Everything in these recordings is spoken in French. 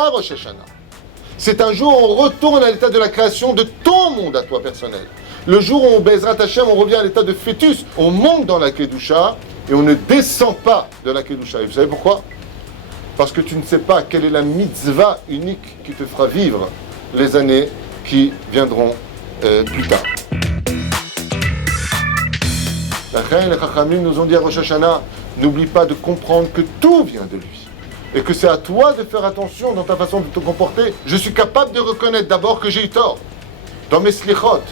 ça Rosh Hashanah. C'est un jour où on retourne à l'état de la création de ton monde à toi personnel. Le jour où on Bezrat Hashem, on revient à l'état de fœtus, on monte dans la Kedusha et on ne descend pas de la Kedusha. Et vous savez pourquoi? Parce que tu ne sais pas quelle est la mitzvah unique qui te fera vivre les années qui viendront plus tard. Les Chachamim nous ont dit à Rosh Hashanah, n'oublie pas de comprendre que tout vient de lui. Et que c'est à toi de faire attention dans ta façon de te comporter. Je suis capable de reconnaître d'abord que j'ai eu tort dans mes slichot.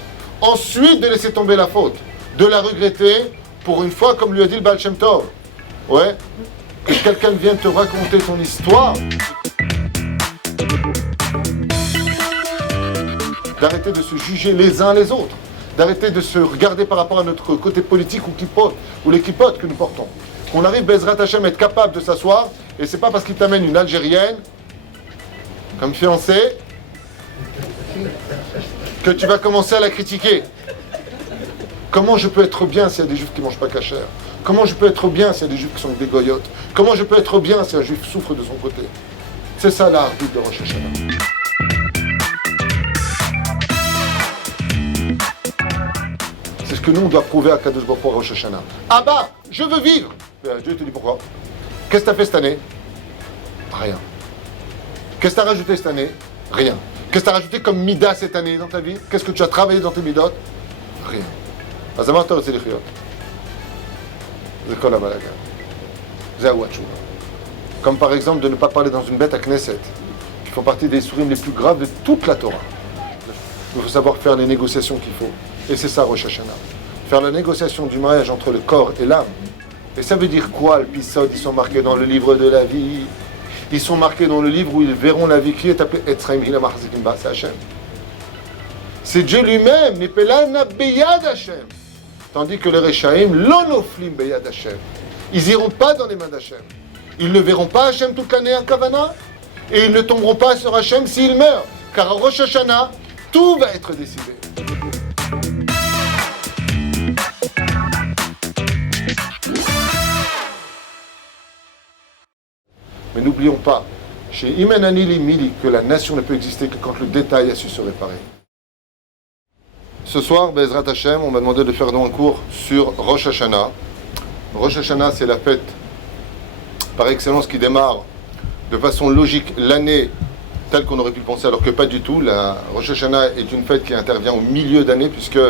Ensuite de laisser tomber la faute. De la regretter pour une fois, comme lui a dit le Baal Shem Tov. Ouais. Que quelqu'un vienne te raconter son histoire. D'arrêter de se juger les uns les autres. D'arrêter de se regarder par rapport à notre côté politique ou les kippotes que nous portons. Qu'on arrive, Bezrat Hashem, à être capable de s'asseoir, et c'est pas parce qu'il t'amène une Algérienne, comme fiancée, que tu vas commencer à la critiquer. Comment je peux être bien s'il y a des juifs qui ne mangent pas kasher? Comment je peux être bien s'il y a des juifs qui sont des goyotes? Comment je peux être bien si un juif souffre de son côté? C'est ça la hardout de Rosh Hashanah. C'est ce que nous, on doit prouver à Kadosh Baruch Hu Rosh Hashanah. Ah bah, je veux vivre. Dieu te dit pourquoi. Qu'est-ce que tu as fait cette année? Rien. Qu'est-ce que tu as rajouté cette année? Rien. Qu'est-ce que tu as rajouté comme mida cette année dans ta vie? Qu'est-ce que tu as travaillé dans tes midot? Rien. Azamator c'est l'ikhiot. C'est quoi la balaga? Comme par exemple de ne pas parler dans une bête à Knesset, qui font partie des sourim les plus graves de toute la Torah. Il faut savoir faire les négociations qu'il faut. Et c'est ça Rosh Hashanah. Faire la négociation du mariage entre le corps et l'âme. Et ça veut dire quoi, le Pisod? Ils sont marqués dans le livre de la vie. Ils sont marqués dans le livre où ils verront la vie qui est appelée Etzraim Hila Mahzikim Ba, c'est Hachem. C'est Dieu lui-même, Nipelana Beyad Hachem. Tandis que les Rechaim, Lonoflim Beyad Hachem. Ils n'iront pas dans les mains d'Hachem. Ils ne verront pas Hachem toute l'année en Kavana. Et ils ne tomberont pas sur Hachem s'ils meurent. Car à Rosh Hashanah, tout va être décidé. Mais n'oublions pas, chez Imenani Limili, que la nation ne peut exister que quand le détail a su se réparer. Ce soir, Bezrat Hashem, on m'a demandé de faire un cours sur Rosh Hashanah. Rosh Hashanah, c'est la fête par excellence qui démarre de façon logique l'année telle qu'on aurait pu le penser, alors que pas du tout. La Rosh Hashanah est une fête qui intervient au milieu d'année, puisque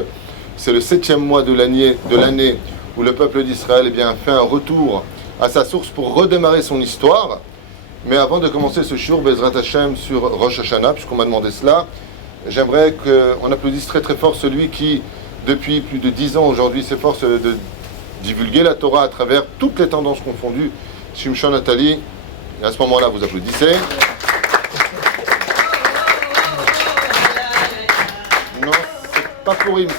c'est le 7e mois de l'année où le peuple d'Israël fait un retour à sa source pour redémarrer son histoire. Mais avant de commencer ce shiur Bezrat Hashem sur Rosh Hashanah, puisqu'on m'a demandé cela, j'aimerais qu'on applaudisse très très fort celui qui, depuis plus de 10 ans aujourd'hui, s'efforce de divulguer la Torah à travers toutes les tendances confondues, Shimshon Nathalie. Et à ce moment-là, vous applaudissez. Non,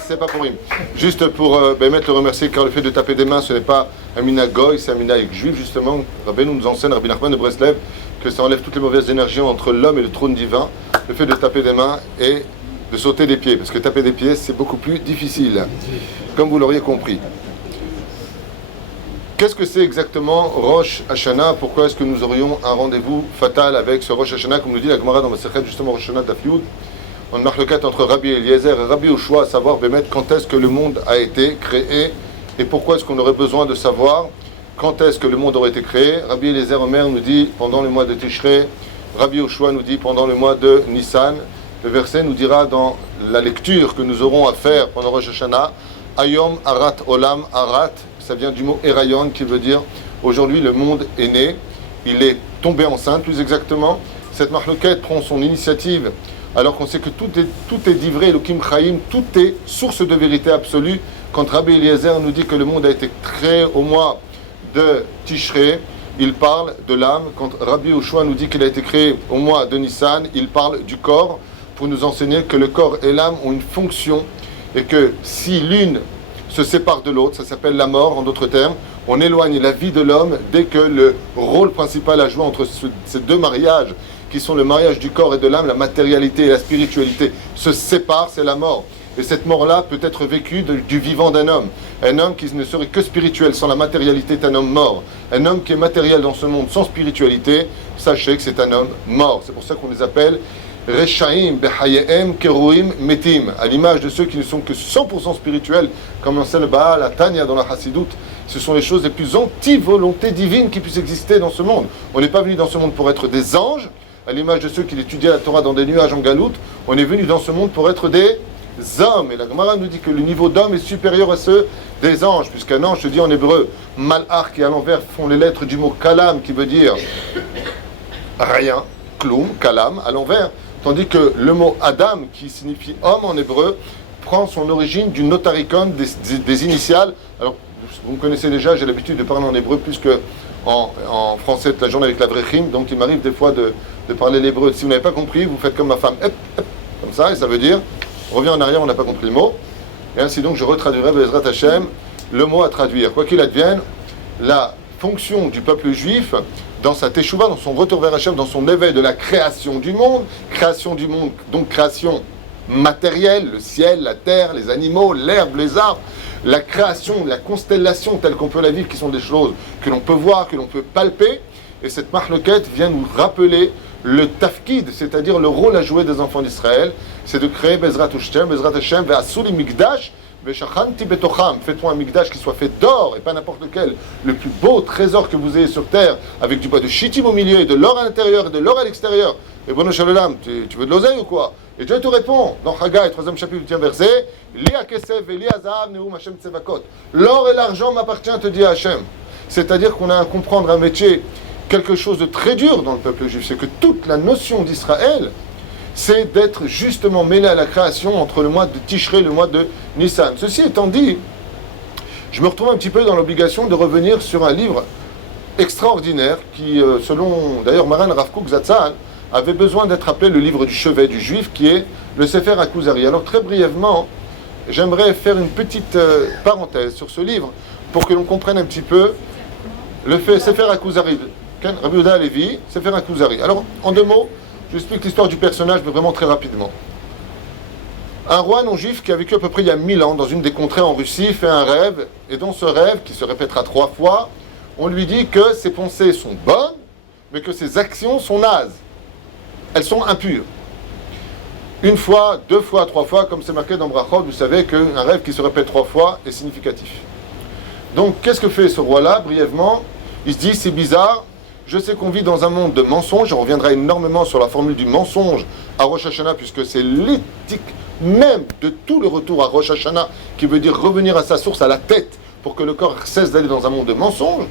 c'est pas pour him. Juste pour Bémet le remercier, car le fait de taper des mains, ce n'est pas un minagoy, c'est un minaïk juif, justement. Rabbeinu nous enseigne, Rabbi Nachman de Breslev, que ça enlève toutes les mauvaises énergies entre l'homme et le trône divin, le fait de taper des mains et de sauter des pieds, parce que taper des pieds, c'est beaucoup plus difficile, comme vous l'auriez compris. Qu'est-ce que c'est exactement Rosh Hashanah? Pourquoi est-ce que nous aurions un rendez-vous fatal avec ce Rosh Hashanah, comme nous dit la Gemara dans Masechet, justement Rosh Hashanah Daf Yud? On marque le 4 entre Rabbi Eliezer et Rabbi Yoshua, à savoir quand est-ce que le monde a été créé et pourquoi est-ce qu'on aurait besoin de savoir quand est-ce que le monde aurait été créé. Rabbi Eliezer Omer nous dit pendant le mois de Tishrei, Rabbi Yoshua nous dit pendant le mois de Nissan. Le verset nous dira dans la lecture que nous aurons à faire pendant Rosh Hashanah, Ayom Arat Olam Arat, ça vient du mot Erayon qui veut dire aujourd'hui le monde est né, il est tombé enceinte plus exactement. Cette marloquette prend son initiative alors qu'on sait que tout est divré, Elohim Chaim, tout est source de vérité absolue. Quand Rabbi Eliezer nous dit que le monde a été créé au mois de Tishrei, il parle de l'âme. Quand Rabbi Yoshua nous dit qu'il a été créé au mois de Nissan, il parle du corps, pour nous enseigner que le corps et l'âme ont une fonction, et que si l'une se sépare de l'autre, ça s'appelle la mort, en d'autres termes, on éloigne la vie de l'homme dès que le rôle principal à jouer entre ces deux mariages, qui sont le mariage du corps et de l'âme, la matérialité et la spiritualité, se séparent, c'est la mort. Et cette mort-là peut être vécue du vivant d'un homme. Un homme qui ne serait que spirituel sans la matérialité est un homme mort. Un homme qui est matériel dans ce monde sans spiritualité, sachez que c'est un homme mort. C'est pour ça qu'on les appelle Reshaim behayehem keruim metim, à l'image de ceux qui ne sont que 100% spirituels, comme l'enseigne le Baal, la Tanya dans la Hassidout. Ce sont les choses les plus anti-volonté divine qui puissent exister dans ce monde. On n'est pas venu dans ce monde pour être des anges, à l'image de ceux qui étudiaient la Torah dans des nuages en galoute. On est venu dans ce monde pour être des hommes. Et la Gemara nous dit que le niveau d'homme est supérieur à ceux des anges, puisqu'un ange se dit en hébreu malach, qui à l'envers font les lettres du mot kalam, qui veut dire rien, kloum, kalam, à l'envers. Tandis que le mot Adam, qui signifie homme en hébreu, prend son origine du notaricon, des initiales. Alors, vous me connaissez déjà, j'ai l'habitude de parler en hébreu plus qu'en français toute la journée avec la vrechim, donc il m'arrive des fois de parler l'hébreu. Si vous n'avez pas compris, vous faites comme ma femme, comme ça, et ça veut dire, on revient en arrière, on n'a pas compris le mot. Et ainsi donc, je retraduirai Bezrat Hashem le mot à traduire. Quoi qu'il advienne, la fonction du peuple juif, dans sa teshuva, dans son retour vers Hachem, dans son éveil de la création du monde, donc création matérielle, le ciel, la terre, les animaux, l'herbe, les arbres, la création, la constellation telle qu'on peut la vivre, qui sont des choses que l'on peut voir, que l'on peut palper. Et cette marloquette vient nous rappeler le tafkid, c'est-à-dire le rôle à jouer des enfants d'Israël, c'est de créer Bezrat Hashem, ve'asuli migdash, ve'shachanti betocham. Faites-moi un migdash qui soit fait d'or, et pas n'importe lequel, le plus beau trésor que vous ayez sur terre, avec du bois de shittim au milieu, et de l'or à l'intérieur, et de l'or à l'extérieur. Et Bono Shalom, tu veux de l'oseille ou quoi? Et Dieu te répond, dans Haggai, 3e chapitre, 8e verset, Li ha-kesef ve li ha-zahav neum Hashem tzevakot. L'or et l'argent m'appartiennent, te dit Hashem. C'est-à-dire qu'on a à comprendre un métier, quelque chose de très dur dans le peuple juif, c'est que toute la notion d'Israël, c'est d'être justement mêlé à la création entre le mois de Tishrei et le mois de Nissan. Ceci étant dit, je me retrouve un petit peu dans l'obligation de revenir sur un livre extraordinaire qui, selon d'ailleurs Maran Rav Kook Zatzal, avait besoin d'être appelé le livre du chevet du juif, qui est le Sefer HaKuzari. Alors très brièvement, j'aimerais faire une petite parenthèse sur ce livre pour que l'on comprenne un petit peu le Sefer HaKuzari. Rabbi Yehuda Halevi, Sefer HaKuzari. Alors, en 2 mots, je vous explique l'histoire du personnage, mais vraiment très rapidement. Un roi non-juif qui a vécu à peu près il y a 1000 ans dans une des contrées en Russie fait un rêve, et dans ce rêve, qui se répétera 3 fois, on lui dit que ses pensées sont bonnes, mais que ses actions sont nazes. Elles sont impures. 1 fois, 2 fois, 3 fois, comme c'est marqué dans Brachot, vous savez qu'un rêve qui se répète 3 fois est significatif. Donc, qu'est-ce que fait ce roi-là, brièvement? Il se dit, c'est bizarre, je sais qu'on vit dans un monde de mensonges, on reviendra énormément sur la formule du mensonge à Rosh Hashanah, puisque c'est l'éthique même de tout le retour à Rosh Hashanah, qui veut dire revenir à sa source, à la tête, pour que le corps cesse d'aller dans un monde de mensonges.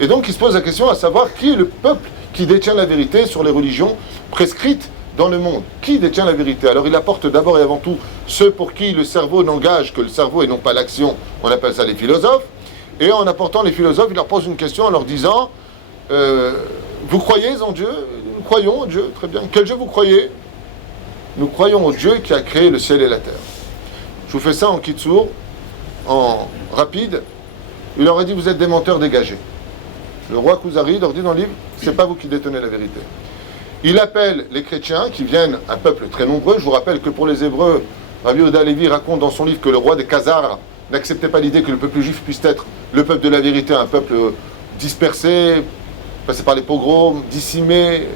Et donc, il se pose la question à savoir qui est le peuple qui détient la vérité sur les religions prescrites dans le monde. Qui détient la vérité? Alors, il apporte d'abord et avant tout ceux pour qui le cerveau n'engage que le cerveau et non pas l'action. On appelle ça les philosophes. Et en apportant les philosophes, il leur pose une question en leur disant vous croyez en Dieu? Nous croyons en Dieu, très bien. Quel Dieu vous croyez? Nous croyons au Dieu qui a créé le ciel et la terre. Je vous fais ça en kitsour, en rapide. Il leur a dit vous êtes des menteurs dégagés. Le roi Kuzari leur dit dans le livre c'est pas vous qui détenez la vérité. Il appelle les chrétiens qui viennent, un peuple très nombreux. Je vous rappelle que pour les Hébreux, Rabbi Yehuda Halevi raconte dans son livre que le roi des Khazars n'acceptait pas l'idée que le peuple juif puisse être le peuple de la vérité, un peuple dispersé, passé par les pogroms, dissimé,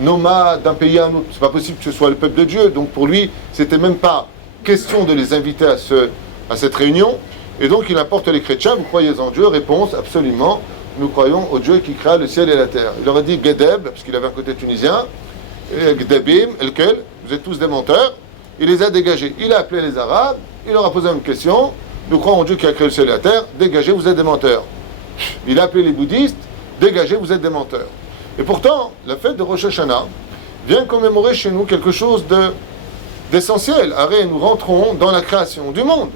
nomade d'un pays à un autre. C'est pas possible que ce soit le peuple de Dieu. Donc pour lui, c'était même pas question de les inviter à cette réunion. Et donc il apporte les chrétiens, vous croyez en Dieu? Réponse, absolument. Nous croyons au Dieu qui créa le ciel et la terre. Il leur a dit Gedeb, parce qu'il avait un côté tunisien, Gedebim, Elkel, vous êtes tous des menteurs. Il les a dégagés. Il a appelé les Arabes, il leur a posé une question. Nous croyons au Dieu qui a créé le ciel et la terre, dégagez, vous êtes des menteurs. Il a appelé les bouddhistes, dégagez, vous êtes des menteurs. Et pourtant, la fête de Rosh Hashanah vient commémorer chez nous quelque chose d'essentiel. Arrête, nous rentrons dans la création du monde.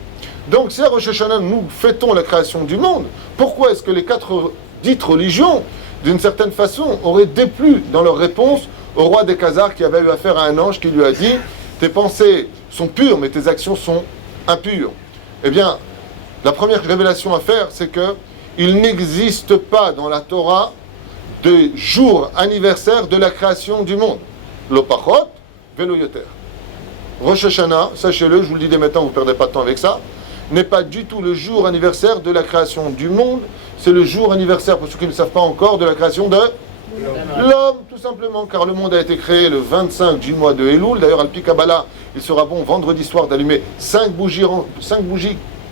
Donc si à Rosh Hashanah nous fêtons la création du monde, pourquoi est-ce que les 4 dites religions, d'une certaine façon, auraient déplu dans leur réponse au roi des Khazars qui avait eu affaire à un ange qui lui a dit « Tes pensées sont pures, mais tes actions sont impures ». Eh bien, la première révélation à faire, c'est que il n'existe pas dans la Torah de jour anniversaire de la création du monde. Lo pachot velo yoter. Rosh Hashanah, sachez-le, je vous le dis dès maintenant, vous ne perdez pas de temps avec ça, n'est pas du tout le jour anniversaire de la création du monde, c'est le jour anniversaire, pour ceux qui ne savent pas encore, de la création de l'homme, tout simplement, car le monde a été créé le 25 du mois de Elul. D'ailleurs, Al-Pi Kabbalah, il sera bon vendredi soir d'allumer 5 bougies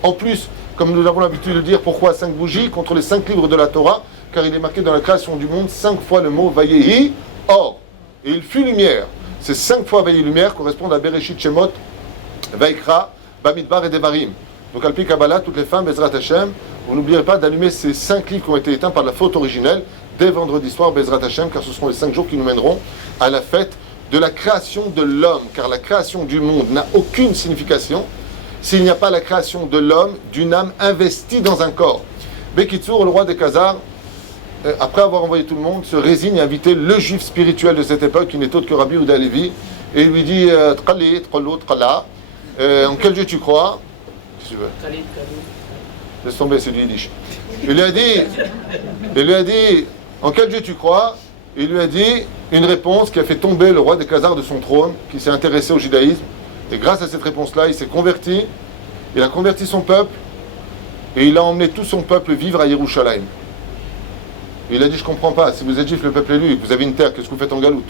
en plus, comme nous avons l'habitude de dire. Pourquoi 5 bougies contre les 5 livres de la Torah? Car il est marqué dans la création du monde 5 fois le mot Vayehi, or. Et il fut lumière. Ces 5 fois Vayehi lumière correspondent à Bereshit, Shemot, Vaikra, Bamidbar et Devarim. Donc Al-Pi Kabbalah, toutes les femmes, Bezrat Hashem, vous n'oublierez pas d'allumer ces 5 livres qui ont été éteints par la faute originelle dès vendredi soir, Bezrat Hashem, car ce seront les 5 jours qui nous mèneront à la fête de la création de l'homme, car la création du monde n'a aucune signification s'il n'y a pas la création de l'homme, d'une âme investie dans un corps. Bekitsour, le roi des Khazars, après avoir envoyé tout le monde, se résigne à inviter le juif spirituel de cette époque, qui n'est autre que Rabbi Yehuda Halevi, et il lui dit Tqali, Tqallo, Tqalla, en quel Dieu tu crois? Qu'est-ce que tu veux? Laisse tomber, c'est du yiddish. Il lui a dit en quel Dieu tu crois? Il lui a dit une réponse qui a fait tomber le roi des Khazars de son trône, qui s'est intéressé au judaïsme. Et grâce à cette réponse-là, il s'est converti, il a converti son peuple, et il a emmené tout son peuple vivre à Yerushalayim. Il a dit, je ne comprends pas, si vous êtes juif, le peuple élu, et que vous avez une terre, qu'est-ce que vous faites en galoute?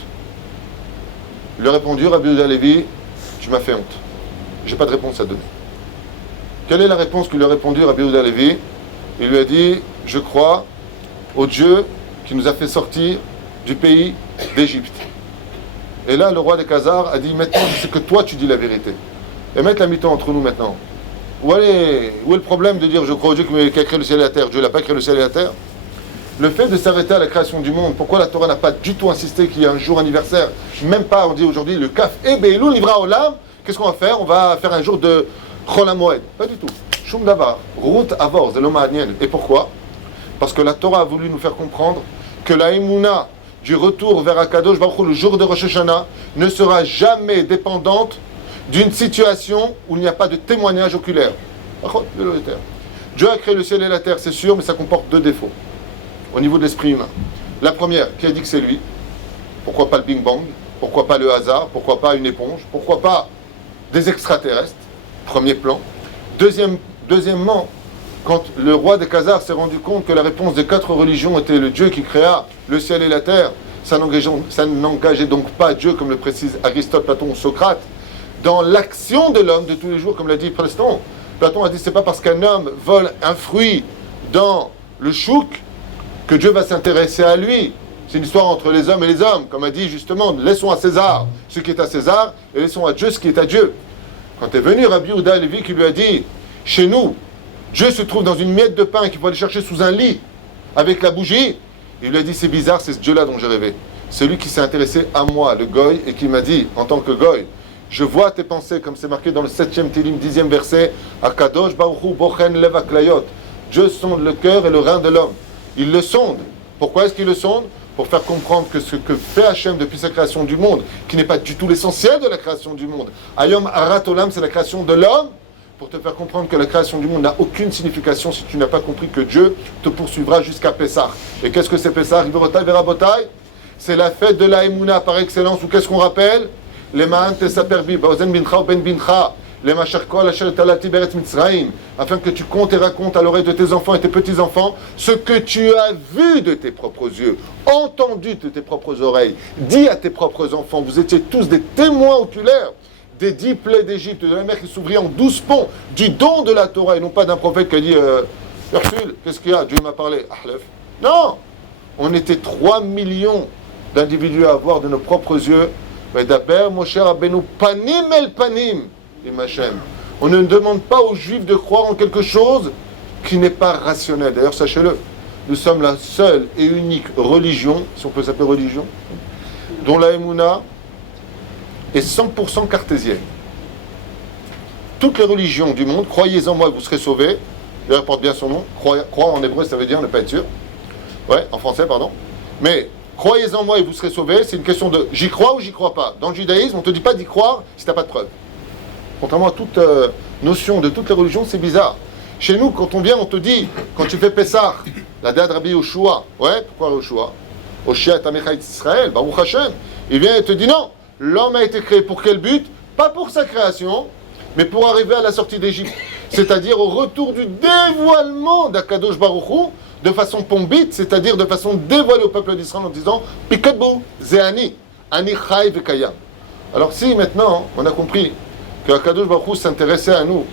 Il lui a répondu, Rabbi Yehuda Halevi, tu m'as fait honte. Je n'ai pas de réponse à donner. Quelle est la réponse que lui a répondu Rabbi Yehuda Halevi? Il lui a dit, je crois au Dieu qui nous a fait sortir du pays d'Égypte. Et là, le roi des Khazars a dit, maintenant, je sais que toi, tu dis la vérité. Et mettre la mi-temps entre nous maintenant. Où est le problème de dire, je crois au Dieu qui a créé le ciel et la terre? Dieu n'a pas créé le ciel et la terre. Le fait de s'arrêter à la création du monde, pourquoi la Torah n'a pas du tout insisté qu'il y a un jour anniversaire? Même pas, on dit aujourd'hui, le Kaf Beilul Nivra Olam. Qu'est-ce qu'on va faire? On va faire un jour de Chol HaMoed. Pas du tout. Shum Davar, Rout Avor, Zeloma Adnien. Et pourquoi? Parce que la Torah a voulu nous faire comprendre que la Emouna du retour vers Akadosh Baruch Hu, le jour de Rosh Hashanah, ne sera jamais dépendante d'une situation où il n'y a pas de témoignage oculaire. Dieu a créé le ciel et la terre, c'est sûr, mais ça comporte 2 défauts au niveau de l'esprit humain. La première, qui a dit que c'est lui? Pourquoi pas le Big Bang? Pourquoi pas le hasard? Pourquoi pas une éponge? Pourquoi pas des extraterrestres? Premier plan. Deuxièmement, quand le roi des Khazars s'est rendu compte que la réponse des 4 religions était le Dieu qui créa le ciel et la terre, ça n'engageait donc pas Dieu, comme le précise Aristote, Platon ou Socrate, dans l'action de l'homme de tous les jours, comme l'a dit Preston. Platon a dit, c'est pas parce qu'un homme vole un fruit dans le chouk que Dieu va s'intéresser à lui. C'est une histoire entre les hommes et les hommes, comme a dit justement, laissons à César ce qui est à César, et laissons à Dieu ce qui est à Dieu. Quand est venu Rabbi Yehuda Halevi qui lui a dit, chez nous, Dieu se trouve dans une miette de pain qu'il faut aller chercher sous un lit avec la bougie. Il lui a dit, c'est bizarre, c'est ce Dieu-là dont j'ai rêvé. Celui qui s'est intéressé à moi, le Goy, et qui m'a dit, en tant que Goy, je vois tes pensées, comme c'est marqué dans le 7e Télim, 10e verset, Akadosh Baruch Hu bochen lev haklayot. Dieu sonde le cœur et le rein de l'homme. Il le sonde. Pourquoi est-ce qu'il le sonde? Pour faire comprendre que ce que fait Hachem depuis sa création du monde, qui n'est pas du tout l'essentiel de la création du monde, Ayom Arat Olam, c'est la création de l'homme, pour te faire comprendre que la création du monde n'a aucune signification si tu n'as pas compris que Dieu te poursuivra jusqu'à Pessah. Et qu'est-ce que c'est Pessah? Riverotai Verabotai, c'est la fête de la Emouna par excellence, ou qu'est-ce qu'on rappelle? Les Ma'an Tesaperbi, Baozen Bincha ou Ben Bincha, les Macharkol Asher Talati Beretz Mitzraim, afin que tu comptes et racontes à l'oreille de tes enfants et tes petits-enfants ce que tu as vu de tes propres yeux, entendu de tes propres oreilles, dit à tes propres enfants. Vous étiez tous des témoins oculaires des 10 plaies d'Égypte, de la mer qui s'ouvrit en 12 ponts, du don de la Torah, et non pas d'un prophète qui a dit Ursule, qu'est-ce qu'il y a? Dieu m'a parlé. Ahlef. Non! On était 3 millions d'individus à voir de nos propres yeux. D'abord, mon cher Rabbeinu, panim el panim, Imachem. On ne demande pas aux Juifs de croire en quelque chose qui n'est pas rationnel. D'ailleurs, sachez-le, nous sommes la seule et unique religion, si on peut s'appeler religion, dont la Emouna est 100% cartésienne. Toutes les religions du monde, croyez en moi, vous serez sauvés. D'ailleurs, porte bien son nom. Croire en hébreu, ça veut dire ne pas être sûr. Ouais, en français, pardon. Mais croyez en moi et vous serez sauvés, c'est une question de j'y crois ou j'y crois pas. Dans le judaïsme, on ne te dit pas d'y croire si tu n'as pas de preuve. Contrairement à toute notion de toutes les religions, c'est bizarre. Chez nous, quand on vient, on te dit, quand tu fais Pessah, la date Rabbi Yoshua, ouais, pourquoi Yoshua? Oshia Tamechait Israël, Baruch Hashem. Il vient et te dit non, l'homme a été créé pour quel but? pas pour sa création, mais pour arriver à la sortie d'Égypte. C'est-à-dire au retour du dévoilement d'Akadosh Baruch Hu, de façon pombite, c'est-à-dire de façon dévoilée au peuple d'Israël en disant « Pikadbou, Zéani, Ani Chai Vekaya ». Alors si maintenant on a compris que Akadosh Baruch Hu s'intéressait à nous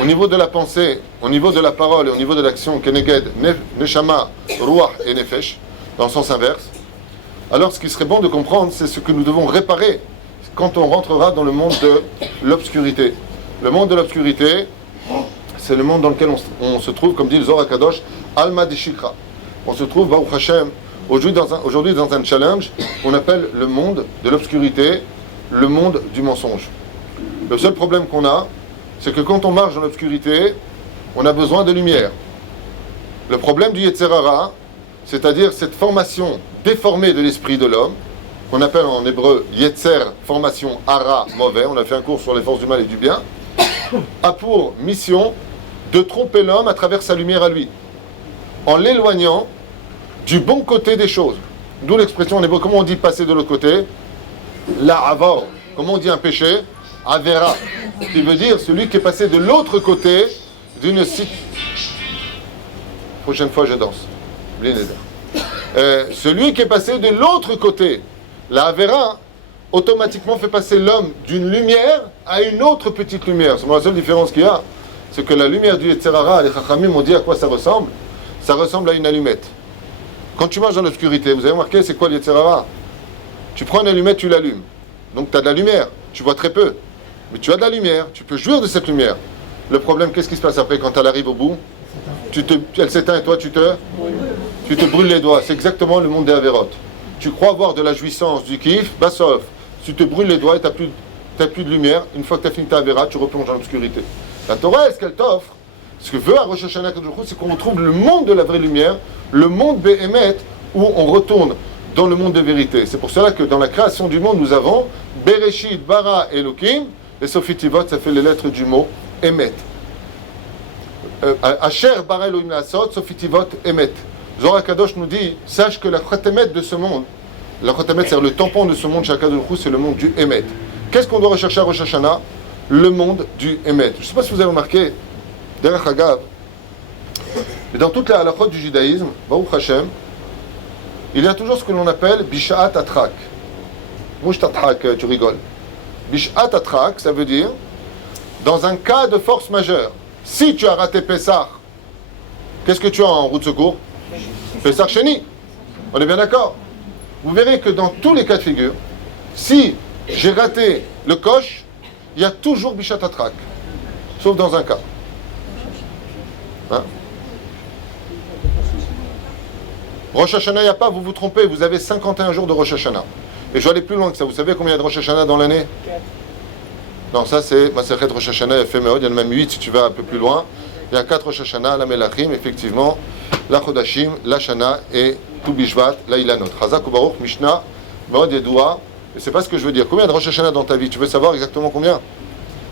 au niveau de la pensée, au niveau de la parole et au niveau de l'action, Keneged, Neshama, Ruach et Nefesh, dans le sens inverse, alors ce qui serait bon de comprendre, c'est ce que nous devons réparer quand on rentrera dans le monde de l'obscurité. Le monde de l'obscurité, c'est le monde dans lequel on se trouve, comme dit le Zohar HaKadosh, Alma Deshikra. On se trouve, Baruch Hashem, aujourd'hui dans un challenge qu'on appelle le monde de l'obscurité, le monde du mensonge. Le seul problème qu'on a, c'est que quand on marche dans l'obscurité, on a besoin de lumière. Le problème du Yetzer Hara, c'est-à-dire cette formation déformée de l'esprit de l'homme, qu'on appelle en hébreu Yetzer, formation Hara, mauvais, on a fait un cours sur les forces du mal et du bien, a pour mission de tromper l'homme à travers sa lumière à lui, en l'éloignant du bon côté des choses. D'où l'expression en hébreu, comment on dit passer de l'autre côté? La avor. Comment on dit un péché? Avera. Qui veut dire celui qui est passé de l'autre côté d'une situation. Prochaine fois je danse. Celui qui est passé de l'autre côté, la Avera, automatiquement fait passer l'homme d'une lumière à une autre petite lumière. C'est la seule différence qu'il y a, c'est que la lumière du Yetzer Hara, les Chachamim m'ont dit à quoi ça ressemble. Ça ressemble à une allumette. Quand tu marches dans l'obscurité, vous avez remarqué, c'est quoi le Yetzer Hara? Tu prends une allumette, tu l'allumes. Donc tu as de la lumière. Tu vois très peu. Mais tu as de la lumière. Tu peux jouir de cette lumière. Le problème, qu'est-ce qui se passe après quand elle arrive au bout? Elle s'éteint et toi, tu te brûles les doigts. C'est exactement le monde des Avérotes. Tu crois avoir de la jouissance, du kiff, sauf. Tu te brûles les doigts et tu n'as plus de lumière. Une fois que tu as fini ta Avéra, tu replonges dans l'obscurité. La Torah, ce qu'elle t'offre, ce que veut à Rosh Hashanah, c'est qu'on retrouve le monde de la vraie lumière, le monde Behemet, où on retourne dans le monde de vérité. C'est pour cela que dans la création du monde, nous avons Bereshit, Bara, Elohim, et Sofitivot, ça fait les lettres du mot Emet. Asher, Bara, Elohim, Asot, Sofitivot, Emet. Zohar Kadosh nous dit, sache que la Khotemet de ce monde, la Khotemet, c'est-à-dire le tampon de ce monde, Shakadosh, c'est le monde du Emet. Qu'est-ce qu'on doit rechercher à Rosh Hashanah? Le monde du Emet. Je ne sais pas si vous avez remarqué, derrière Hagav, mais dans toute la halachot du judaïsme, Baruch Hashem, il y a toujours ce que l'on appelle Bishat Atrak. Mouch Atrak, tu rigoles. Bishat Atrak, ça veut dire, dans un cas de force majeure, si tu as raté Pessah, qu'est-ce que tu as en route de secours? Pessah Sheni. On est bien d'accord? Vous verrez que dans tous les cas de figure, si j'ai raté le coche, il y a toujours Bishat Atrak. Sauf dans un cas. Hein? Rosh Hashanah, il n'y a pas, vous vous trompez, vous avez 51 jours de Rosh Hashanah. Et je vais aller plus loin que ça. Vous savez combien il y a de Rosh Hashanah dans l'année? 4. Non, ça c'est Masechet Rosh Hashanah, Efemeod, il y en a même 8 si tu vas un peu plus loin. Il y a 4 Rosh Hashanah, la Melachim, effectivement, la Chodashim, la Shana et Tu Bishvat, la Ilanot. Chazak Ubaruch, Mishnah, Meod Yedoua. Et c'est pas ce que je veux dire. Combien de Rosh Hashanah dans ta vie? Tu veux savoir exactement combien?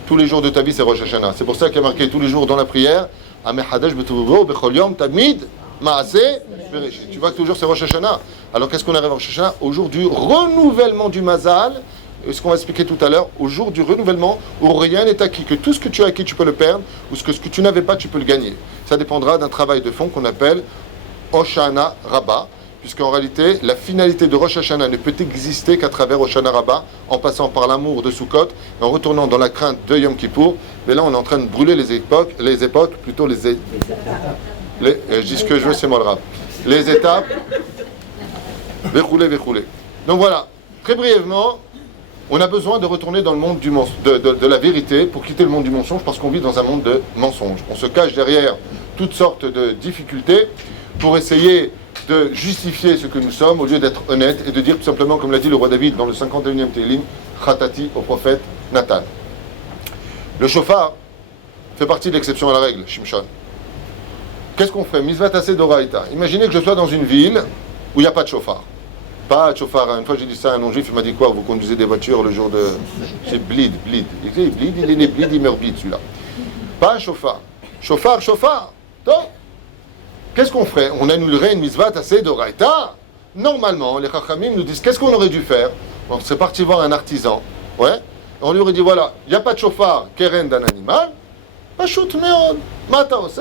Tous les jours de ta vie, c'est Rosh Hashanah. C'est pour ça qu'il y a marqué tous les jours dans la prière, Amehadesh Betuvuvo, Bechol Yom, Tamid, Maaseh, Bereshit. Tu vois que toujours c'est Rosh Hashanah. Alors qu'est-ce qu'on arrive à Rosh Hashanah? Au jour du renouvellement du Mazal, et ce qu'on va expliquer tout à l'heure, au jour du renouvellement où rien n'est acquis, que tout ce que tu as acquis tu peux le perdre, ou ce que tu n'avais pas tu peux le gagner. Ça dépendra d'un travail de fond qu'on appelle Hoshana Rabbah, puisqu'en réalité la finalité de Rosh Hashanah ne peut exister qu'à travers Hoshana Rabbah, en passant par l'amour de Sukkot, et en retournant dans la crainte de Yom Kippour. Mais là on est en train de brûler les époques, plutôt je dis ce que je veux, c'est moi le rap. Les étapes, verrouler. Donc voilà, très brièvement, on a besoin de retourner dans le monde de la vérité pour quitter le monde du mensonge, parce qu'on vit dans un monde de mensonges. On se cache derrière toutes sortes de difficultés pour essayer de justifier ce que nous sommes, au lieu d'être honnête et de dire tout simplement, comme l'a dit le roi David dans le 51e Télim, Khatati au prophète Nathan. Le shofar fait partie de l'exception à la règle, Shimshon. Qu'est-ce qu'on ferait? Misvat Aseh d'Oraïta. Imaginez que je sois dans une ville où il n'y a pas de chauffard. Pas de chauffard. Une fois j'ai dit ça à un non-juif, il m'a dit quoi? Vous conduisez des voitures le jour de... C'est bleed. Il est né bleed, il meurt bleed celui-là. Pas un chauffard. Chauffard. Donc, qu'est-ce qu'on ferait? On annulerait une Misvat Aseh d'Oraïta. Normalement, les Chachamim nous disent qu'est-ce qu'on aurait dû faire? On serait parti voir un artisan. Ouais. On lui aurait dit, voilà, il n'y a pas de chauffard, keren d'un animal, pas shoot meod, mata aussi.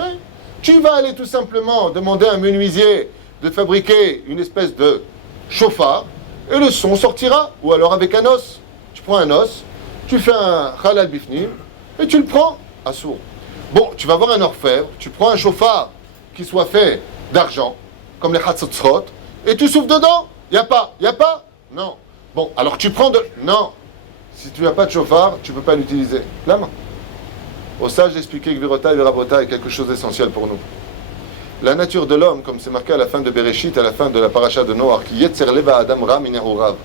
Tu vas aller tout simplement demander à un menuisier de fabriquer une espèce de chauffard, et le son sortira, ou alors avec un os. Tu prends un os, tu fais un halal bifnim, et tu le prends à sourd. Bon, tu vas voir un orfèvre, tu prends un chauffard qui soit fait d'argent, comme les hatzotzot, et tu souffles dedans. Il n'y a pas, non. Bon, alors tu prends de... Non. Si tu n'as pas de chauffard, tu ne peux pas l'utiliser. La main. Au sage d'expliquer que Virota et Virabota est quelque chose d'essentiel pour nous. La nature de l'homme, comme c'est marqué à la fin de Bereshit, à la fin de la paracha de Noach, qui yetzer leva Adam ra min ha'orav,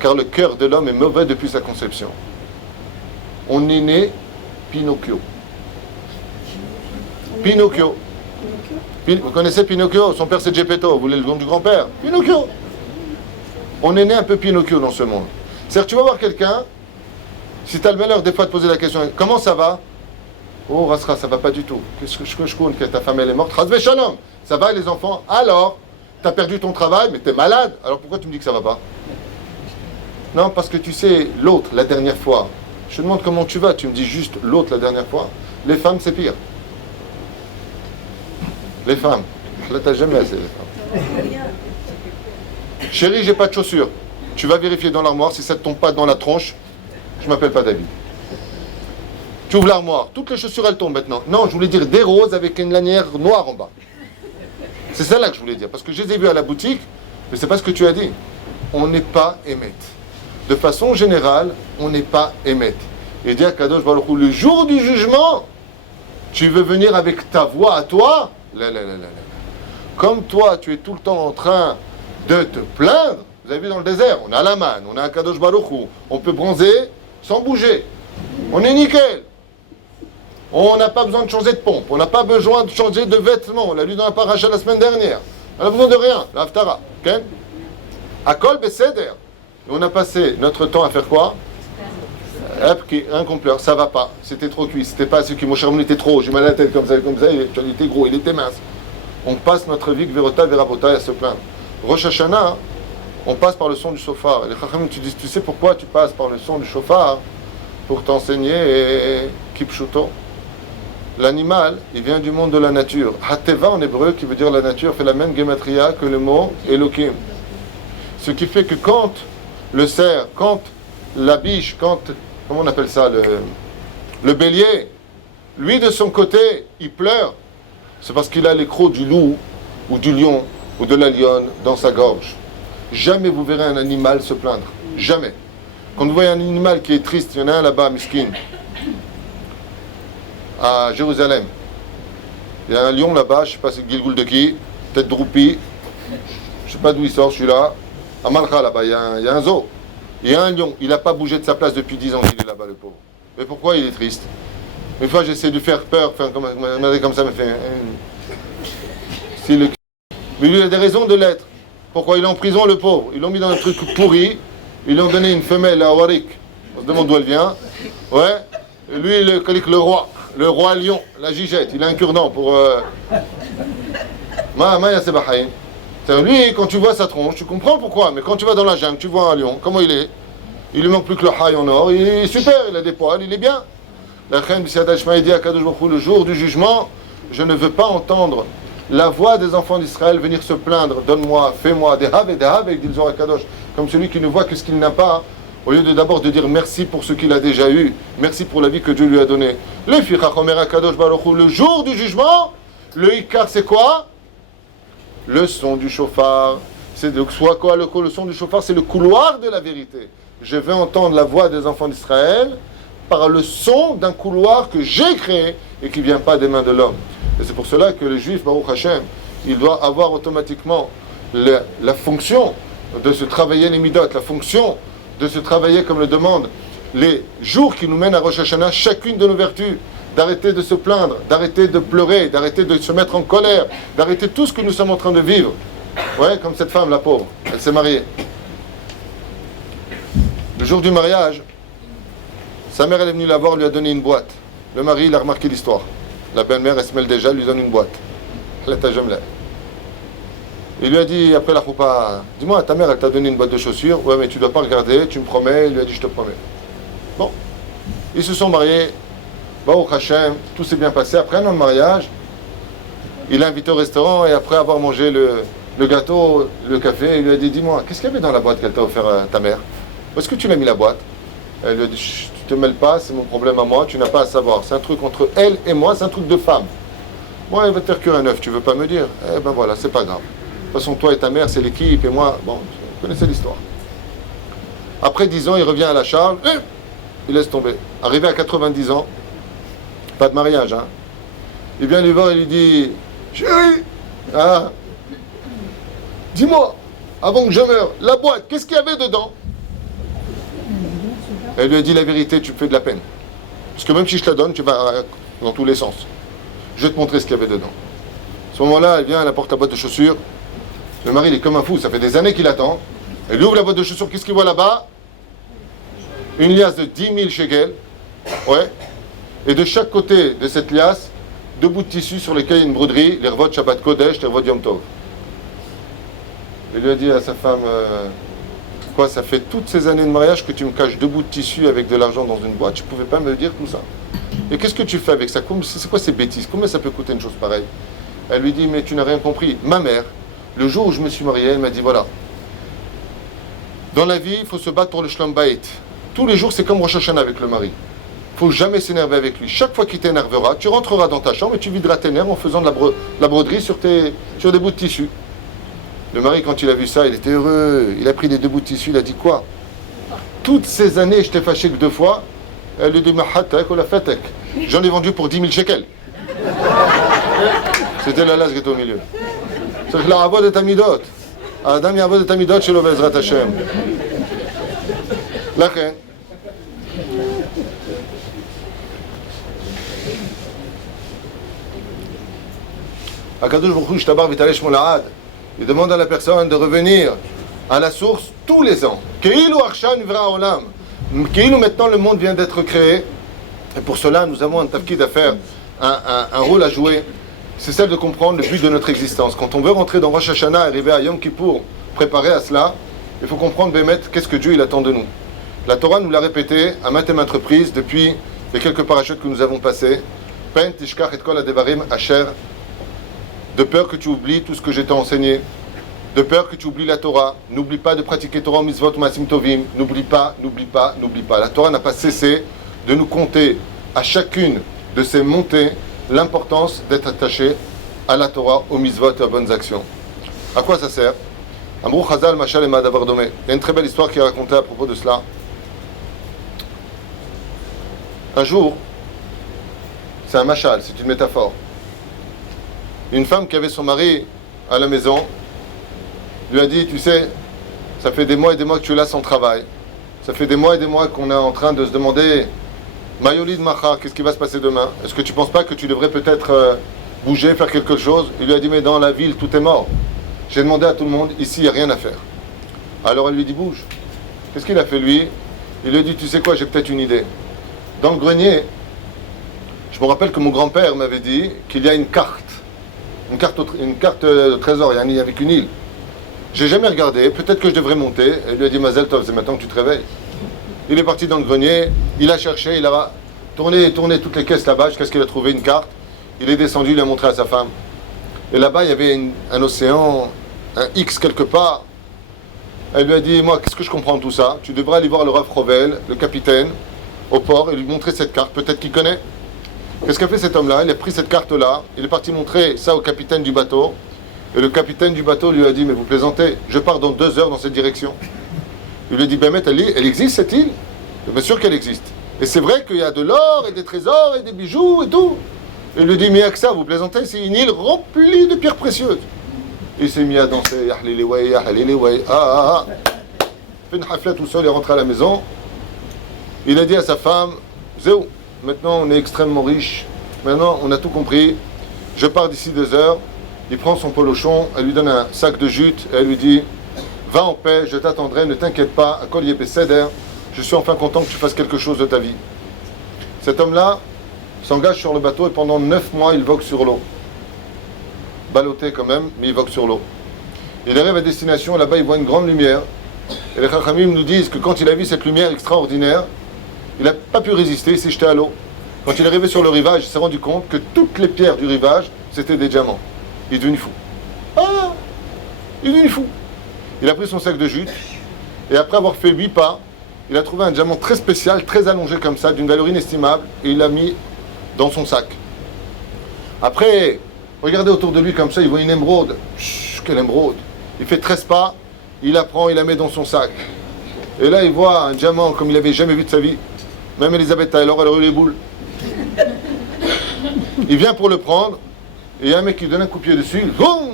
car le cœur de l'homme est mauvais depuis sa conception. On est né Pinocchio. Pinocchio. Vous connaissez Pinocchio? Son père c'est Geppetto. Vous voulez le nom du grand-père? Pinocchio. On est né un peu Pinocchio dans ce monde. C'est-à-dire, tu vas voir quelqu'un, si tu as le malheur des fois de poser la question, comment ça va? Oh, Rasra, ça va pas du tout. Qu'est-ce que je compte que ta femme elle est morte? Razvé Shalom. Ça va les enfants? Alors, tu as perdu ton travail, mais tu es malade. Alors pourquoi tu me dis que ça va pas? Non, parce que tu sais, l'autre, la dernière fois. Je te demande comment tu vas, tu me dis juste l'autre la dernière fois. Les femmes, c'est pire. Les femmes. Là, t'as jamais assez les femmes. Chérie, j'ai pas de chaussures. Tu vas vérifier dans l'armoire, si ça ne tombe pas dans la tronche, je m'appelle pas David. Tu ouvres l'armoire, toutes les chaussures elles tombent maintenant. Non, je voulais dire des roses avec une lanière noire en bas. C'est ça là que je voulais dire, parce que je les ai vus à la boutique, mais c'est pas ce que tu as dit. On n'est pas émette. De façon générale, on n'est pas émette. Et dire Kadosh Baruch Hu, le jour du jugement, tu veux venir avec ta voix à toi, comme toi, tu es tout le temps en train de te plaindre. Vous avez vu dans le désert, on a la manne, on a un Kadosh Baruch Hu, on peut bronzer sans bouger. On est nickel. On n'a pas besoin de changer de pompe, on n'a pas besoin de changer de vêtements. On l'a lu dans la paracha la semaine dernière. On n'a besoin de rien, l'Haftara. Okay? Akol Beseder. On a passé notre temps à faire quoi? Un compleur, ça va pas, c'était trop cuit, c'était pas assez cuit, mon charmant était trop, j'ai mal à la tête comme ça, il était gros, il était mince. On passe notre vie, Verota, Verabota, à se plaindre. Rosh Hashanah, on passe par le son du shofar. Les Chachamim, tu dis, tu sais pourquoi tu passes par le son du shofar? Pour t'enseigner Kipshuto. L'animal, il vient du monde de la nature. Hateva en hébreu, qui veut dire la nature, fait la même gematria que le mot Elohim. Ce qui fait que quand le cerf, quand la biche, quand, comment on appelle ça, le bélier, lui de son côté, il pleure, c'est parce qu'il a les crocs du loup, ou du lion, ou de la lionne dans sa gorge. Jamais vous verrez un animal se plaindre. Jamais. Quand vous voyez un animal qui est triste, il y en a un là-bas, Miskin, à Jérusalem. Il y a un lion là-bas, je ne sais pas c'est Gilgul de qui, tête droupie, je ne sais pas d'où il sort celui-là. À Malcha là-bas, il y a un zoo. Il y a un lion, il n'a pas bougé de sa place depuis 10 ans qu'il est là-bas, le pauvre. Mais pourquoi il est triste? Une fois j'essaie de lui faire peur, comme ça, me fait... Mais lui il a des raisons de l'être. Pourquoi il est en prison, le pauvre? Ils l'ont mis dans un truc pourri, ils lui ont donné une femelle à Warik. On se demande d'où elle vient. Ouais. Et lui, le roi lion, la gigette, il a un cure-dent pour... Maya Sebahaïn. Lui, quand tu vois sa tronche, tu comprends pourquoi. Mais quand tu vas dans la jungle, tu vois un lion, comment il est? Il lui manque plus que le haï en or, il est super, il a des poils, il est bien. La reine B'Siad Shema dit à Kadosh Baruch Hu, le jour du jugement, je ne veux pas entendre la voix des enfants d'Israël venir se plaindre, donne-moi, fais-moi, des have, dit le Zohar Kadosh, comme celui qui ne voit que ce qu'il n'a pas, au lieu de d'abord de dire merci pour ce qu'il a déjà eu, merci pour la vie que Dieu lui a donnée. Le Fichach Omer Kadosh Baruch Hu, le jour du jugement, le Ikar c'est quoi? Le son du chauffard. C'est soit quoi le son du chauffard, c'est le couloir de la vérité. Je vais entendre la voix des enfants d'Israël par le son d'un couloir que j'ai créé et qui ne vient pas des mains de l'homme. Et c'est pour cela que le juif, Baruch Hashem, il doit avoir automatiquement la fonction de se travailler les midot, la fonction de se travailler comme le demandent les jours qui nous mènent à Rosh Hashanah, chacune de nos vertus, d'arrêter de se plaindre, d'arrêter de pleurer, d'arrêter de se mettre en colère, d'arrêter tout ce que nous sommes en train de vivre. Ouais, comme cette femme, la pauvre, elle s'est mariée. Le jour du mariage, sa mère, elle est venue la voir, lui a donné une boîte. Le mari, il a remarqué l'histoire. La belle-mère, elle se mêle déjà, lui donne une boîte. Elle est à Jemla. Il lui a dit, après la choupa, dis-moi, ta mère, elle t'a donné une boîte de chaussures. Ouais, mais tu ne dois pas regarder, tu me promets. Il lui a dit, je te promets. Bon. Ils se sont mariés, Baruch Hashem, tout s'est bien passé. Après un an de mariage, il l'a invité au restaurant et après avoir mangé le gâteau, le café, il lui a dit, dis-moi, qu'est-ce qu'il y avait dans la boîte qu'elle t'a offert ta mère? Où est-ce que tu l'as mis la boîte? Elle lui a dit, chut, tu te mêles pas, c'est mon problème à moi, tu n'as pas à savoir. C'est un truc entre elle et moi, c'est un truc de femme. Moi, elle va te faire cuire un œuf, tu veux pas me dire? Eh ben voilà, c'est pas grave. De toute façon, toi et ta mère, c'est l'équipe, et moi, bon, vous connaissez l'histoire. Après 10 ans, il revient à la charge, il laisse tomber. Arrivé à 90 ans, pas de mariage, hein. Il vient lui voir et lui dit, chérie, dis-moi, avant que je meure, la boîte, qu'est-ce qu'il y avait dedans? Elle lui a dit la vérité, tu me fais de la peine. Parce que même si je te la donne, tu vas dans tous les sens. Je vais te montrer ce qu'il y avait dedans. À ce moment-là, elle vient, elle apporte la boîte de chaussures. Le mari, il est comme un fou, ça fait des années qu'il attend. Elle lui ouvre la boîte de chaussures, qu'est-ce qu'il voit là-bas? Une liasse de 10 000 shekels. Ouais. Et de chaque côté de cette liasse, 2 bouts de tissu sur lesquels il y a une broderie, les revots de Shabbat Kodesh, les revots de Yom Tov. Il lui a dit à sa femme, quoi, ça fait toutes ces années de mariage que tu me caches 2 bouts de tissu avec de l'argent dans une boîte, tu ne pouvais pas me dire tout ça. Et qu'est-ce que tu fais avec ça? C'est quoi ces bêtises? Combien ça peut coûter une chose pareille? Elle lui dit, mais tu n'as rien compris. Ma mère, le jour où je me suis marié, elle m'a dit, voilà, dans la vie, il faut se battre pour le Shlom Bayit. Tous les jours, c'est comme Rosh Hashanah avec le mari. Il ne faut jamais s'énerver avec lui. Chaque fois qu'il t'énervera, tu rentreras dans ta chambre et tu videras tes nerfs en faisant de la broderie sur des bouts de tissu. Le mari, quand il a vu ça, il était heureux. Il a pris les 2 bouts de tissu, il a dit quoi? Toutes ces années, je t'ai fâché que 2 fois. Elle lui dit, Mahatak ou la fatak. J'en ai vendu pour 10 000 shekels. C'était la lasse qui était au milieu. C'est que la rabot de Tamidot. Adam yabot de Tamidot chez l'Obezrat Hashem. La reine. Akadosh Baruch Hu Shtabar V'Talei Shmo La'ad. Il demande à la personne de revenir à la source tous les ans. Ke'ilu Arshan Nivra Olam. Ke'ilu maintenant le monde vient d'être créé. Et pour cela, nous avons un tafkid à faire, un rôle à jouer. C'est celle de comprendre le but de notre existence. Quand on veut rentrer dans Rosh Hashanah, arriver à Yom Kippour, préparer à cela, il faut comprendre, Bémet, qu'est-ce que Dieu il attend de nous. La Torah nous l'a répété à maintes et maintes reprises depuis les quelques parachutes que nous avons passés. Pen tishkach et kol hadevarim asher. De peur que tu oublies tout ce que je t'ai enseigné. De peur que tu oublies la Torah. N'oublie pas de pratiquer Torah, mitzvot, maasim tovim. N'oublie pas, n'oublie pas, n'oublie pas. La Torah n'a pas cessé de nous compter à chacune de ces montées l'importance d'être attaché à la Torah, aux mitzvot et aux bonnes actions. À quoi ça sert? Amrou Chazal, Machal et Madavar Domé. Il y a une très belle histoire qui est racontée à propos de cela. Un jour, c'est un machal, c'est une métaphore. Une femme qui avait son mari à la maison lui a dit, tu sais, ça fait des mois et des mois que tu es là sans travail. Ça fait des mois et des mois qu'on est en train de se demander, Mayolid Macha, qu'est-ce qui va se passer demain? Est-ce que tu ne penses pas que tu devrais peut-être bouger, faire quelque chose? Il lui a dit, mais dans la ville, tout est mort. J'ai demandé à tout le monde, ici, il n'y a rien à faire. Alors elle lui dit, bouge. Qu'est-ce qu'il a fait lui? Il lui a dit, tu sais quoi, j'ai peut-être une idée. Dans le grenier, je me rappelle que mon grand-père m'avait dit qu'il y a une carte de trésor, avec une île. J'ai jamais regardé, peut-être que je devrais monter. Elle lui a dit, Mazel Tov, c'est maintenant que tu te réveilles. Il est parti dans le grenier, il a cherché, il a tourné toutes les caisses là-bas, jusqu'à ce qu'il a trouvé une carte. Il est descendu, il a montré à sa femme. Et là-bas, il y avait un océan, un X quelque part. Elle lui a dit, moi, qu'est-ce que je comprends de tout ça? Tu devrais aller voir le Rav Rovel, le capitaine, au port, et lui montrer cette carte, peut-être qu'il connaît. Qu'est-ce qu'a fait cet homme-là? Il a pris cette carte-là, il est parti montrer ça au capitaine du bateau, et le capitaine du bateau lui a dit, mais vous plaisantez, je pars dans 2 heures dans cette direction. Il lui a dit, ben elle existe cette île? Bien sûr qu'elle existe. Et c'est vrai qu'il y a de l'or et des trésors et des bijoux et tout. Et il lui dit, mais il n'y a que ça, vous plaisantez, c'est une île remplie de pierres précieuses. Il s'est mis à danser, fait une hafla tout seul, il est rentré à la maison. Il a dit à sa femme, Zéou, maintenant on est extrêmement riche, maintenant on a tout compris, je pars d'ici 2 heures. Il prend son polochon, elle lui donne un sac de jute, et elle lui dit, va en paix, je t'attendrai, ne t'inquiète pas, à Kol Yepes Seder, je suis enfin content que tu fasses quelque chose de ta vie. Cet homme-là s'engage sur le bateau et pendant 9 mois, il vogue sur l'eau. Ballotté quand même, mais il vogue sur l'eau. Il arrive à destination, là-bas il voit une grande lumière. Et les Chachamim nous disent que quand il a vu cette lumière extraordinaire, Il n'a pas pu résister, il s'est jeté à l'eau. Quand il est arrivé sur le rivage, il s'est rendu compte que toutes les pierres du rivage, c'était des diamants. Il est devenu fou. Ah! Il est devenu fou. Il a pris son sac de jute, et après avoir fait 8 pas, il a trouvé un diamant très spécial, très allongé comme ça, d'une valeur inestimable, et il l'a mis dans son sac. Après, regardez autour de lui comme ça, il voit une émeraude. Chut, quelle émeraude! Il fait 13 pas, il la prend, il la met dans son sac. Et là, il voit un diamant comme il n'avait jamais vu de sa vie. Même Elisabeth Taylor, elle a eu les boules. Il vient pour le prendre, et il y a un mec qui donne un coup de pied dessus. Boum!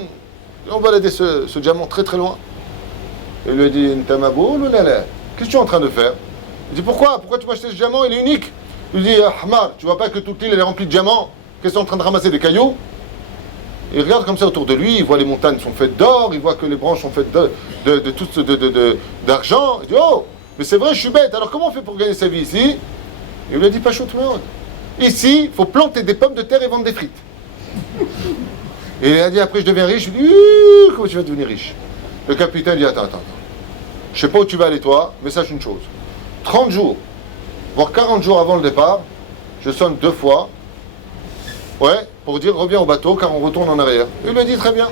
On va l'aider ce diamant très très loin. Et il lui a dit, qu'est-ce que tu es en train de faire? Il dit, pourquoi tu m'as acheté ce diamant? Il est unique. Il lui dit, Ahmar, tu vois pas que toute l'île est remplie de diamants? Qu'est-ce que tu es en train de ramasser, des cailloux? Il regarde comme ça autour de lui, il voit les montagnes sont faites d'or, il voit que les branches sont faites d'argent. Il dit, oh, mais c'est vrai, je suis bête, alors comment on fait pour gagner sa vie ici? Il lui a dit, pas chaud tout le monde. Ici, il faut planter des pommes de terre et vendre des frites. Et il a dit, après je deviens riche. Je lui ai dit, comment tu vas devenir riche? Le capitaine dit, attends. Je sais pas où tu vas aller toi, mais sache une chose. 30 jours, voire 40 jours avant le départ, je sonne 2 fois. Ouais, pour dire reviens au bateau car on retourne en arrière. Il lui a dit très bien.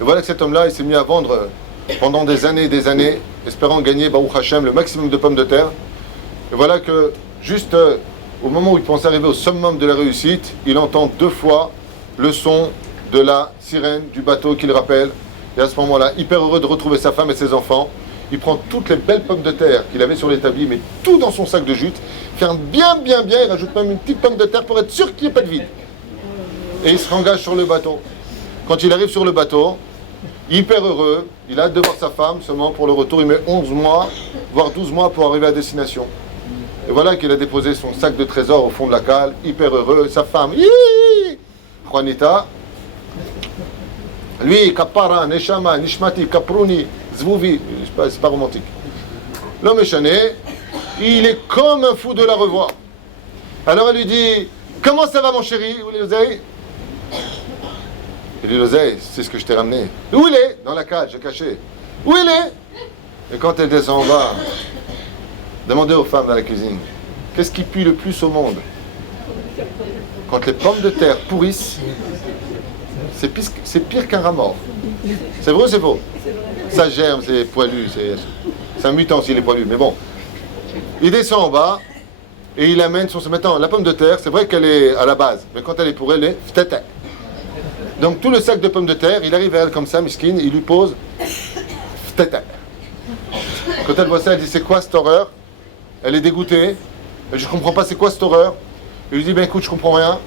Et voilà que cet homme-là, il s'est mis à vendre pendant des années et des années, espérant gagner, Baruch Hashem, le maximum de pommes de terre. Et voilà que, juste au moment où il pense arriver au summum de la réussite, il entend 2 fois le son de la sirène du bateau qui le rappelle. Et à ce moment-là, hyper heureux de retrouver sa femme et ses enfants, il prend toutes les belles pommes de terre qu'il avait sur l'établi, met tout dans son sac de jute, ferme bien, il rajoute même une petite pomme de terre pour être sûr qu'il n'y ait pas de vide. Et il se engage sur le bateau. Quand il arrive sur le bateau, hyper heureux, il a hâte de voir sa femme, seulement pour le retour, il met 11 mois, voire 12 mois pour arriver à destination. Et voilà qu'il a déposé son sac de trésor au fond de la cale, hyper heureux, sa femme, Juanita, lui, Kapara, Neshama, Nishmati, Kapruni, Zvouvi, c'est pas romantique. L'homme échané, il est comme un fou de la revoir. Alors elle lui dit, comment ça va mon chéri? Où est l'oseille? Il dit, l'oseille, c'est ce que je t'ai ramené. Où il est? Dans la cage, j'ai caché. Où il est? Et quand elle descend en bas, demandez aux femmes dans la cuisine, qu'est-ce qui pue le plus au monde? Quand les pommes de terre pourrissent, c'est pire qu'un rat mort. C'est vrai ou c'est faux? Ça germe, c'est poilu, c'est un mutant s'il est poilu, mais bon. Il descend en bas et il amène son... Maintenant, la pomme de terre, c'est vrai qu'elle est à la base, mais quand elle est pour elle, elle est ftata. Donc tout le sac de pommes de terre, il arrive à elle comme ça, miskine, il lui pose ftata. Quand elle voit ça, elle dit, c'est quoi cette horreur? Elle est dégoûtée. Elle dit, je comprends pas, c'est quoi cette horreur? Il lui dit, ben écoute, je comprends rien.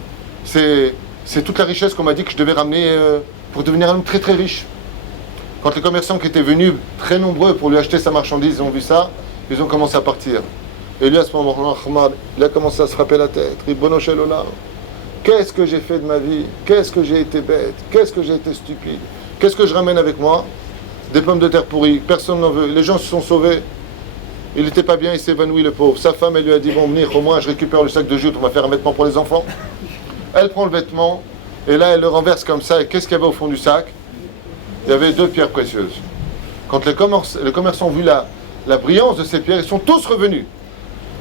C'est toute la richesse qu'on m'a dit que je devais ramener pour devenir un homme très très riche. Quand les commerçants qui étaient venus, très nombreux, pour lui acheter sa marchandise, ils ont vu ça, ils ont commencé à partir. Et lui, à ce moment-là, il a commencé à se frapper la tête. Ribono shel olam. Qu'est-ce que j'ai fait de ma vie? Qu'est-ce que j'ai été bête? Qu'est-ce que j'ai été stupide? Qu'est-ce que je ramène avec moi? Des pommes de terre pourries, personne n'en veut. Les gens se sont sauvés. Il n'était pas bien, il s'est évanoui, le pauvre. Sa femme, elle lui a dit, bon, venir, au moins, je récupère le sac de jute, on va faire un vêtement pour les enfants. Elle prend le vêtement, et là, elle le renverse comme ça. Et qu'est-ce qu'il y avait au fond du sac? Il y avait 2 pierres précieuses. Quand les commerçants ont vu la brillance de ces pierres, ils sont tous revenus.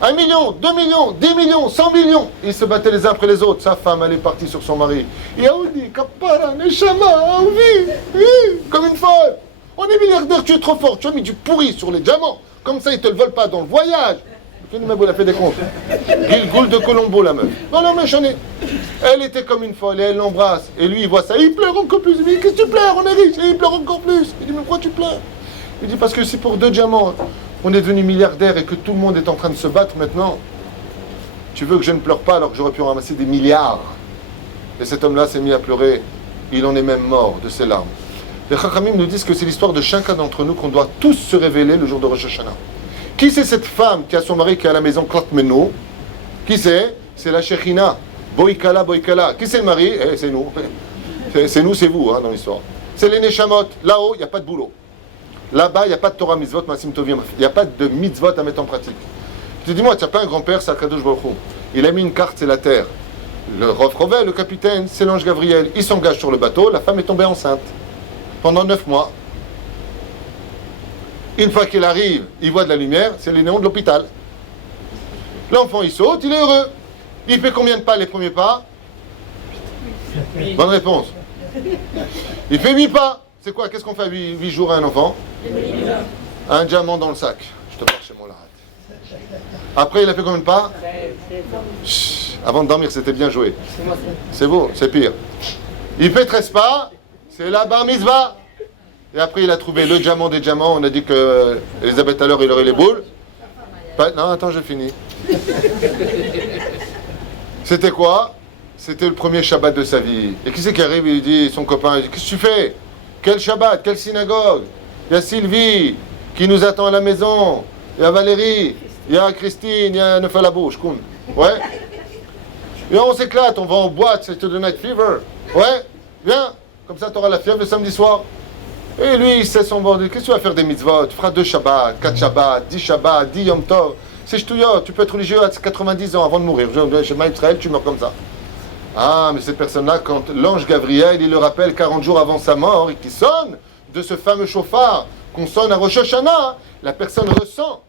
1 million, 2 millions, 10 millions, 100 millions. Ils se battaient les uns après les autres. Sa femme, elle est partie sur son mari. Yaoudi, Kapara, Neshama, oui, comme une folle. On est milliardaire, tu es trop fort. Tu as mis du pourri sur les diamants. Comme ça, ils ne te le volent pas dans le voyage. Quelle meuf, elle a fait des comptes. Gilgoul de Colombo, la meuf. Non, méchonnée. Elle était comme une folle et elle l'embrasse. Et lui, il voit ça. Il pleure encore plus. Il dit, qu'est-ce que tu pleures? On est riche. Et il pleure encore plus. Il dit, mais pourquoi tu pleures? Il dit, parce que si pour 2 diamants, on est devenu milliardaire et que tout le monde est en train de se battre maintenant, tu veux que je ne pleure pas alors que j'aurais pu ramasser des milliards? Et cet homme-là s'est mis à pleurer. Il en est même mort de ses larmes. Les Chachamim nous disent que c'est l'histoire de chacun d'entre nous qu'on doit tous se révéler le jour de Rosh Hashanah. Qui c'est cette femme qui a son mari qui est à la maison Klatmeno? Qui c'est? C'est la Shechina. Boikala. Qui c'est le mari? C'est nous. C'est nous, c'est vous dans l'histoire. C'est les Neshamot. Là-haut, il n'y a pas de boulot. Là-bas, il n'y a pas de Torah mitzvot, Masim Tovim. Il n'y a pas de mitzvot à mettre en pratique. Tu te dis, moi, tu n'as pas un grand-père, c'est Akadosh Baruch Hu. Il a mis une carte, c'est la terre. Le Rav Rovel, le capitaine, c'est l'ange Gabriel. Il s'engage sur le bateau, la femme est tombée enceinte. Pendant 9 mois. Une fois qu'il arrive, il voit de la lumière, c'est les néons de l'hôpital. L'enfant, il saute, il est heureux. Il fait combien de pas les premiers pas? Bonne réponse. Il fait 8 pas. C'est quoi? Qu'est-ce qu'on fait à 8 jours à un enfant? Un diamant dans le sac. Je te porte chez mon larat. Après, il a fait combien de pas? Chut, avant de dormir, c'était bien joué. C'est beau, c'est pire. Il fait 13 pas. C'est la bar mitzvah. Et après, il a trouvé le diamant des diamants. On a dit que Elisabeth, à l'heure, il aurait les boules. Non, attends, je finis. C'était quoi? C'était le premier Shabbat de sa vie. Et qui c'est qui arrive? Il dit, son copain, il dit, qu'est-ce que tu fais? Quel Shabbat? Quelle synagogue? Il y a Sylvie qui nous attend à la maison. Il y a Valérie. Il y a Christine. Il y a Neuf à la bouche. Ouais. Et on s'éclate. On va en boîte. C'est the night fever. Ouais. Viens. Comme ça, tu auras la fièvre le samedi soir. Et lui, il sait son bordel. Qu'est-ce que tu vas faire des mitzvot? Tu feras 2 Shabbats, 4 Shabbats, 10 Shabbats, 10 Yom Tov. C'est ch'touillot. Tu peux être religieux à 90 ans avant de mourir. Chez Israël, tu meurs comme ça. Ah, mais cette personne-là, quand l'ange Gabriel, il le rappelle 40 jours avant sa mort, et qui sonne de ce fameux chauffard qu'on sonne à Rosh Hashanah, la personne ressent.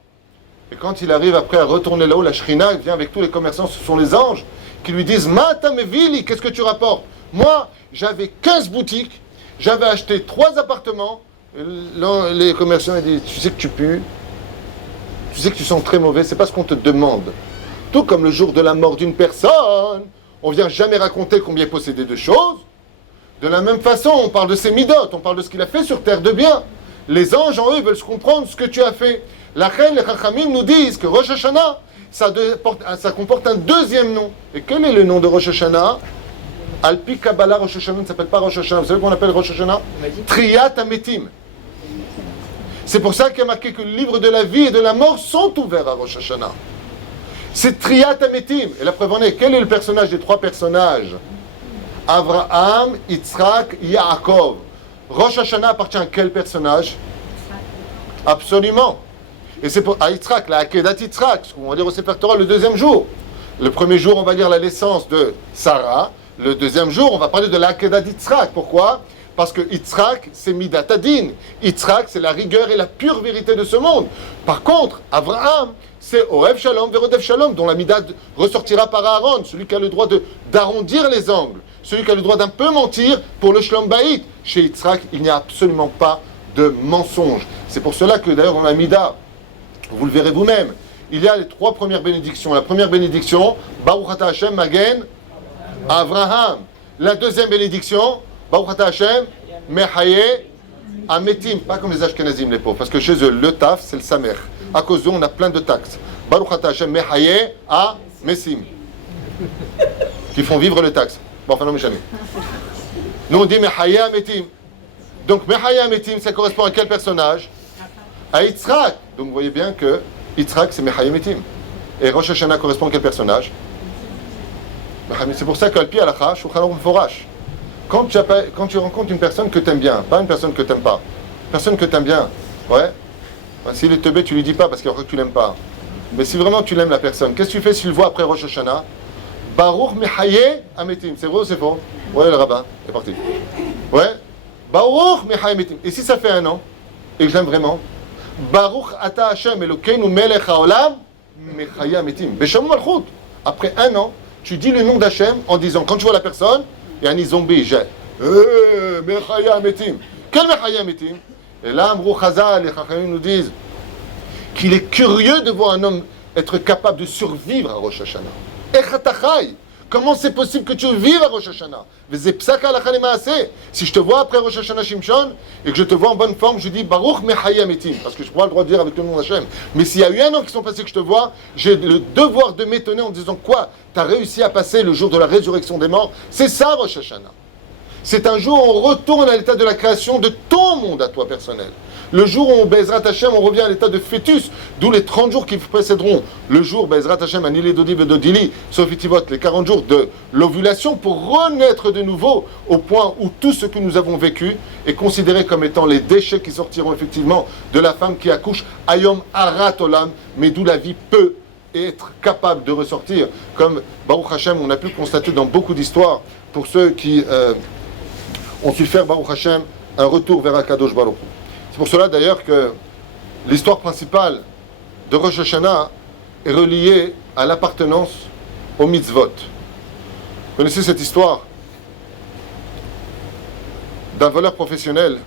Et quand il arrive après à retourner là-haut, la Shrina, il vient avec tous les commerçants, ce sont les anges, qui lui disent « Mata mevili, qu'est-ce que tu rapportes ?» Moi, j'avais 15 boutiques, j'avais acheté 3 appartements, et les commerçants ils disent « Tu sais que tu pues, tu sais que tu sens très mauvais, c'est pas ce qu'on te demande. » Tout comme le jour de la mort d'une personne, on ne vient jamais raconter combien il possédait de choses. De la même façon, on parle de ses midotes, on parle de ce qu'il a fait sur terre de bien. Les anges, en eux, veulent se comprendre ce que tu as fait. La reine, les Chachamim nous disent que Rosh Hashanah, ça comporte un deuxième nom. Et quel est le nom de Rosh Hashanah? Alpi Kabbalah, Rosh Hashanah ne s'appelle pas Rosh Hashanah. Vous savez qu'on appelle Rosh Hashanah? Triyat Ametim. C'est pour ça qu'il y a marqué que le livre de la vie et de la mort sont ouverts à Rosh Hashanah. C'est Triyat Ametim. Et la preuve en est, quel est le personnage des 3 personnages? Abraham, Yitzhak, Yaakov. Rosh Hashanah appartient à quel personnage? Absolument. Et c'est pour Yitzhak, la Akedat Yitzhak, ce qu'on va dire au Sefer Torah le 2e jour. Le premier jour, on va dire la naissance de Sarah. Le 2e jour, on va parler de la Akedat Yitzhak. Pourquoi? Parce que Yitzhak, c'est Midat Adin. Yitzhak, c'est la rigueur et la pure vérité de ce monde. Par contre, Abraham, c'est Ohev Shalom, Verodev Shalom, dont la Midat ressortira par Aaron, celui qui a le droit d'arrondir les angles, celui qui a le droit d'un peu mentir pour le Shlom Bayit. Chez Yitzhak, il n'y a absolument pas de mensonge. C'est pour cela que d'ailleurs dans la Midah, vous le verrez vous-même, il y a les 3 premières bénédictions. La première bénédiction, Baruch Ata Hashem Magen Avraham. La deuxième bénédiction, Baruch Ata Hashem Mehaye Ametim. Pas comme les Ashkenazim, les pauvres, parce que chez eux, le taf, c'est le Samer. À cause d'eux, on a plein de taxes. Baruch Ata Hashem Mehaye Amesim. Qui font vivre le taxe. Bon, enfin non, mais jamais. Nous, on dit Mehaye Ametim. Donc, Mehaye Ametim, ça correspond à quel personnage? À Yitzhak. Donc, vous voyez bien que Yitzhak, c'est Mehaye Ametim. Et Rosh Hashanah correspond à quel personnage? C'est pour ça qu'Alpi Alacha, Shulchan Aruch Meforash. Quand tu rencontres une personne que tu aimes bien, pas une personne que tu n'aimes pas, personne que tu aimes bien, ouais, s'il est teubé, tu lui dis pas parce qu'il croit que tu l'aimes pas. Mais si vraiment tu l'aimes la personne, qu'est-ce que tu fais si tu le vois après Rosh Hashanah? Baruch Mehaye Ametim. C'est vrai ou c'est faux? Ouais, le rabbin, c'est parti. Ouais, Baruch Mehaye Ametim. Et si ça fait 1 an, et que je l'aime vraiment, Baruch Ata Hashem Elokeinu Melech HaOlam Mehaye Ametim. Beshamou Malchut. Après 1 an, tu dis le nom d'Hachem en disant, quand tu vois la personne, il y a un zombie, j'ai Mehaye Ametim. Quel Mehaye Ametim? Et là, Amrou Chazal, les Chachamim nous disent qu'il est curieux de voir un homme être capable de survivre à Rosh Hashanah. Echatachai. Comment c'est possible que tu vives à Rosh Hashanah? Si je te vois après Rosh Hashanah Shimshon et que je te vois en bonne forme, je dis Baruch Mehaye Ametim, parce que je n'ai pas le droit de dire avec le nom d'Hachem. Mais s'il y a eu 1 an qui sont passés que je te vois, j'ai le devoir de m'étonner en disant quoi? Tu as réussi à passer le jour de la résurrection des morts? C'est ça Rosh Hashanah. C'est un jour où on retourne à l'état de la création de ton monde à toi personnel. Le jour où on Bezrat Hashem, on revient à l'état de fœtus, d'où les 30 jours qui précéderont le jour Bezrat Hashem, Anili Dodi Vedodili, Sofitivot, les 40 jours de l'ovulation pour renaître de nouveau au point où tout ce que nous avons vécu est considéré comme étant les déchets qui sortiront effectivement de la femme qui accouche, Ayom Arat Olam, mais d'où la vie peut être capable de ressortir, comme Baruch Hashem, on a pu constater dans beaucoup d'histoires, pour ceux qui ont su faire Baruch Hashem un retour vers Akadosh Baruch. C'est pour cela d'ailleurs que l'histoire principale de Rosh Hashanah, est relié à l'appartenance au mitzvot. Vous connaissez cette histoire d'un voleur professionnel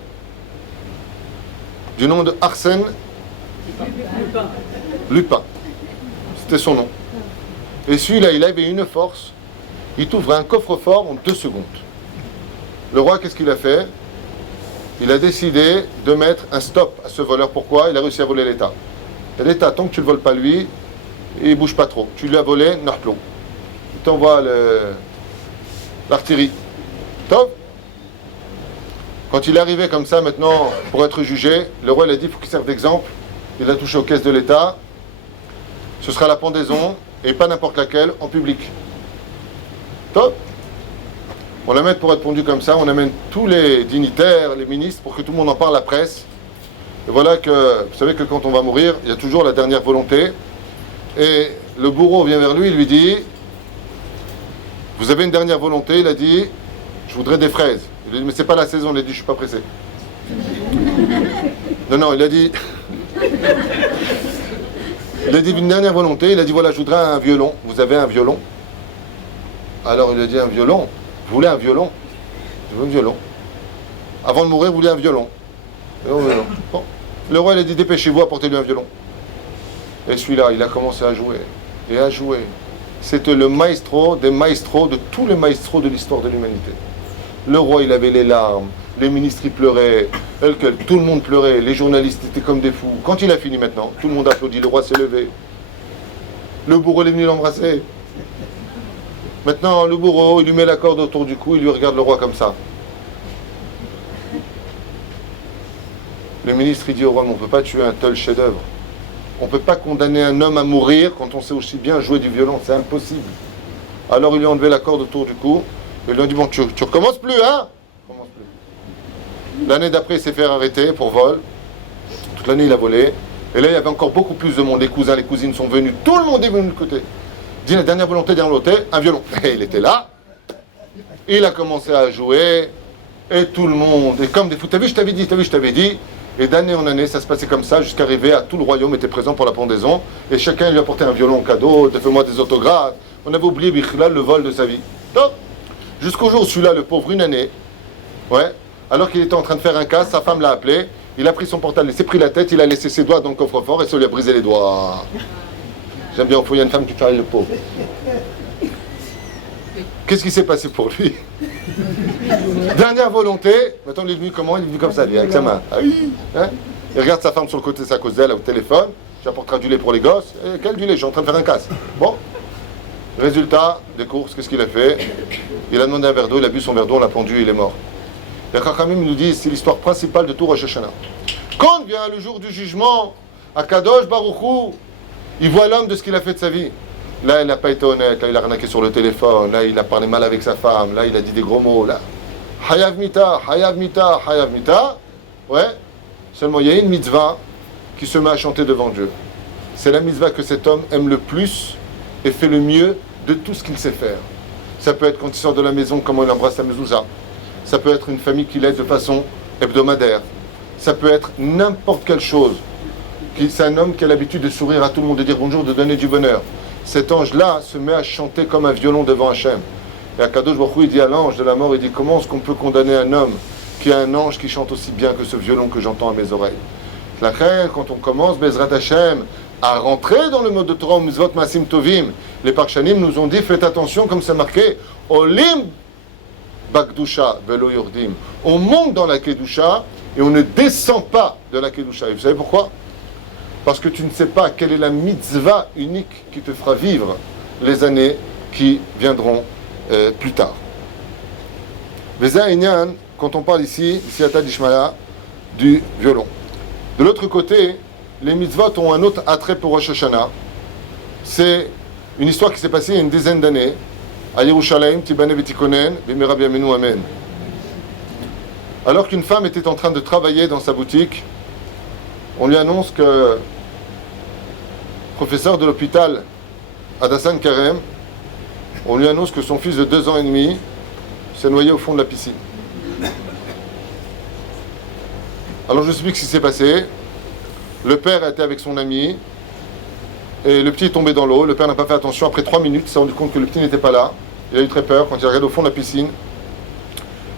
du nom de Arsène Lupin. C'était son nom. Et celui-là, il avait une force. Il t'ouvre un coffre-fort en 2 secondes. Le roi, qu'est-ce qu'il a fait? Il a décidé de mettre un stop à ce voleur. Pourquoi? Il a réussi à voler l'État. Et l'État, tant que tu ne le voles pas lui, il ne bouge pas trop. Tu lui as volé, Narplon. Il t'envoie l'artillerie. Top. Quand il est arrivé comme ça maintenant pour être jugé, le roi il a dit il faut qu'il serve d'exemple. Il a touché aux caisses de l'État. Ce sera la pendaison, et pas n'importe laquelle, en public. Top. On l'amène pour être pendu comme ça, on amène tous les dignitaires, les ministres, pour que tout le monde en parle, la presse. Et voilà que, vous savez que quand on va mourir, il y a toujours la dernière volonté. Et le bourreau vient vers lui, il lui dit vous avez une dernière volonté? Il a dit je voudrais des fraises. Il lui dit mais c'est pas la saison, il a dit je suis pas pressé. Non, il a dit une dernière volonté, il a dit voilà je voudrais un violon. Vous avez un violon? Alors il a dit un violon? Vous voulez un violon? Je veux un violon. Avant de mourir, vous voulez un violon? Bon. Le roi il a dit dépêchez-vous, apportez-lui un violon. Et celui-là, il a commencé à jouer. Et à jouer. C'était le maestro des maestros de tous les maestros de l'histoire de l'humanité. Le roi, il avait les larmes. Les ministres, ils pleuraient. Tout le monde pleurait. Les journalistes étaient comme des fous. Quand il a fini maintenant, tout le monde applaudit. Le roi s'est levé. Le bourreau est venu l'embrasser. Maintenant, le bourreau, il lui met la corde autour du cou. Il lui regarde le roi comme ça. Le ministre, il dit au roi, mais on ne peut pas tuer un tel chef-d'œuvre. On ne peut pas condamner un homme à mourir quand on sait aussi bien jouer du violon. C'est impossible. Alors il lui a enlevé la corde autour du cou. Et il lui a dit, bon, tu recommences plus, hein? Recommence plus. L'année d'après, il s'est fait arrêter pour vol. Toute l'année, il a volé. Et là, il y avait encore beaucoup plus de monde. Les cousins, les cousines sont venus. Tout le monde est venu de côté. Il dit, la dernière volonté, un violon. Et il était là. Il a commencé à jouer. Et tout le monde. Et comme des fous. T'as vu, je t'avais dit. Et d'année en année, ça se passait comme ça, jusqu'à arriver à tout le royaume était présent pour la pendaison. Et chacun lui apportait un violon cadeau, fais-moi des autographes. On avait oublié Bichlal, le vol de sa vie. Donc, jusqu'au jour où celui-là, le pauvre, une année, alors qu'il était en train de faire un casse, sa femme l'a appelé, il a pris son portable, il s'est pris la tête, il a laissé ses doigts dans le coffre-fort et ça lui a brisé les doigts. J'aime bien, il y a une femme qui parle le pauvre. Qu'est-ce qui s'est passé pour lui? Dernière volonté, maintenant il est venu comment? Il est venu comme ça, lui, avec sa main. Ah oui, hein? Il regarde sa femme sur le côté, c'est à cause d'elle, au téléphone. J'apporterai du lait pour les gosses. Et quel du lait? Je suis en train de faire un casse. Bon. Résultat des courses, qu'est-ce qu'il a fait? Il a demandé un verre d'eau, il a bu son verre d'eau, on l'a pendu, il est mort. Les Chachamim nous disent, c'est l'histoire principale de tout Rosh Hashanah. Quand vient le jour du jugement, à Kadosh Baruch Hu, il voit l'homme de ce qu'il a fait de sa vie. Là, il n'a pas été honnête, là, il a arnaqué sur le téléphone, là, il a parlé mal avec sa femme, là, il a dit des gros mots, là. Hayav mita. Ouais. Seulement, il y a une mitzvah qui se met à chanter devant Dieu. C'est la mitzvah que cet homme aime le plus et fait le mieux de tout ce qu'il sait faire. Ça peut être quand il sort de la maison, comment il embrasse sa mezouza. Ça peut être une famille qui l'aide de façon hebdomadaire. Ça peut être n'importe quelle chose. C'est un homme qui a l'habitude de sourire à tout le monde, de dire bonjour, de donner du bonheur. Cet ange-là se met à chanter comme un violon devant Hachem. Et Akadosh Baruch Hu, il dit à l'ange de la mort, il dit comment est-ce qu'on peut condamner un homme qui a un ange qui chante aussi bien que ce violon que j'entends à mes oreilles? La reine, quand on commence, Bezrat Hachem, à rentrer dans le mode de Torah, Mitzvot Masim Tovim, les Parshanim nous ont dit, faites attention, comme c'est marqué, Olim Bakdusha Velo Yordim. On monte dans la Kedusha et on ne descend pas de la Kedusha. Et vous savez pourquoi? Parce que tu ne sais pas quelle est la mitzvah unique qui te fera vivre les années qui viendront plus tard. Veza Inyan, quand on parle ici, Siyata Dishmaya, du violon. De l'autre côté, les mitzvot ont un autre attrait pour Rosh Hashanah. C'est une histoire qui s'est passée il y a une dizaine d'années à Yerushalayim, Tibane Betikonen, Bimera Biamenu Amen. Alors qu'une femme était en train de travailler dans sa boutique, on lui annonce que professeur de l'hôpital Adassan Karem, on lui annonce que son fils de 2 ans et demi s'est noyé au fond de la piscine. Alors je explique ce qui s'est passé. Le père était avec son ami Et le petit est tombé dans l'eau, le père n'a pas fait attention. Après 3 minutes, il s'est rendu compte que le petit n'était pas là. Il a eu très peur. Quand il a regardé au fond de la piscine,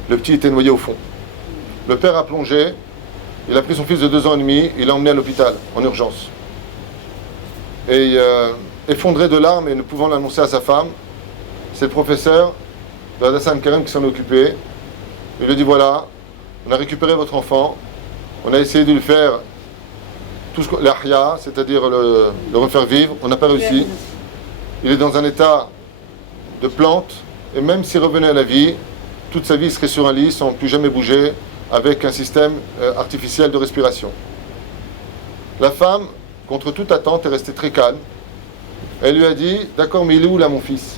le petit était noyé au fond. Le père a plongé, il a pris son fils de 2 ans et demi, il l'a emmené à l'hôpital, en urgence. Et effondré de larmes et ne pouvant l'annoncer à sa femme, c'est le professeur de Hadassah Karem qui s'en est occupé. Il lui a dit voilà, on a récupéré votre enfant, on a essayé de lui faire tout ce l'ahya, c'est-à-dire le refaire vivre, on n'a pas réussi. Il est dans un état de plante, et même s'il revenait à la vie, toute sa vie il serait sur un lit sans plus jamais bouger, avec un système artificiel de respiration. La femme, contre toute attente, est restée très calme. Elle lui a dit d'accord, mais il est où là mon fils?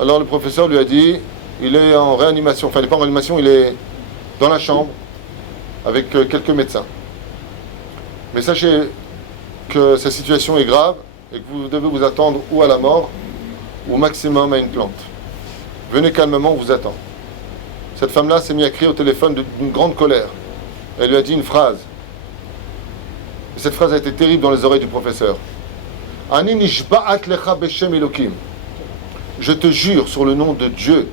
Alors le professeur lui a dit il est en réanimation, enfin il n'est pas en réanimation, il est dans la chambre avec quelques médecins. Mais sachez que sa situation est grave et que vous devez vous attendre ou à la mort ou au maximum à une plante. Venez calmement, on vous attend. Cette femme-là s'est mise à crier au téléphone d'une grande colère. Elle lui a dit une phrase. Et cette phrase a été terrible dans les oreilles du professeur. Ani nishba'at lecha beshem Elokim. Je te jure sur le nom de Dieu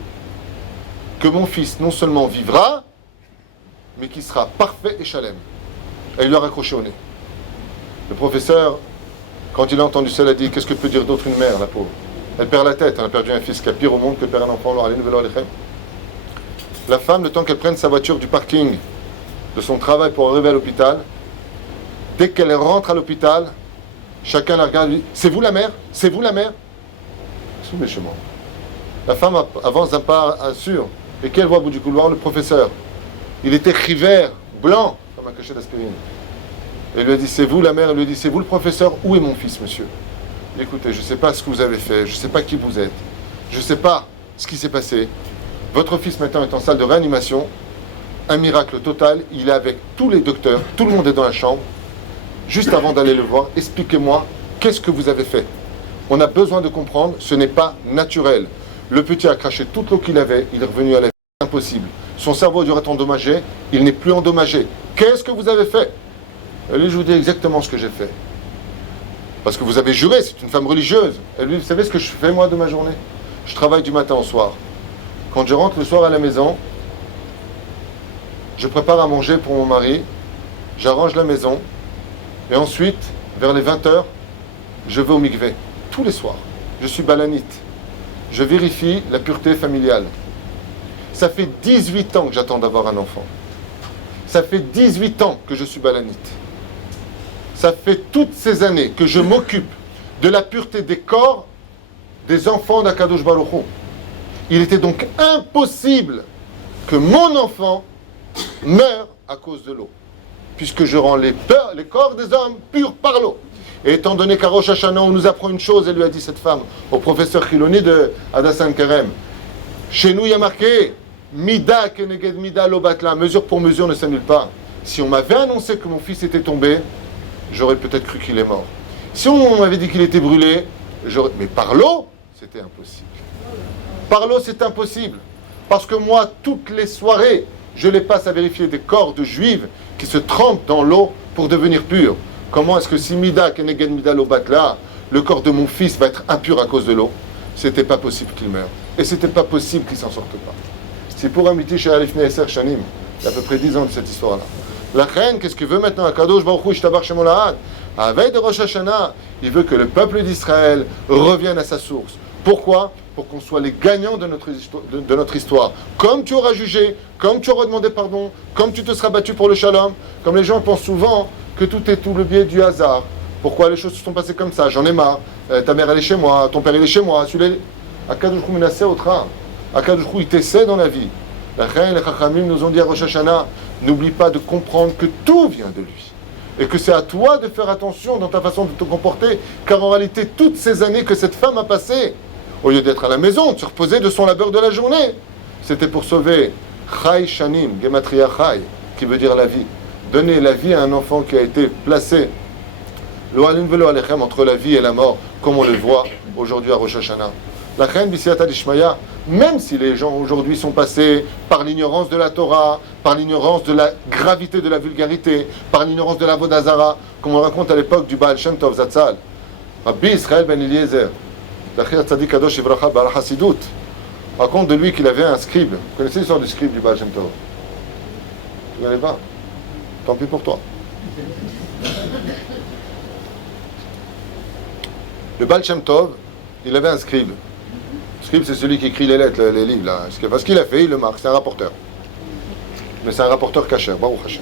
que mon fils non seulement vivra, mais qu'il sera parfait et shalem. Et il lui a raccroché au nez. Le professeur, quand il a entendu ça, il a dit qu'est-ce que peut dire d'autre une mère, la pauvre? Elle perd la tête, elle a perdu un fils qui est pire au monde que de perdre un enfant. La femme, le temps qu'elle prenne sa voiture du parking de son travail pour arriver à l'hôpital, dès qu'elle rentre à l'hôpital, chacun la regarde et dit c'est vous la mère? C'est vous la mère? Soumez chez moi. La femme avance d'un pas sûr. Et qu'elle voit au bout du couloir? Le professeur. Il était rivert, blanc, comme un cachet d'aspirine. Et il lui a dit c'est vous la mère? Elle lui a dit c'est vous le professeur? Où est mon fils, monsieur? Écoutez, je ne sais pas ce que vous avez fait, je ne sais pas qui vous êtes, je ne sais pas ce qui s'est passé. Votre fils maintenant est en salle de réanimation, un miracle total, il est avec tous les docteurs, tout le monde est dans la chambre. Juste avant d'aller le voir, expliquez-moi, qu'est-ce que vous avez fait? On a besoin de comprendre, ce n'est pas naturel. Le petit a craché toute l'eau qu'il avait, il est revenu à la vie, impossible. Son cerveau a dû être endommagé, il n'est plus endommagé. Qu'est-ce que vous avez fait? Elle lui, je vous dis exactement ce que j'ai fait. Parce que vous avez juré, c'est une femme religieuse. Elle lui dit, vous savez ce que je fais moi de ma journée? Je travaille du matin au soir. Quand je rentre le soir à la maison, je prépare à manger pour mon mari, j'arrange la maison, et ensuite, vers les 20h, je vais au mikvé. Tous les soirs. Je suis balanite. Je vérifie la pureté familiale. Ça fait 18 ans que j'attends d'avoir un enfant. Ça fait 18 ans que je suis balanite. Ça fait toutes ces années que je m'occupe de la pureté des corps des enfants d'Akadosh Baruch Hu. Il était donc impossible que mon enfant meure à cause de l'eau, puisque je rends les corps des hommes purs par l'eau. Et étant donné qu'à Rosh Hashanah, on nous apprend une chose, elle lui a dit cette femme, au professeur Chiloni de Hadassah Karem, chez nous il y a marqué Mida keneged mida lo batla, mesure pour mesure ne s'annule pas. Si on m'avait annoncé que mon fils était tombé, j'aurais peut-être cru qu'il est mort. Si on m'avait dit qu'il était brûlé, mais par l'eau, c'était impossible. Par l'eau, c'est impossible. Parce que moi, toutes les soirées, je les passe à vérifier des corps de juives qui se trempent dans l'eau pour devenir purs. Comment est-ce que si Mida keneged mida lo batla, le corps de mon fils va être impur à cause de l'eau? C'était pas possible qu'il meure. Et c'était pas possible qu'il s'en sorte pas. C'est pour Amiti chez Alif Neeser Shanim. Il y a à peu près 10 ans de cette histoire-là. La reine, qu'est-ce qu'il veut maintenant? Akadosh Baruch Hu Ishtabar Shemo Lahad. À la veille de Rosh Hashanah, il veut que le peuple d'Israël revienne à sa source. Pourquoi? Pour qu'on soit les gagnants de notre histoire. Comme tu auras jugé, comme tu auras demandé pardon, comme tu te seras battu pour le shalom, comme les gens pensent souvent que tout est tout le biais du hasard. Pourquoi les choses se sont passées comme ça? J'en ai marre. Ta mère elle est chez moi, ton père il est chez moi. Akadosh Hu Menaseh Otra. Akadosh Hu il t'essaie dans la vie. La reine, les Chachamim nous ont dit à Rosh Hashanah, n'oublie pas de comprendre que tout vient de lui. Et que c'est à toi de faire attention dans ta façon de te comporter, car en réalité, toutes ces années que cette femme a passées, au lieu d'être à la maison, de se reposer de son labeur de la journée, c'était pour sauver Chai Shanim, Gematria Chai, qui veut dire la vie. Donner la vie à un enfant qui a été placé, Lo alim velo alechem, entre la vie et la mort, comme on le voit aujourd'hui à Rosh Hashanah. La reine Bisiata d'Ishmaya, même si les gens aujourd'hui sont passés par l'ignorance de la Torah, par l'ignorance de la gravité de la vulgarité, par l'ignorance de la Vodazara, comme on raconte à l'époque du Baal Shem Tov Zatzal, Rabbi Israël ben Eliezer, l'Achir Tzadik Kadosh Ivracha Baal Hasidut, raconte de lui qu'il avait un scribe. Vous connaissez l'histoire du scribe du Baal Shem Tov? Tu ne connais pas? Tant pis pour toi. Le Baal Shem Tov, il avait un scribe. Le scribe, c'est celui qui écrit les lettres, les livres. Là. Parce qu'il a fait, il le marque. C'est un rapporteur. Mais c'est un rapporteur caché. Baruch Hashem.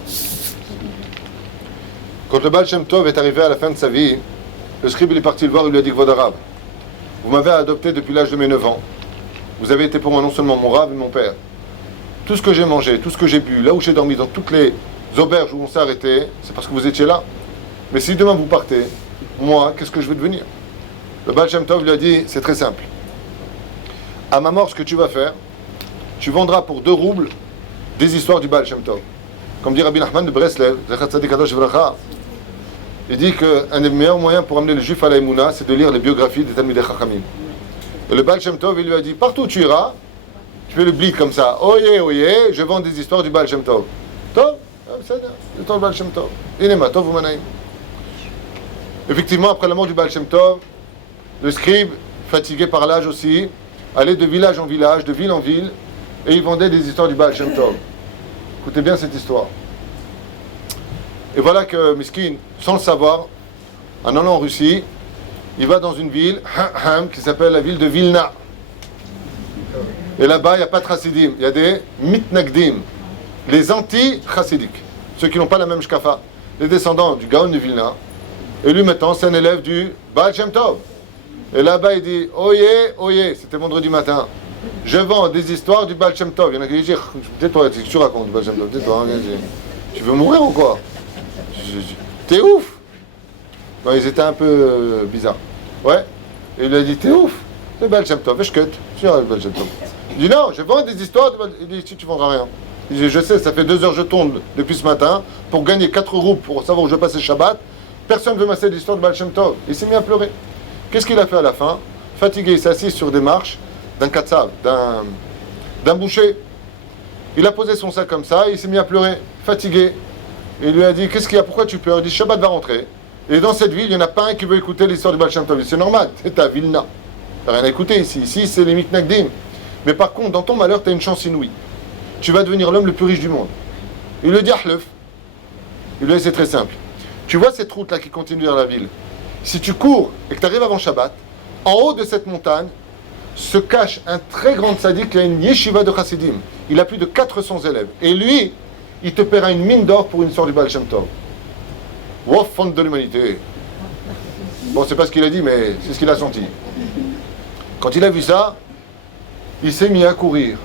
Quand le Baal Shem Tov est arrivé à la fin de sa vie, le scribe il est parti le voir, il lui a dit: Kvod Arav, vous m'avez adopté depuis l'âge de mes 9 ans. Vous avez été pour moi non seulement mon Rav et mon père. Tout ce que j'ai mangé, tout ce que j'ai bu, là où j'ai dormi, dans toutes les auberges où on s'est arrêté, c'est parce que vous étiez là. Mais si demain vous partez, moi, qu'est-ce que je vais devenir? Le Baal Shem Tov lui a dit: c'est très simple. À ma mort, ce que tu vas faire, tu vendras pour 2 roubles des histoires du Baal Shem Tov. Comme dit Rabbi Nachman de Breslev, Zechat Tzadik Kadosh Ivracha, il dit qu'un des meilleurs moyens pour amener le juif à la Emouna, c'est de lire les biographies des Talmidei Chachamim. Et le Baal Shem Tov, il lui a dit: partout où tu iras, tu fais le bleed comme ça. Oyez, oyez, je vends des histoires du Baal Shem Tov. Tov, c'est le Baal Shem Tov. Inema, Tov ou Manaïm. Effectivement, après la mort du Baal Shem Tov, le scribe, fatigué par l'âge aussi, allait de village en village, de ville en ville, et il vendait des histoires du Baal Shem Tov. Écoutez bien cette histoire. Et voilà que Miskin, sans le savoir, en allant en Russie, il va dans une ville qui s'appelle la ville de Vilna. Et là-bas, il n'y a pas de chassidim, il y a des mitnagdim, les anti-chassidiques, ceux qui n'ont pas la même shkafa, les descendants du Gaon de Vilna. Et lui, maintenant, c'est un élève du Baal Shem Tov. Et là-bas, il dit: oyez, oyez, c'était vendredi matin, je vends des histoires du Baal Shem Tov. Il y en a qui disent: tais-toi, qu'est-ce que tu racontes du Baal Shem Tov? Tais-toi, tu veux mourir ou quoi? T'es ouf! Non, ils étaient un peu bizarres. Ouais. Et il lui a dit: t'es ouf! C'est Baal Shem Tov, je cut. Tu vois le Baal Shem Tov. Il dit: non, je vends des histoires de Baal. Il dit: tu vendras rien. Il dit: je sais, ça fait 2 heures que je tourne depuis ce matin pour gagner 4 roubles pour savoir où je passe le Shabbat. Personne ne veut m'asser l'histoire de Baal Shem Tov. Il s'est mis à pleurer. Qu'est-ce qu'il a fait à la fin? Fatigué, il s'est assis sur des marches d'un katsav, d'un boucher. Il a posé son sac comme ça, et il s'est mis à pleurer, fatigué. Et il lui a dit: qu'est-ce qu'il y a? Pourquoi tu pleures? Il dit: Shabbat va rentrer. Et dans cette ville, il n'y en a pas un qui veut écouter l'histoire du Baal Shem Tov. C'est normal, c'est à Vilna. Tu n'as rien à écouter ici. Ici, c'est les mitnagdim. Mais par contre, dans ton malheur, tu as une chance inouïe. Tu vas devenir l'homme le plus riche du monde. Il lui dit: Ahlef. Il lui a dit: c'est très simple. Tu vois cette route-là qui continue vers la ville? Si tu cours et que tu arrives avant Shabbat, en haut de cette montagne se cache un très grand tzaddik qui a une yeshiva de chassidim. Il a plus de 400 élèves. Et lui, il te paiera une mine d'or pour une histoire du Baal Shem Tov. Wof, fond de l'humanité. Bon, c'est pas ce qu'il a dit, mais c'est ce qu'il a senti. Quand il a vu ça, il s'est mis à courir.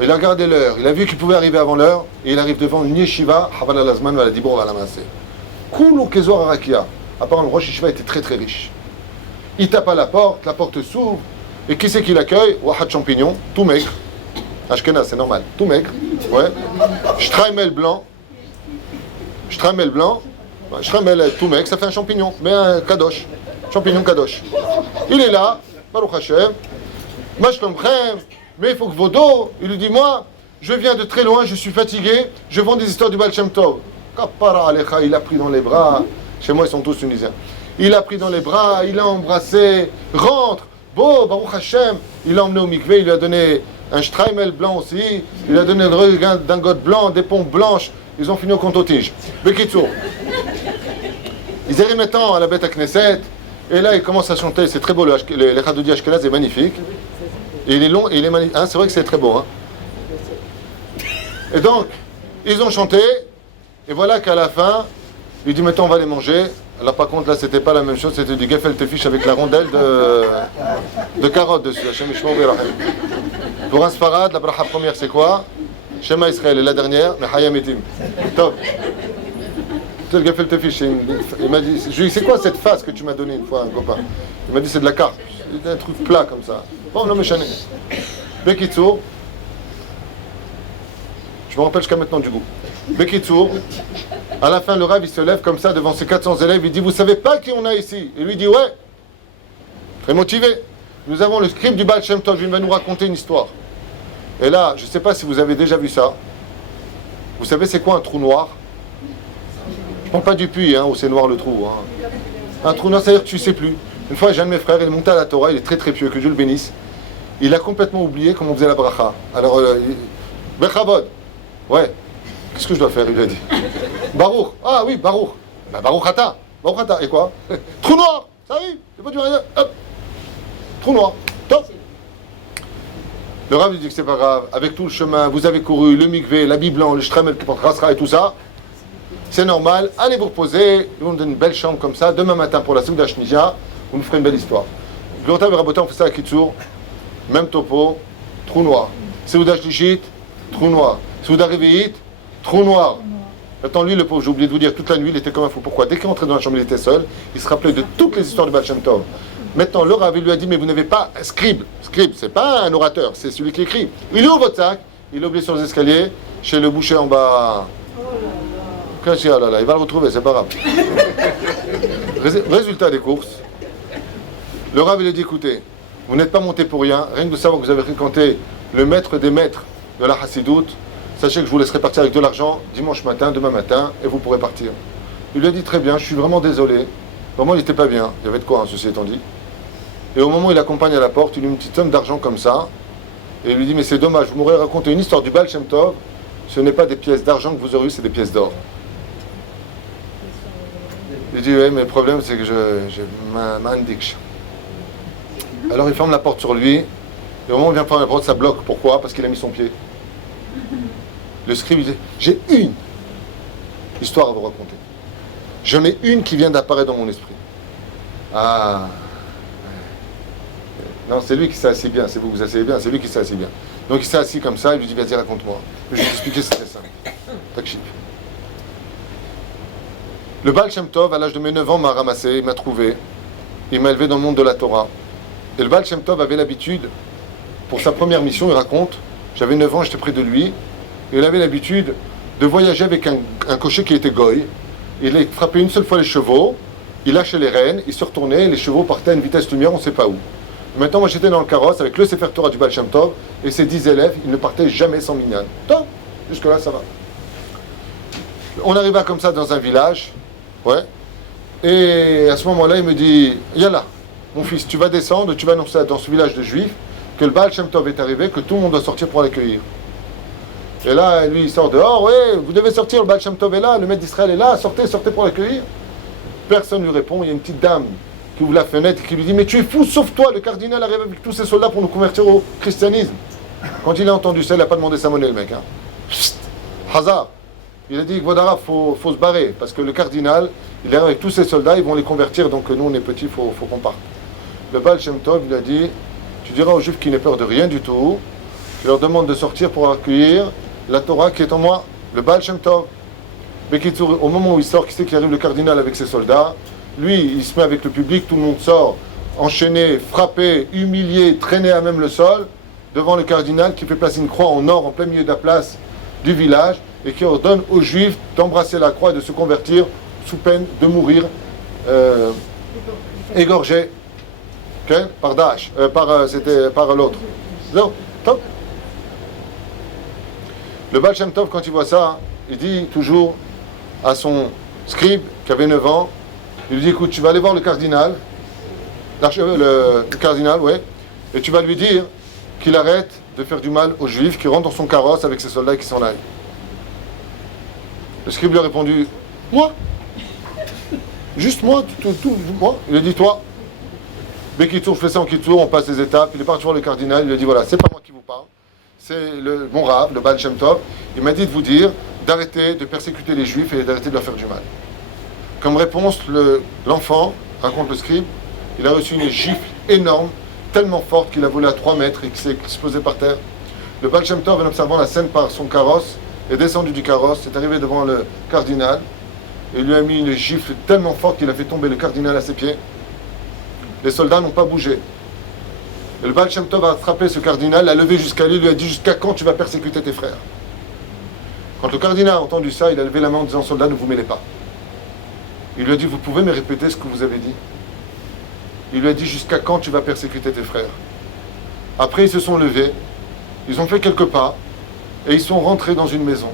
Il a regardé l'heure, il a vu qu'il pouvait arriver avant l'heure, et il arrive devant une yeshiva, Haval al-Azman, va la Dibor, va la masser. Koulou Kezor Arakia. Apparemment, le Rosh Yeshiva était très très riche. Il tape à la porte s'ouvre, et qui c'est qui l'accueille? Wahad Champignon, tout maigre. Ashkenaz, c'est normal, tout maigre. Ouais. Shtraimel blanc. Shtraimel blanc. Shtraimel tout maigre, ça fait un champignon, mais un kadosh. Champignon kadosh. Il est là, Baruch Hashem. Mashlomchem, mais il faut que Vodo, il lui dit: moi, je viens de très loin, je suis fatigué, je vends des histoires du Baal Shem Tov. Kapara Alecha, il a pris dans les bras. Chez moi, ils sont tous tunisiens. Il a pris dans les bras, il a embrassé. Rentre, beau, Baruch Hashem. Il l'a emmené au mikvé, il lui a donné un shtraimel blanc aussi. Il lui a donné un dingot blanc, des pompes blanches. Ils ont fini au compte-tige. Bekitsour. Ils arrivent maintenant à la bête à Knesset. Et là, ils commencent à chanter. C'est très beau, les Chadoudi Ashkenaz est magnifique. Et il est long, et il est magnifique. Hein, c'est vrai que c'est très beau. Hein. Et donc, ils ont chanté. Et voilà qu'à la fin, il dit: maintenant on va les manger. Alors par contre là c'était pas la même chose, c'était du gefilte fish avec la rondelle de carottes dessus. Pour un sfarad, la bracha première c'est quoi? Shema Israël. Et la dernière, Mechayam Etim. Top. Le gefilte fish, il m'a dit: je lui ai dit: c'est quoi cette face que tu m'as donnée une fois, un copain? Il m'a dit: c'est de la carpe. C'était un truc plat comme ça. Bon, non mais chané. Bekitsour. Je me rappelle jusqu'à maintenant du goût. Bekitsour. À la fin, le Rav, il se lève comme ça devant ses 400 élèves. Il dit: vous savez pas qui on a ici? Et lui dit: ouais. Très motivé. Nous avons le scribe du Baal Shem Tov. Il va nous raconter une histoire. Et là, je ne sais pas si vous avez déjà vu ça. Vous savez c'est quoi un trou noir? Je ne parle pas du puits, hein, où c'est noir le trou. Hein. Un trou noir, c'est-à-dire que tu ne sais plus. Une fois, j'ai un de mes frères, il est monté à la Torah, il est très très pieux, que Dieu le bénisse. Il a complètement oublié comment on faisait la bracha. Alors, Bechavod. Ouais. Qu'est-ce que je dois faire, il lui a dit. Baruch. Ah oui, Baruch. Bah, Baruch Ata. Baruch Ata. Et quoi? Trou noir. Ça arrive. C'est pas du rien. Hop. Trou noir. Top. Le Rav lui dit que c'est pas grave. Avec tout le chemin, vous avez couru, le mikvé, l'habit blanc, le shtramel qui porte rasra et tout ça. C'est normal. Allez vous reposer. Nous, on donne une belle chambre comme ça. Demain matin, pour la Souda Shnija, vous nous ferez une belle histoire. Glouta et Rabotin, on fait ça à Kitsour. Même topo. Trou noir. Souda Shlishit. Trou noir. Souda Réveillite. Trou noir. Maintenant, lui, le pauvre, j'ai oublié de vous dire, toute la nuit, il était comme un fou. Pourquoi? Dès qu'il rentrait dans la chambre, il était seul. Il se rappelait de toutes les histoires du Baal Shem Tov. Maintenant, le Rav lui a dit, mais vous n'avez pas scribe. Scribe, c'est pas un orateur, c'est celui qui écrit. Il ouvre votre sac, il est oublié sur les escaliers, chez le boucher en bas. Oh là là, il va le retrouver, c'est pas grave. Résultat des courses. Le Rav lui a dit, écoutez, vous n'êtes pas monté pour rien. Rien que de savoir que vous avez fréquenté le maître des maîtres de la Hassidoute, sachez que je vous laisserai partir avec de l'argent dimanche matin, demain matin, et vous pourrez partir. Il lui a dit très bien, je suis vraiment désolé. Vraiment, il n'était pas bien. Il y avait de quoi, hein, ceci étant dit. Et au moment où il accompagne à la porte, il lui met une petite somme d'argent comme ça. Et il lui dit, mais c'est dommage, vous m'aurez raconté une histoire du Baal Shem Tov. Ce n'est pas des pièces d'argent que vous aurez eues, c'est des pièces d'or. Il dit, oui, mais le problème, c'est que j'ai ma indique. Alors il ferme la porte sur lui. Et au moment où il vient fermer la porte, ça bloque. Pourquoi? Parce qu'il a mis son pied. Le scribe, il dit, j'ai une histoire à vous raconter. J'en ai une qui vient d'apparaître dans mon esprit. Ah. Non, c'est lui qui s'est assis bien, c'est vous asseyez bien, c'est lui qui s'est assis bien. Donc il s'est assis comme ça, il lui dit, vas-y, raconte-moi. Je vais t'expliquer ce que c'est ça. Takship. Le Baal Shem Tov, à l'âge de mes 9 ans, m'a ramassé, il m'a trouvé. Il m'a élevé dans le monde de la Torah. Et le Baal Shem Tov avait l'habitude, pour sa première mission, il raconte, j'avais 9 ans, j'étais près de lui, et il avait l'habitude de voyager avec un cocher qui était goy. Il a frappé une seule fois les chevaux, il lâchait les rênes, il se retournait, les chevaux partaient à une vitesse lumière, on ne sait pas où. Maintenant, moi j'étais dans le carrosse avec le Sefer Torah du Baal Shem Tov, et ses 10 élèves, ils ne partaient jamais sans minyan. Top, jusque-là, ça va. On arriva comme ça dans un village, ouais, et à ce moment-là, il me dit, Yallah, mon fils, tu vas descendre, tu vas annoncer dans ce village de juifs que le Baal Shem Tov est arrivé, que tout le monde doit sortir pour l'accueillir. Et là, lui, il sort dehors, ouais, vous devez sortir, le Baal Shem Tov est là, le maître d'Israël est là, sortez, sortez pour l'accueillir. Personne ne lui répond, il y a une petite dame qui ouvre la fenêtre et qui lui dit, mais tu es fou, sauf toi, le cardinal arrive avec tous ses soldats pour nous convertir au christianisme. Quand il a entendu ça, il n'a pas demandé sa monnaie, le mec. Hein. Chut, hasard. Il a dit, Vodara, faut se barrer, parce que le cardinal, il arrive avec tous ses soldats, ils vont les convertir, donc nous, on est petits, faut qu'on parte. Le Baal Shem Tov, il a dit, tu diras aux Juifs qui n'aient peur de rien du tout, tu leur demandes de sortir pour accueillir la Torah qui est en moi, le Baal Shem Tov. Mais au moment où il sort, qui c'est qui arrive, le cardinal avec ses soldats, lui, il se met avec le public, tout le monde sort, enchaîné, frappé, humilié, traîné à même le sol, devant le cardinal qui fait placer une croix en or en plein milieu de la place du village et qui ordonne aux Juifs d'embrasser la croix et de se convertir sous peine de mourir égorgé. Okay? Par Daesh, c'était par l'autre. Non, top. Le Baal Shem Tov, quand il voit ça, il dit toujours à son scribe qui avait 9 ans, il lui dit, écoute, tu vas aller voir le cardinal, le cardinal, ouais, et tu vas lui dire qu'il arrête de faire du mal aux Juifs, qu'il rentre dans son carrosse avec ses soldats et qu'il s'en aille. Le scribe lui a répondu, moi? Juste moi, moi? Il a dit, toi? Bekitour, je fais ça en Kitour, on passe les étapes, il est parti voir le cardinal, il lui a dit, voilà, c'est pas moi qui vous parle, c'est mon Rav, le Baal Shem Tov, il m'a dit de vous dire d'arrêter de persécuter les Juifs et d'arrêter de leur faire du mal. Comme réponse, l'enfant, raconte le scribe, il a reçu une gifle énorme, tellement forte qu'il a volé à 3 mètres et qu'il s'est explosé par terre. Le Baal Shem Tov, en observant la scène par son carrosse, est descendu du carrosse, est arrivé devant le cardinal, et lui a mis une gifle tellement forte qu'il a fait tomber le cardinal à ses pieds. Les soldats n'ont pas bougé. Et le Baal Shem Tov a attrapé ce cardinal, l'a levé jusqu'à lui, lui a dit, jusqu'à quand tu vas persécuter tes frères? Quand le cardinal a entendu ça, il a levé la main en disant, soldats, ne vous mêlez pas. Il lui a dit, vous pouvez me répéter ce que vous avez dit? Il lui a dit, jusqu'à quand tu vas persécuter tes frères? Après, ils se sont levés, ils ont fait quelques pas, et ils sont rentrés dans une maison.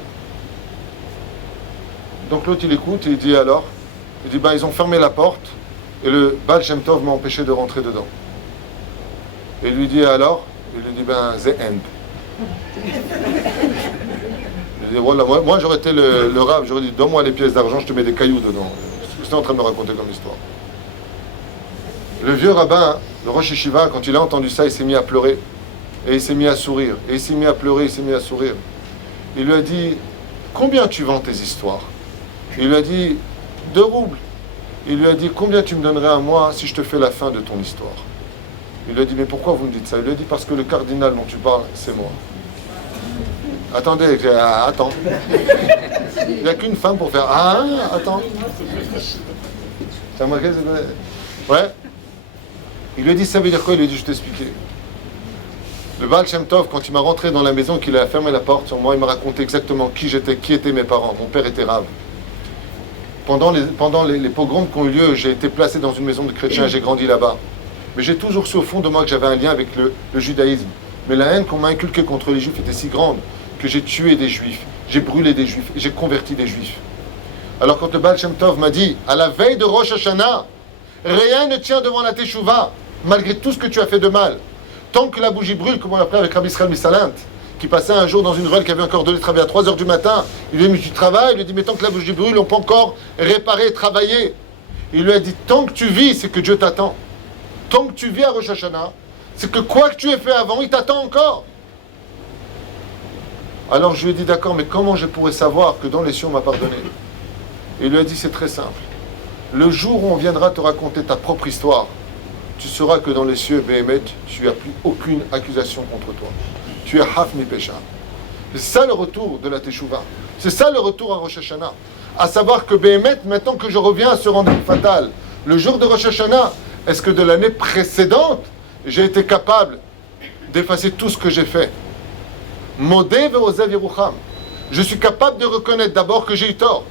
Donc l'autre, il écoute, et il dit alors, il dit, ils ont fermé la porte, Et le Baal Shem Tov m'a empêché de rentrer dedans. Et il lui dit alors, il lui dit ben, the end. Il dit voilà, moi j'aurais été le Rav, j'aurais dit donne-moi les pièces d'argent, je te mets des cailloux dedans. C'est ce que c'était en train de me raconter comme histoire. Le vieux rabbin, le Rosh Yeshiva, quand il a entendu ça, il s'est mis à pleurer. Et il s'est mis à sourire. Et il s'est mis à pleurer, il s'est mis à sourire. Il lui a dit combien tu vends tes histoires? Il lui a dit 2 roubles. Il lui a dit combien tu me donnerais à moi si je te fais la fin de ton histoire? Il lui a dit mais pourquoi vous me dites ça? Il lui a dit parce que le cardinal dont tu parles, c'est moi. Attendez, attends. Il n'y a qu'une femme pour faire attends. Ça m'a ouais. Il lui a dit ça veut dire quoi? Il lui a dit je t'expliquer. Le Baal Shem Tov, quand il m'a rentré dans la maison, qu'il a fermé la porte sur moi, il m'a raconté exactement qui j'étais, qui étaient mes parents. Mon père était rave. Pendant les pogroms qui ont eu lieu, j'ai été placé dans une maison de chrétiens, j'ai grandi là-bas. Mais j'ai toujours su au fond de moi que j'avais un lien avec le judaïsme. Mais la haine qu'on m'a inculquée contre les juifs était si grande que j'ai tué des juifs, j'ai brûlé des juifs, et j'ai converti des juifs. Alors quand le Baal Shem Tov m'a dit, à la veille de Rosh Hashanah, rien ne tient devant la Teshuvah, malgré tout ce que tu as fait de mal. Tant que la bougie brûle, comme on l'appelait avec Rabbi Israël Missalint, qui passait un jour dans une ruelle qui avait encore de lait travailler à 3h du matin, il lui a dit, mais tu travailles? Il lui a dit, mais tant que la bougie brûle, on peut encore réparer, travailler. Il lui a dit, tant que tu vis, c'est que Dieu t'attend. Tant que tu vis à Rosh Hashanah, c'est que quoi que tu aies fait avant, il t'attend encore. Alors je lui ai dit, d'accord, mais comment je pourrais savoir que dans les cieux on m'a pardonné? Et il lui a dit, c'est très simple. Le jour où on viendra te raconter ta propre histoire, tu sauras que dans les cieux, Béhémet, tu n'as plus aucune accusation contre toi. Tu es Haf mi Pesha. C'est ça le retour de la Teshuvah. C'est ça le retour à Rosh Hashanah. À savoir que Béhémet, maintenant que je reviens à ce rendez-vous fatal, le jour de Rosh Hashanah, est-ce que de l'année précédente, j'ai été capable d'effacer tout ce que j'ai fait? Modé ve'ozev yerucham. Je suis capable de reconnaître d'abord que j'ai eu tort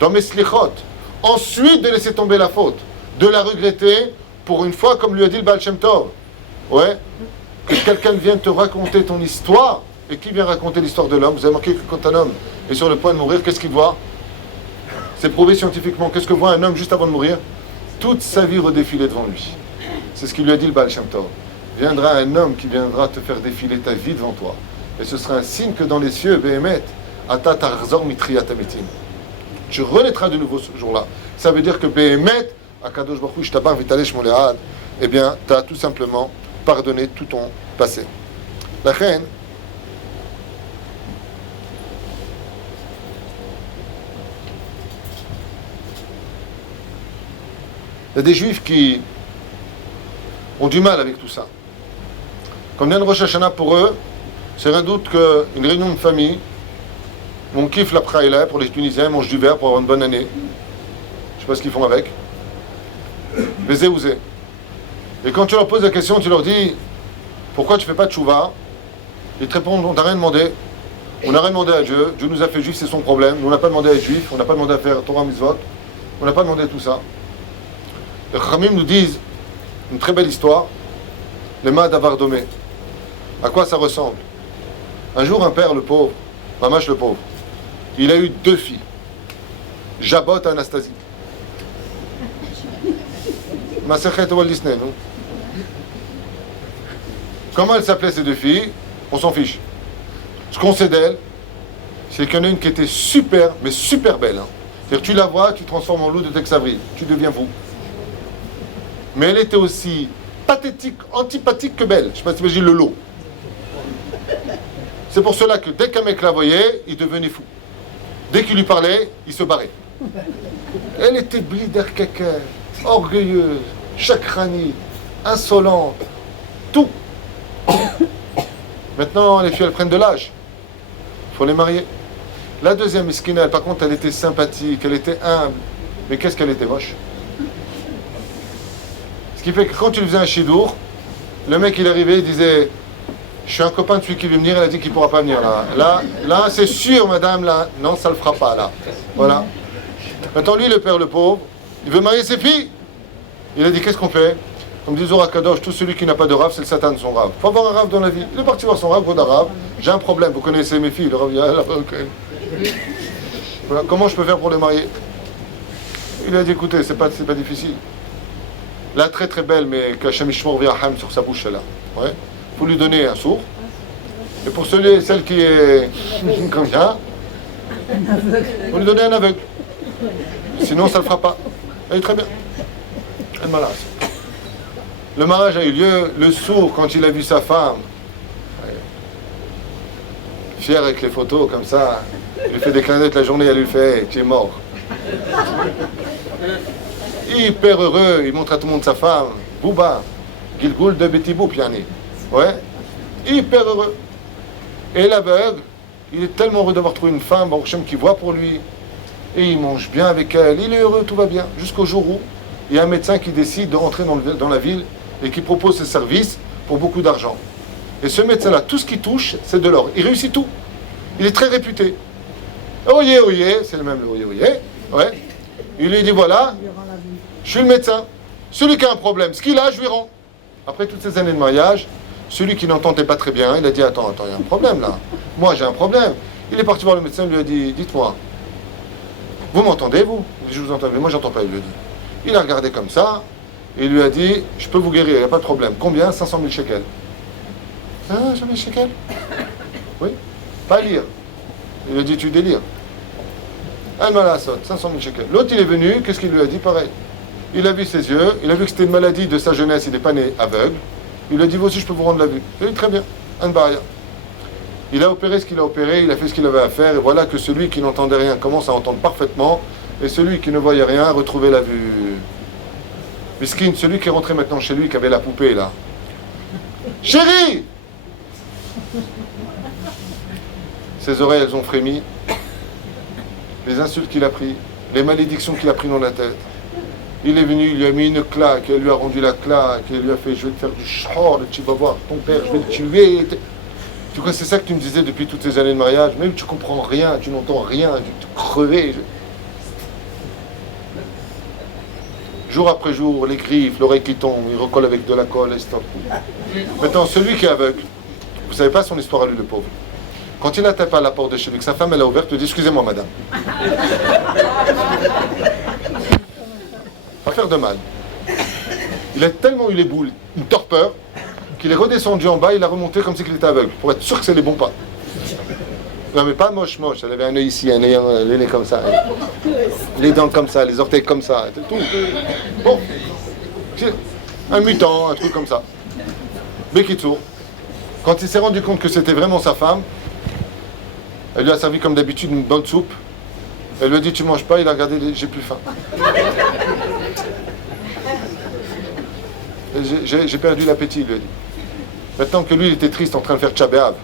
dans mes slichot. Ensuite de laisser tomber la faute, de la regretter pour une fois, comme lui a dit le Baal Shem Tov. Ouais, que quelqu'un vienne te raconter ton histoire. Et qui vient raconter l'histoire de l'homme? Vous avez marqué que quand un homme est sur le point de mourir, qu'est-ce qu'il voit? C'est prouvé scientifiquement. Qu'est-ce que voit un homme juste avant de mourir? Toute sa vie redéfiler devant lui. C'est ce qu'il lui a dit le Baal Shem Tov. Viendra un homme qui viendra te faire défiler ta vie devant toi. Et ce sera un signe que dans les cieux, Béhémet, Ata tarzor mitriyat amitim. Tu renaîtras de nouveau ce jour-là. Ça veut dire que Béhémet, Akadosh Baruch Hu, Shtabach Vitale Shmolead, eh bien, tu as tout simplement pardonné tout ton passé. La reine, il y a des juifs qui ont du mal avec tout ça. Quand vient le Rosh Hashanah pour eux, c'est rien d'autre qu'une réunion de famille. On kiffe la praïla pour les Tunisiens, ils mangent du verre pour avoir une bonne année. Je sais pas ce qu'ils font avec. Baiser ou zé. Et quand tu leur poses la question, tu leur dis pourquoi tu fais pas de tchouva? Ils te répondent on n'a rien demandé. On n'a rien demandé à Dieu. Dieu nous a fait juifs, c'est son problème. Nous, on n'a pas demandé à être juifs, on n'a pas demandé à faire Torah Mitzvot. On n'a pas demandé tout ça. Les Chachamim nous disent une très belle histoire. Les mains d'Avardomé. À quoi ça ressemble? Un jour, un père, le pauvre, Mamash le pauvre, il a eu 2 filles. Jabot et Anastasie. Masechet Walt Disney, non? Comment elles s'appelaient ces 2 filles? On s'en fiche. Ce qu'on sait d'elles, c'est qu'il y en a une qui était super, mais super belle. Hein. C'est-à-dire tu la vois, tu te transformes en loup de Tex Avril. Tu deviens fou. Mais elle était aussi pathétique, antipathique que belle. Je ne sais pas si tu imagines le lot. C'est pour cela que dès qu'un mec la voyait, il devenait fou. Dès qu'il lui parlait, il se barrait. Elle était blider caca, orgueilleuse, chakranie, insolente, tout. Maintenant, les filles, elles prennent de l'âge. Il faut les marier. La deuxième miskina, elle, par contre, elle était sympathique, elle était humble. Mais qu'est-ce qu'elle était moche. Ce qui fait que quand tu lui faisais un chidour, le mec, il arrivait, il disait je suis un copain de celui qui veut venir, elle a dit qu'il ne pourra pas venir là. Là, c'est sûr, madame, là. Non, ça ne le fera pas, là. Voilà. Maintenant, lui, le père, le pauvre, il veut marier ses filles. Il a dit, qu'est-ce qu'on fait? Comme dit Zohar Kadosh, tout celui qui n'a pas de rave, c'est le Satan de son rave. Il faut avoir un rave dans la vie. Il est parti voir son rave, gros rave. J'ai un problème, vous connaissez mes filles. Le rave dit, ah, là, ok. Voilà. Comment je peux faire pour les marier? Il a dit, écoutez, c'est pas difficile. La très très belle, mais qu'Hachem Ishmor Viraham sur sa bouche, là. Ouais. Faut lui donner un sourd. Et pour celle qui est comme ça, faut lui donner un aveugle. Sinon, ça ne le fera pas. Elle est très bien. Elle m'a Le mariage a eu lieu. Le sourd, quand il a vu sa femme, fier avec les photos, comme ça, il lui fait des clins d'œil toute la journée, elle lui fait hey, tu es mort. Hyper heureux, il montre à tout le monde sa femme. Bouba, Gilgoul de Betibou, Piani. Ouais, hyper heureux. Et l'aveugle, il est tellement heureux d'avoir trouvé une femme, Baruch Hashem, qui voit pour lui. Et il mange bien avec elle, il est heureux, tout va bien. Jusqu'au jour où il y a un médecin qui décide de rentrer dans la ville et qui propose ses services pour beaucoup d'argent. Et ce médecin-là, tout ce qu'il touche, c'est de l'or. Il réussit tout. Il est très réputé. Oyez, oyez, c'est le même oyez, oyez. Ouais. Il lui dit voilà, je suis le médecin. Celui qui a un problème, ce qu'il a, je lui rends. Après toutes ces années de mariage, celui qui n'entendait pas très bien, il a dit attends, il y a un problème là. Moi j'ai un problème. Il est parti voir le médecin, il lui a dit dites-moi, vous m'entendez vous? Il dit je vous entends, mais moi j'entends pas, il lui a dit. Il a regardé comme ça, et il lui a dit je peux vous guérir, il n'y a pas de problème. Combien? 500 000 shekels. Ah, 500 000 shekels? Oui, pas lire. Il lui a dit tu délires. Un mal à 500 000 shekels. L'autre il est venu, qu'est-ce qu'il lui a dit? Pareil. Il a vu ses yeux, il a vu que c'était une maladie de sa jeunesse, il n'est pas né aveugle. Il lui a dit vous aussi je peux vous rendre la vue. Il a dit très bien, un baria. Il a opéré ce qu'il a opéré, il a fait ce qu'il avait à faire, et voilà que celui qui n'entendait rien commence à entendre parfaitement, et celui qui ne voyait rien a retrouvé la vue. Miskin, celui qui est rentré maintenant chez lui, qui avait la poupée là. Chérie! Ses oreilles, elles ont frémi. Les insultes qu'il a pris, les malédictions qu'il a pris dans la tête. Il est venu, il lui a mis une claque, elle lui a rendu la claque, elle lui a fait je vais te faire du shor, tu vas voir ton père, je vais le tuer. Tu vois, c'est ça que tu me disais depuis toutes ces années de mariage, même tu comprends rien, tu n'entends rien, tu te crevais. Jour après jour, les griffes, l'oreille qui tombe, il recolle avec de la colle, et stop. Maintenant, celui qui est aveugle, vous savez pas son histoire à lui, le pauvre. Quand il a tapé à la porte de chez lui, que sa femme elle a ouverte, il dit excusez-moi madame. Pas faire de mal. Il a tellement eu les boules, une torpeur, qu'il est redescendu en bas, il a remonté comme si il était aveugle, pour être sûr que c'est les bons pas. Non mais pas moche, elle avait un œil ici, un œil, les nez comme ça, les dents comme ça, les orteils comme ça, tout. Bon, un mutant, un truc comme ça. Bekitsour, quand il s'est rendu compte que c'était vraiment sa femme, elle lui a servi comme d'habitude une bonne soupe. Elle lui a dit tu manges pas, il a regardé, j'ai plus faim. J'ai perdu l'appétit, il lui a dit. Maintenant que lui il était triste en train de faire tchabéav,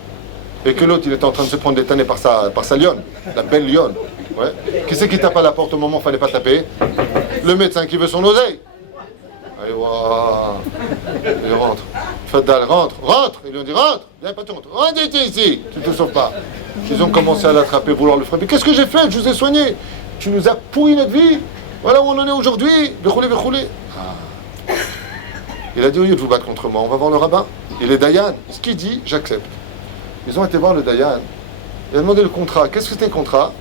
et que l'autre il était en train de se prendre des tannées par sa lionne, la belle lionne. Ouais. Qui c'est qui tape à la porte au moment où il fallait pas taper? Le médecin qui veut son oseille. Allez, waouh. Il rentre. Fadal, rentre. Ils lui ont dit rentre. Viens pas te rentre. Rentre ici. Tu te sauves pas. Ils ont commencé à l'attraper, vouloir le frapper. Qu'est-ce que j'ai fait? Je vous ai soigné. Tu nous as pourri notre vie. Voilà où on en est aujourd'hui. Béchoulé. Ah. Il a dit au lieu de vous battre contre moi, on va voir le rabbin. Il est Dayan. Ce qu'il dit, j'accepte. Ils ont été voir le Dayan. Il a demandé le contrat. Qu'est-ce que c'était le contrat?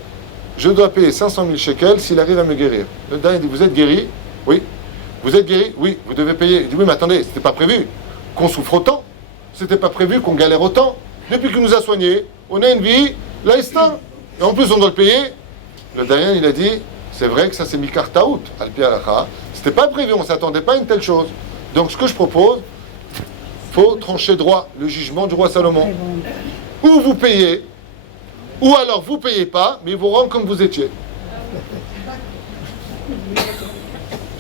Je dois payer 500 000 shekels s'il arrive à me guérir. Le Dayan dit, vous êtes guéri? Oui. Vous êtes guéri? Oui. Vous devez payer. Il dit, oui, mais attendez, c'était pas prévu qu'on souffre autant. C'était pas prévu qu'on galère autant. Depuis qu'il nous a soignés, on a une vie, l'aïsta. Et en plus, on doit le payer. Le Dayan, il a dit, c'est vrai que ça c'est mikar taout, al-pi halakha. C'était pas prévu, on ne s'attendait pas à une telle chose. Donc ce que je propose, faut trancher droit, le jugement du roi Salomon. Ou vous payez, ou alors vous payez pas, mais ils vous rendent comme vous étiez.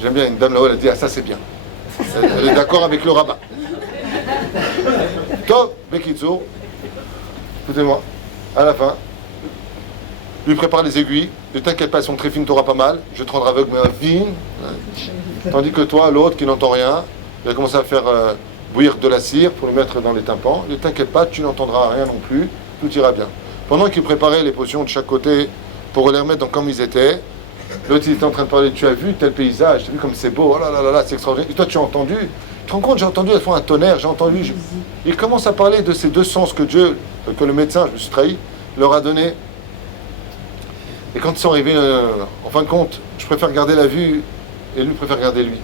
J'aime bien, une dame là-haut, elle a dit, ah ça c'est bien. Elle est d'accord avec le rabbin. Tov, Bekitsour, écoutez-moi, à la fin, lui prépare les aiguilles, ne t'inquiète pas, elles sont très fines, t'auras pas mal, je vais te rendre aveugle, mais fine. Tandis que toi, l'autre qui n'entend rien, il a commencé à faire bouillir de la cire pour le mettre dans les tympans. Ne t'inquiète pas, tu n'entendras rien non plus, tout ira bien. Pendant qu'il préparait les potions de chaque côté pour les remettre comme ils étaient, l'autre il était en train de parler, tu as vu tel paysage, tu as vu comme c'est beau, oh là là là là, c'est extraordinaire. Et toi tu as entendu, tu te rends compte, j'ai entendu, elles font un tonnerre, j'ai entendu. Il commence à parler de ces deux sens que Dieu, que le médecin, je me suis trahi, leur a donné. Et quand ils sont arrivés, en fin de compte, je préfère garder la vue et lui préfère garder lui.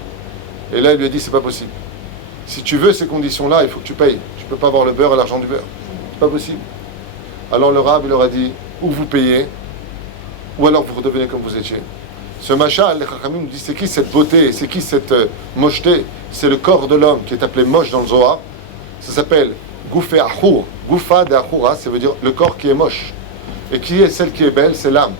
Et là, il lui a dit, c'est pas possible. Si tu veux ces conditions-là, il faut que tu payes. Tu ne peux pas avoir le beurre et l'argent du beurre. C'est pas possible. Alors le Rav, il leur a dit, ou vous payez, ou alors vous redevenez comme vous étiez. Ce machal, les Chachamim nous disent, c'est qui cette beauté, c'est qui cette mocheté? C'est le corps de l'homme qui est appelé moche dans le Zohar. Ça s'appelle Goufé Achour. Goufa de Achoura, ça veut dire le corps qui est moche. Et qui est celle qui est belle? C'est l'âme.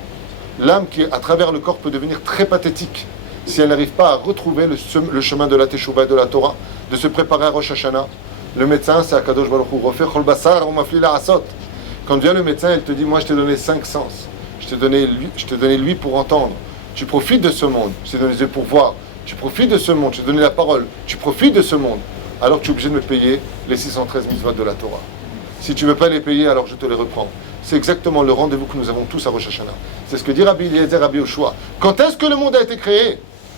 L'âme qui, à travers le corps, peut devenir très pathétique si elle n'arrive pas à retrouver le chemin de la Teshuvah et de la Torah, de se préparer à Rosh Hashanah. Le médecin, c'est Akadosh Baruch Hu. Refait Chol Basar, on m'a filé la Asot. Quand vient le médecin, il te dit, moi je t'ai donné 5 sens. Je t'ai donné lui pour entendre. Tu profites de ce monde. Je t'ai donné les yeux pour voir. Tu profites de ce monde. Je t'ai donné la parole. Tu profites de ce monde. Alors tu es obligé de me payer les 613 mitzvot de la Torah. Si tu ne veux pas les payer, alors je te les reprends. C'est exactement le rendez-vous que nous avons tous à Rosh Hashanah. C'est ce que dit Rabbi Eliezer, Rabbi Yoshua. Quand est-ce que le monde a été créé?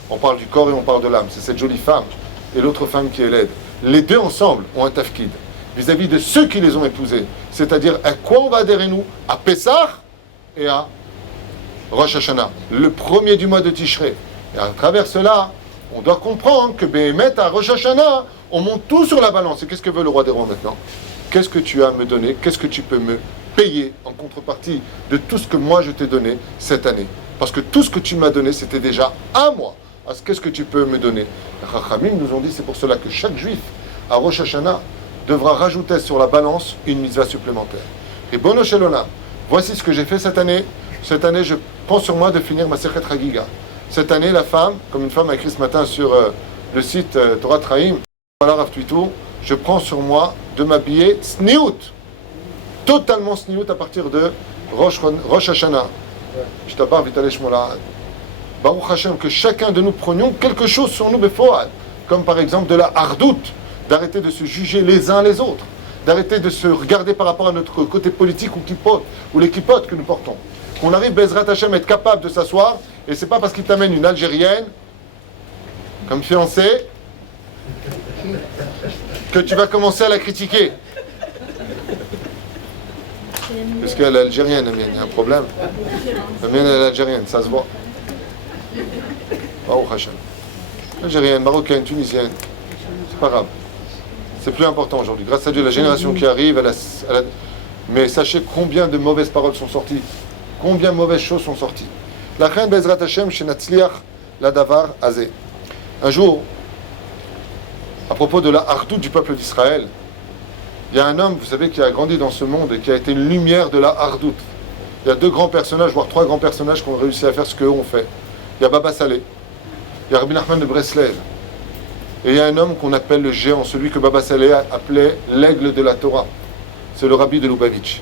On parle du corps et on parle de l'âme. C'est cette jolie femme et l'autre femme qui est laide. Les deux ensemble ont un tafkid vis-à-vis de ceux qui les ont épousés. C'est-à-dire à quoi on va adhérer nous? À Pessah et à Rosh Hashanah, le premier du mois de Tishrei. Et à travers cela, on doit comprendre que Béhémet à Rosh Hashanah, on monte tout sur la balance. Et qu'est-ce que veut le roi des rois maintenant? Qu'est-ce que tu as à me donner? Qu'est-ce que tu peux me payer en contrepartie de tout ce que moi je t'ai donné cette année? Parce que tout ce que tu m'as donné, c'était déjà à moi. Alors, qu'est-ce que tu peux me donner? Les Chachamim nous ont dit, c'est pour cela que chaque juif à Rosh Hashanah devra rajouter sur la balance une mitzvah supplémentaire. Et Bono Shelona, voici ce que j'ai fait cette année. Cette année, je prends sur moi de finir ma Sechet Chagiga. Cette année, la femme, comme une femme a écrit ce matin sur le site Torah Traim, voilà Rav Twitou, je prends sur moi de m'habiller sniout, totalement sniout à partir de Rosh Hashanah. Je t'aborde vite aller Shmola. Baruch Hashem, que chacun de nous prenions quelque chose sur nous, befoad, comme par exemple de la hardoute, d'arrêter de se juger les uns les autres, d'arrêter de se regarder par rapport à notre côté politique ou kippot, ou les kippotes que nous portons. Qu'on arrive, Bezrat Hashem, à être capable de s'asseoir, et c'est pas parce qu'il t'amène une Algérienne, comme fiancée, que tu vas commencer à la critiquer. Parce qu'elle est algérienne, la mienne, il y a un problème. La mienne, elle est algérienne, ça se voit. Baruch Hashem. Algérienne, marocaine, tunisienne, c'est pas grave. C'est plus important aujourd'hui. Grâce à Dieu, la génération qui arrive, mais sachez combien de mauvaises paroles sont sorties. Combien de mauvaises choses sont sorties. La reine Bezrat Hashem, chez Natzliach, la Davar Azé. Un jour, à propos de la hardoute du peuple d'Israël, il y a un homme, vous savez, qui a grandi dans ce monde et qui a été une lumière de la hardoute. Il y a 2 grands personnages, voire 3 grands personnages qui ont réussi à faire ce qu'eux ont fait. Il y a Baba Saleh, il y a Rabbi Nachman de Breslev, et il y a un homme qu'on appelle le géant, celui que Baba Saleh appelait l'aigle de la Torah. C'est le Rabbi de Lubavitch.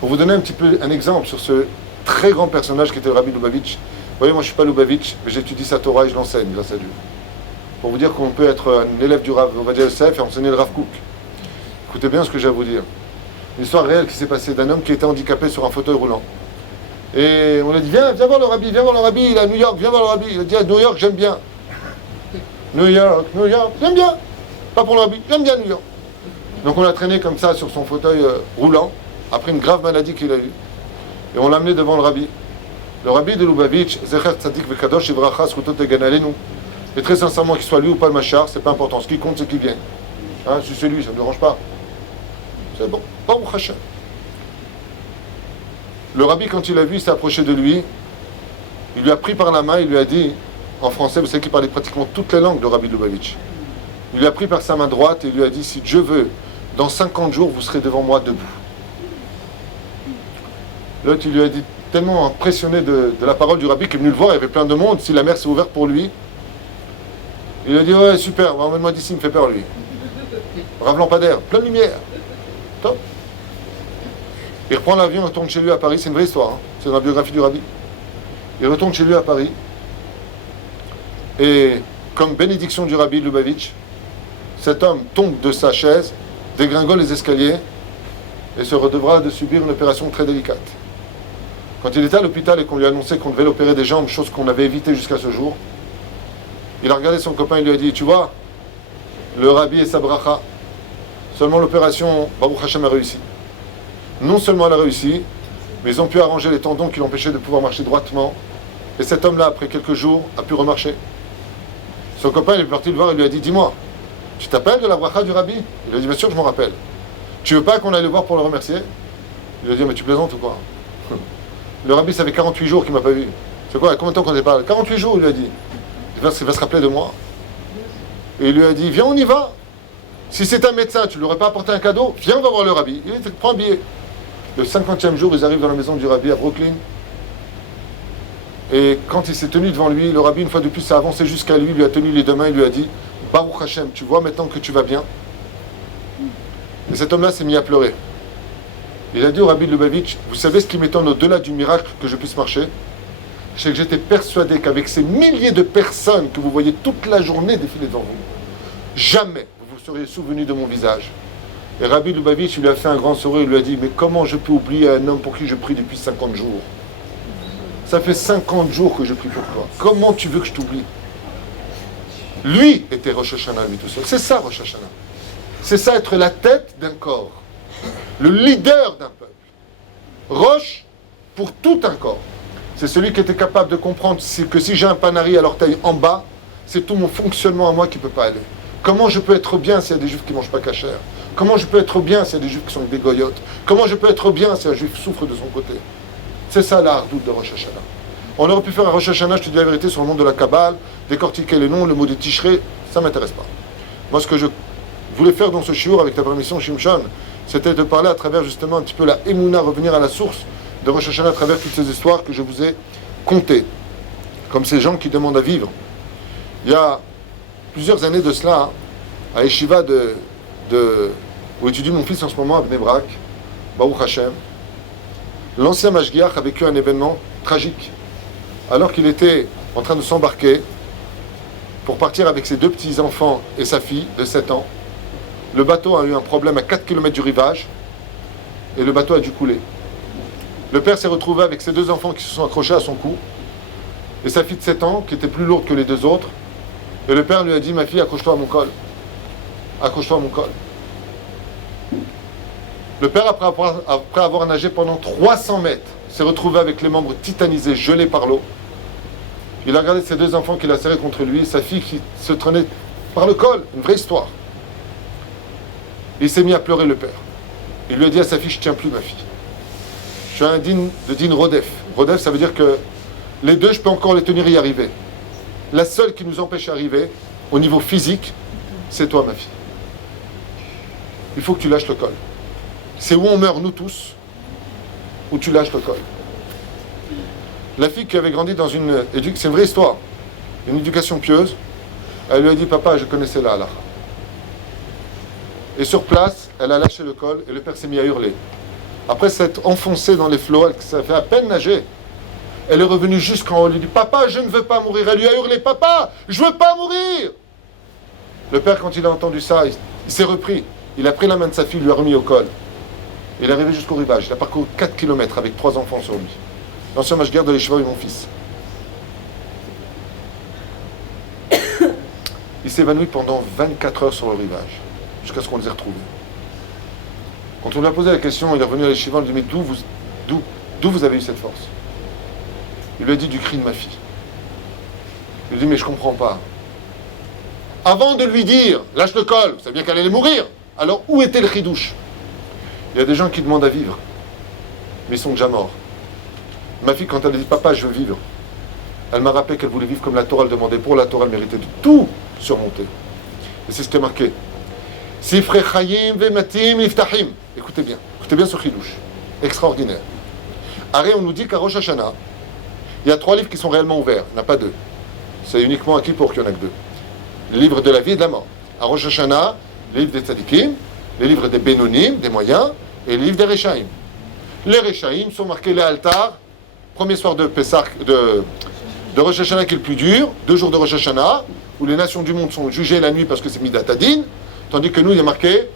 Pour vous donner un petit peu un exemple sur ce très grand personnage qui était le Rabbi de Lubavitch, vous voyez, moi je ne suis pas Lubavitch, mais j'étudie sa Torah et je l'enseigne, grâce à Dieu. Pour vous dire qu'on peut être un élève du Rav Ovadia Yosef et enseigner le Rav Kook. Écoutez bien ce que j'ai à vous dire. Une histoire réelle qui s'est passée d'un homme qui était handicapé sur un fauteuil roulant. Et on lui a dit, viens voir le Rabbi, il est à New York, viens voir le Rabbi. Il a dit, à New York, j'aime bien. New York, j'aime bien. Pas pour le Rabbi, j'aime bien New York. Donc on l'a traîné comme ça sur son fauteuil roulant, après une grave maladie qu'il a eue. Et on l'a amené devant le Rabbi. Le Rabbi de Lubavitch, Zecher Tzadik Vekadosh Ivracha Zchuto Tegan Aleinu. Et très sincèrement, qu'il soit lui ou pas le machar, c'est pas important. Ce qui compte, c'est qu'il vienne. Hein, si c'est lui, ça ne me dérange pas. C'est bon. Baruch Hashem. Le Rabbi, quand il a vu, il s'est approché de lui. Il lui a pris par la main, il lui a dit, en français, vous savez qu'il parlait pratiquement toutes les langues, le Rabbi de Lubavitch. Il lui a pris par sa main droite et il lui a dit, si Dieu veut, dans 50 jours, vous serez devant moi debout. L'autre, il lui a dit, tellement impressionné de la parole du Rabbi, qu'il est venu le voir, il y avait plein de monde, si la mer s'est ouverte pour lui. Il a dit, ouais, super, emmène-moi d'ici, il me fait peur, lui. Brave lampadaire, plein de lumière. Top. Il reprend l'avion, il retourne chez lui à Paris, c'est une vraie histoire, hein. C'est dans la biographie du Rabbi. Il retourne chez lui à Paris, et comme bénédiction du Rabbi de Lubavitch, cet homme tombe de sa chaise, dégringole les escaliers, et se redevra de subir une opération très délicate. Quand il était à l'hôpital et qu'on lui a annoncé qu'on devait l'opérer des jambes, chose qu'on avait évitée jusqu'à ce jour, il a regardé son copain et lui a dit, tu vois, le Rabbi et sa bracha, seulement l'opération, Baruch Hashem a réussi. Non seulement elle a réussi, mais ils ont pu arranger les tendons qui l'empêchaient de pouvoir marcher droitement. Et cet homme-là, après quelques jours, a pu remarcher. Son copain il est parti le voir et lui a dit, dis-moi, tu t'appelles de la bracha du rabbi? Il a dit, bien sûr, je m'en rappelle. Tu veux pas qu'on aille le voir pour le remercier? Il a dit, mais tu plaisantes ou quoi? Le rabbi, ça fait 48 jours qu'il m'a pas vu. C'est quoi, combien de temps qu'on n'est pas? 48 jours, il lui a dit. Il va se rappeler de moi. Et il lui a dit, viens, on y va. Si c'est un médecin, tu ne lui aurais pas apporté un cadeau? Viens, on va voir le rabbi. Il dit, prends un billet. Le 50e jour, ils arrivent dans la maison du rabbi à Brooklyn. Et quand il s'est tenu devant lui, le rabbi, une fois de plus, s'est avancé jusqu'à lui, lui a tenu les deux mains, il lui a dit, Baruch Hashem, tu vois maintenant que tu vas bien? Et cet homme-là s'est mis à pleurer. Il a dit au rabbi de Lubavitch, vous savez ce qui m'étonne au-delà du miracle que je puisse marcher? C'est que j'étais persuadé qu'avec ces milliers de personnes que vous voyez toute la journée défiler devant vous, jamais vous vous seriez souvenu de mon visage. Et rabbi Lubavitch lui a fait un grand sourire, il lui a dit, mais comment je peux oublier un homme pour qui je prie depuis 50 jours? Ça fait 50 jours que je prie pour toi. Comment tu veux que je t'oublie? Lui était Rosh Hashanah, lui tout seul. C'est ça, Rosh Hashanah. C'est ça, être la tête d'un corps. Le leader d'un peuple. Rosh, pour tout un corps. C'est celui qui était capable de comprendre que si j'ai un panari à l'orteil en bas, c'est tout mon fonctionnement à moi qui ne peut pas aller. Comment je peux être bien s'il y a des juifs qui ne mangent pas cachère? Comment je peux être bien s'il y a des juifs qui sont des goyotes? Comment je peux être bien si un juif souffre de son côté? C'est ça la hardoute de Rosh Hashanah. On aurait pu faire un Rosh Hashanah, je te dis la vérité, sur le nom de la Kabbale, décortiquer les noms, le mot de Tishrei, ça ne m'intéresse pas. Moi, ce que je voulais faire dans ce shiur, avec ta permission, Shimshon, c'était de parler à travers justement un petit peu la Emouna, revenir à la source de Rosh Hashanah à travers toutes ces histoires que je vous ai contées. Comme ces gens qui demandent à vivre. Il y a plusieurs années de cela, à Yeshiva où étudie mon fils en ce moment, à Bnei Brak, Baruch Hashem, l'ancien Mashgiach a vécu un événement tragique. Alors qu'il était en train de s'embarquer pour partir avec ses deux petits-enfants et sa fille de 7 ans, le bateau a eu un problème à 4 km du rivage et le bateau a dû couler. Le père s'est retrouvé avec ses deux enfants qui se sont accrochés à son cou et sa fille de 7 ans qui était plus lourde que les deux autres. Et le père lui a dit, ma fille, accroche-toi à mon col. Accroche-toi à mon col. Le père, après avoir nagé pendant 300 mètres, s'est retrouvé avec les membres titanisés, gelés par l'eau. Il a regardé ses deux enfants qu'il a serrés contre lui, sa fille qui se traînait par le col, une vraie histoire. Il s'est mis à pleurer, le père. Il lui a dit à sa fille, je ne tiens plus, ma fille. Je suis un digne de Din Rodef. Rodef, ça veut dire que les deux, je peux encore les tenir et y arriver. La seule qui nous empêche d'arriver, au niveau physique, c'est toi, ma fille. Il faut que tu lâches le col. C'est où on meurt, nous tous, où tu lâches le col. La fille qui avait grandi dans une éducation, c'est une vraie histoire, une éducation pieuse, elle lui a dit, papa, je connaissais la halakha. Et sur place, elle a lâché le col et le père s'est mis à hurler. Après s'être enfoncée dans les flots, ça fait à peine nager. Elle est revenue jusqu'en haut, elle lui dit, papa, je ne veux pas mourir. Elle lui a hurlé, papa, je ne veux pas mourir. Le père, quand il a entendu ça, il s'est repris. Il a pris la main de sa fille, lui a remis au col. Il est arrivé jusqu'au rivage. Il a parcouru 4 km avec 3 enfants sur lui. L'ancien mashgiach de l'Yeshiva et mon fils. Il s'est évanoui pendant 24 heures sur le rivage, jusqu'à ce qu'on les ait retrouvés. Quand on lui a posé la question, il est revenu à l'Yeshiva, il lui a dit, mais d'où vous avez eu cette force? Il lui a dit, du cri de ma fille. Il lui a dit, mais je ne comprends pas. Avant de lui dire, lâche le col, vous savez bien qu'elle allait mourir. Alors, où était le chidouche? Il y a des gens qui demandent à vivre, mais ils sont déjà morts. Ma fille, quand elle a dit, papa, je veux vivre, elle m'a rappelé qu'elle voulait vivre comme la Torah le demandait. Pour la Torah, elle méritait de tout surmonter. Et c'est ce qui est marqué. Sifrei Chayim ve'matim niftachim. Écoutez bien ce chidouche. Extraordinaire. Arrête, on nous dit qu'à Rosh Hashanah, il y a 3 livres qui sont réellement ouverts. Il n'y en a pas 2. C'est uniquement à Kippour qu'il n'y en a que 2. Les livres de la vie et de la mort. À Rosh Hashanah, les livres des tzadikim, les livres des bénonim, des moyens, et les livres des Rechaim. Les Rechaim sont marqués les altars, premier soir de Pessah, de Rosh Hashanah qui est le plus dur, 2 jours de Rosh Hashanah, où les nations du monde sont jugées la nuit parce que c'est Midat Hadin, tandis que nous, il est marqué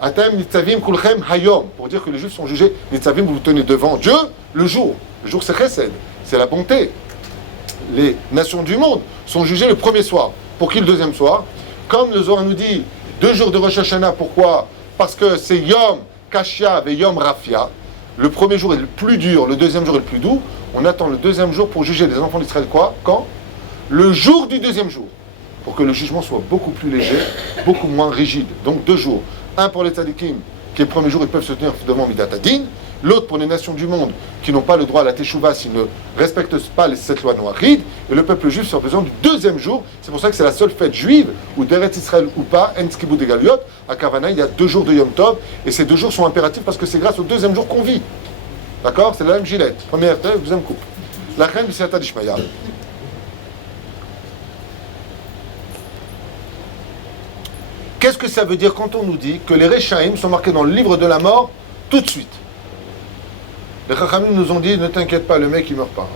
Atem nitzavim kulchem hayom, pour dire que les Juifs sont jugés, nitzavim, vous vous tenez devant Dieu le jour. Le jour, c'est chesed, c'est la bonté. Les nations du monde sont jugées le premier soir. Pour qui le deuxième soir? Comme le Zohar nous dit, 2 jours de Rosh Hashanah, pourquoi? Parce que c'est Yom Kashia et Yom Rafia. Le premier jour est le plus dur, le deuxième jour est le plus doux. On attend le deuxième jour pour juger les enfants d'Israël quoi? Quand? Le jour du deuxième jour. pour que le jugement soit beaucoup plus léger, beaucoup moins rigide. Donc 2 jours. Un pour les tzadikim, qui le premier jour ils peuvent se tenir devant Midat Hadin. L'autre pour les nations du monde qui n'ont pas le droit à la Teshuvah s'ils ne respectent pas les 7 lois noachides. Et le peuple juif sur besoin du 2e jour. C'est pour ça que c'est la seule fête juive où d'Eretz Israël ou pas, En Tzkibou de Galiot, à Kavana, il y a 2 jours de Yom Tov. Et ces 2 jours sont impératifs parce que c'est grâce au 2e jour qu'on vit. D'accord? C'est la même gilette. Première tête, 2e coupe. La reine du Siyata d'Ishmaïa. Qu'est-ce que ça veut dire quand on nous dit que les Rechaïm sont marqués dans le livre de la mort tout de suite? Les Chachamim nous ont dit, ne t'inquiète pas, le mec il meurt pas.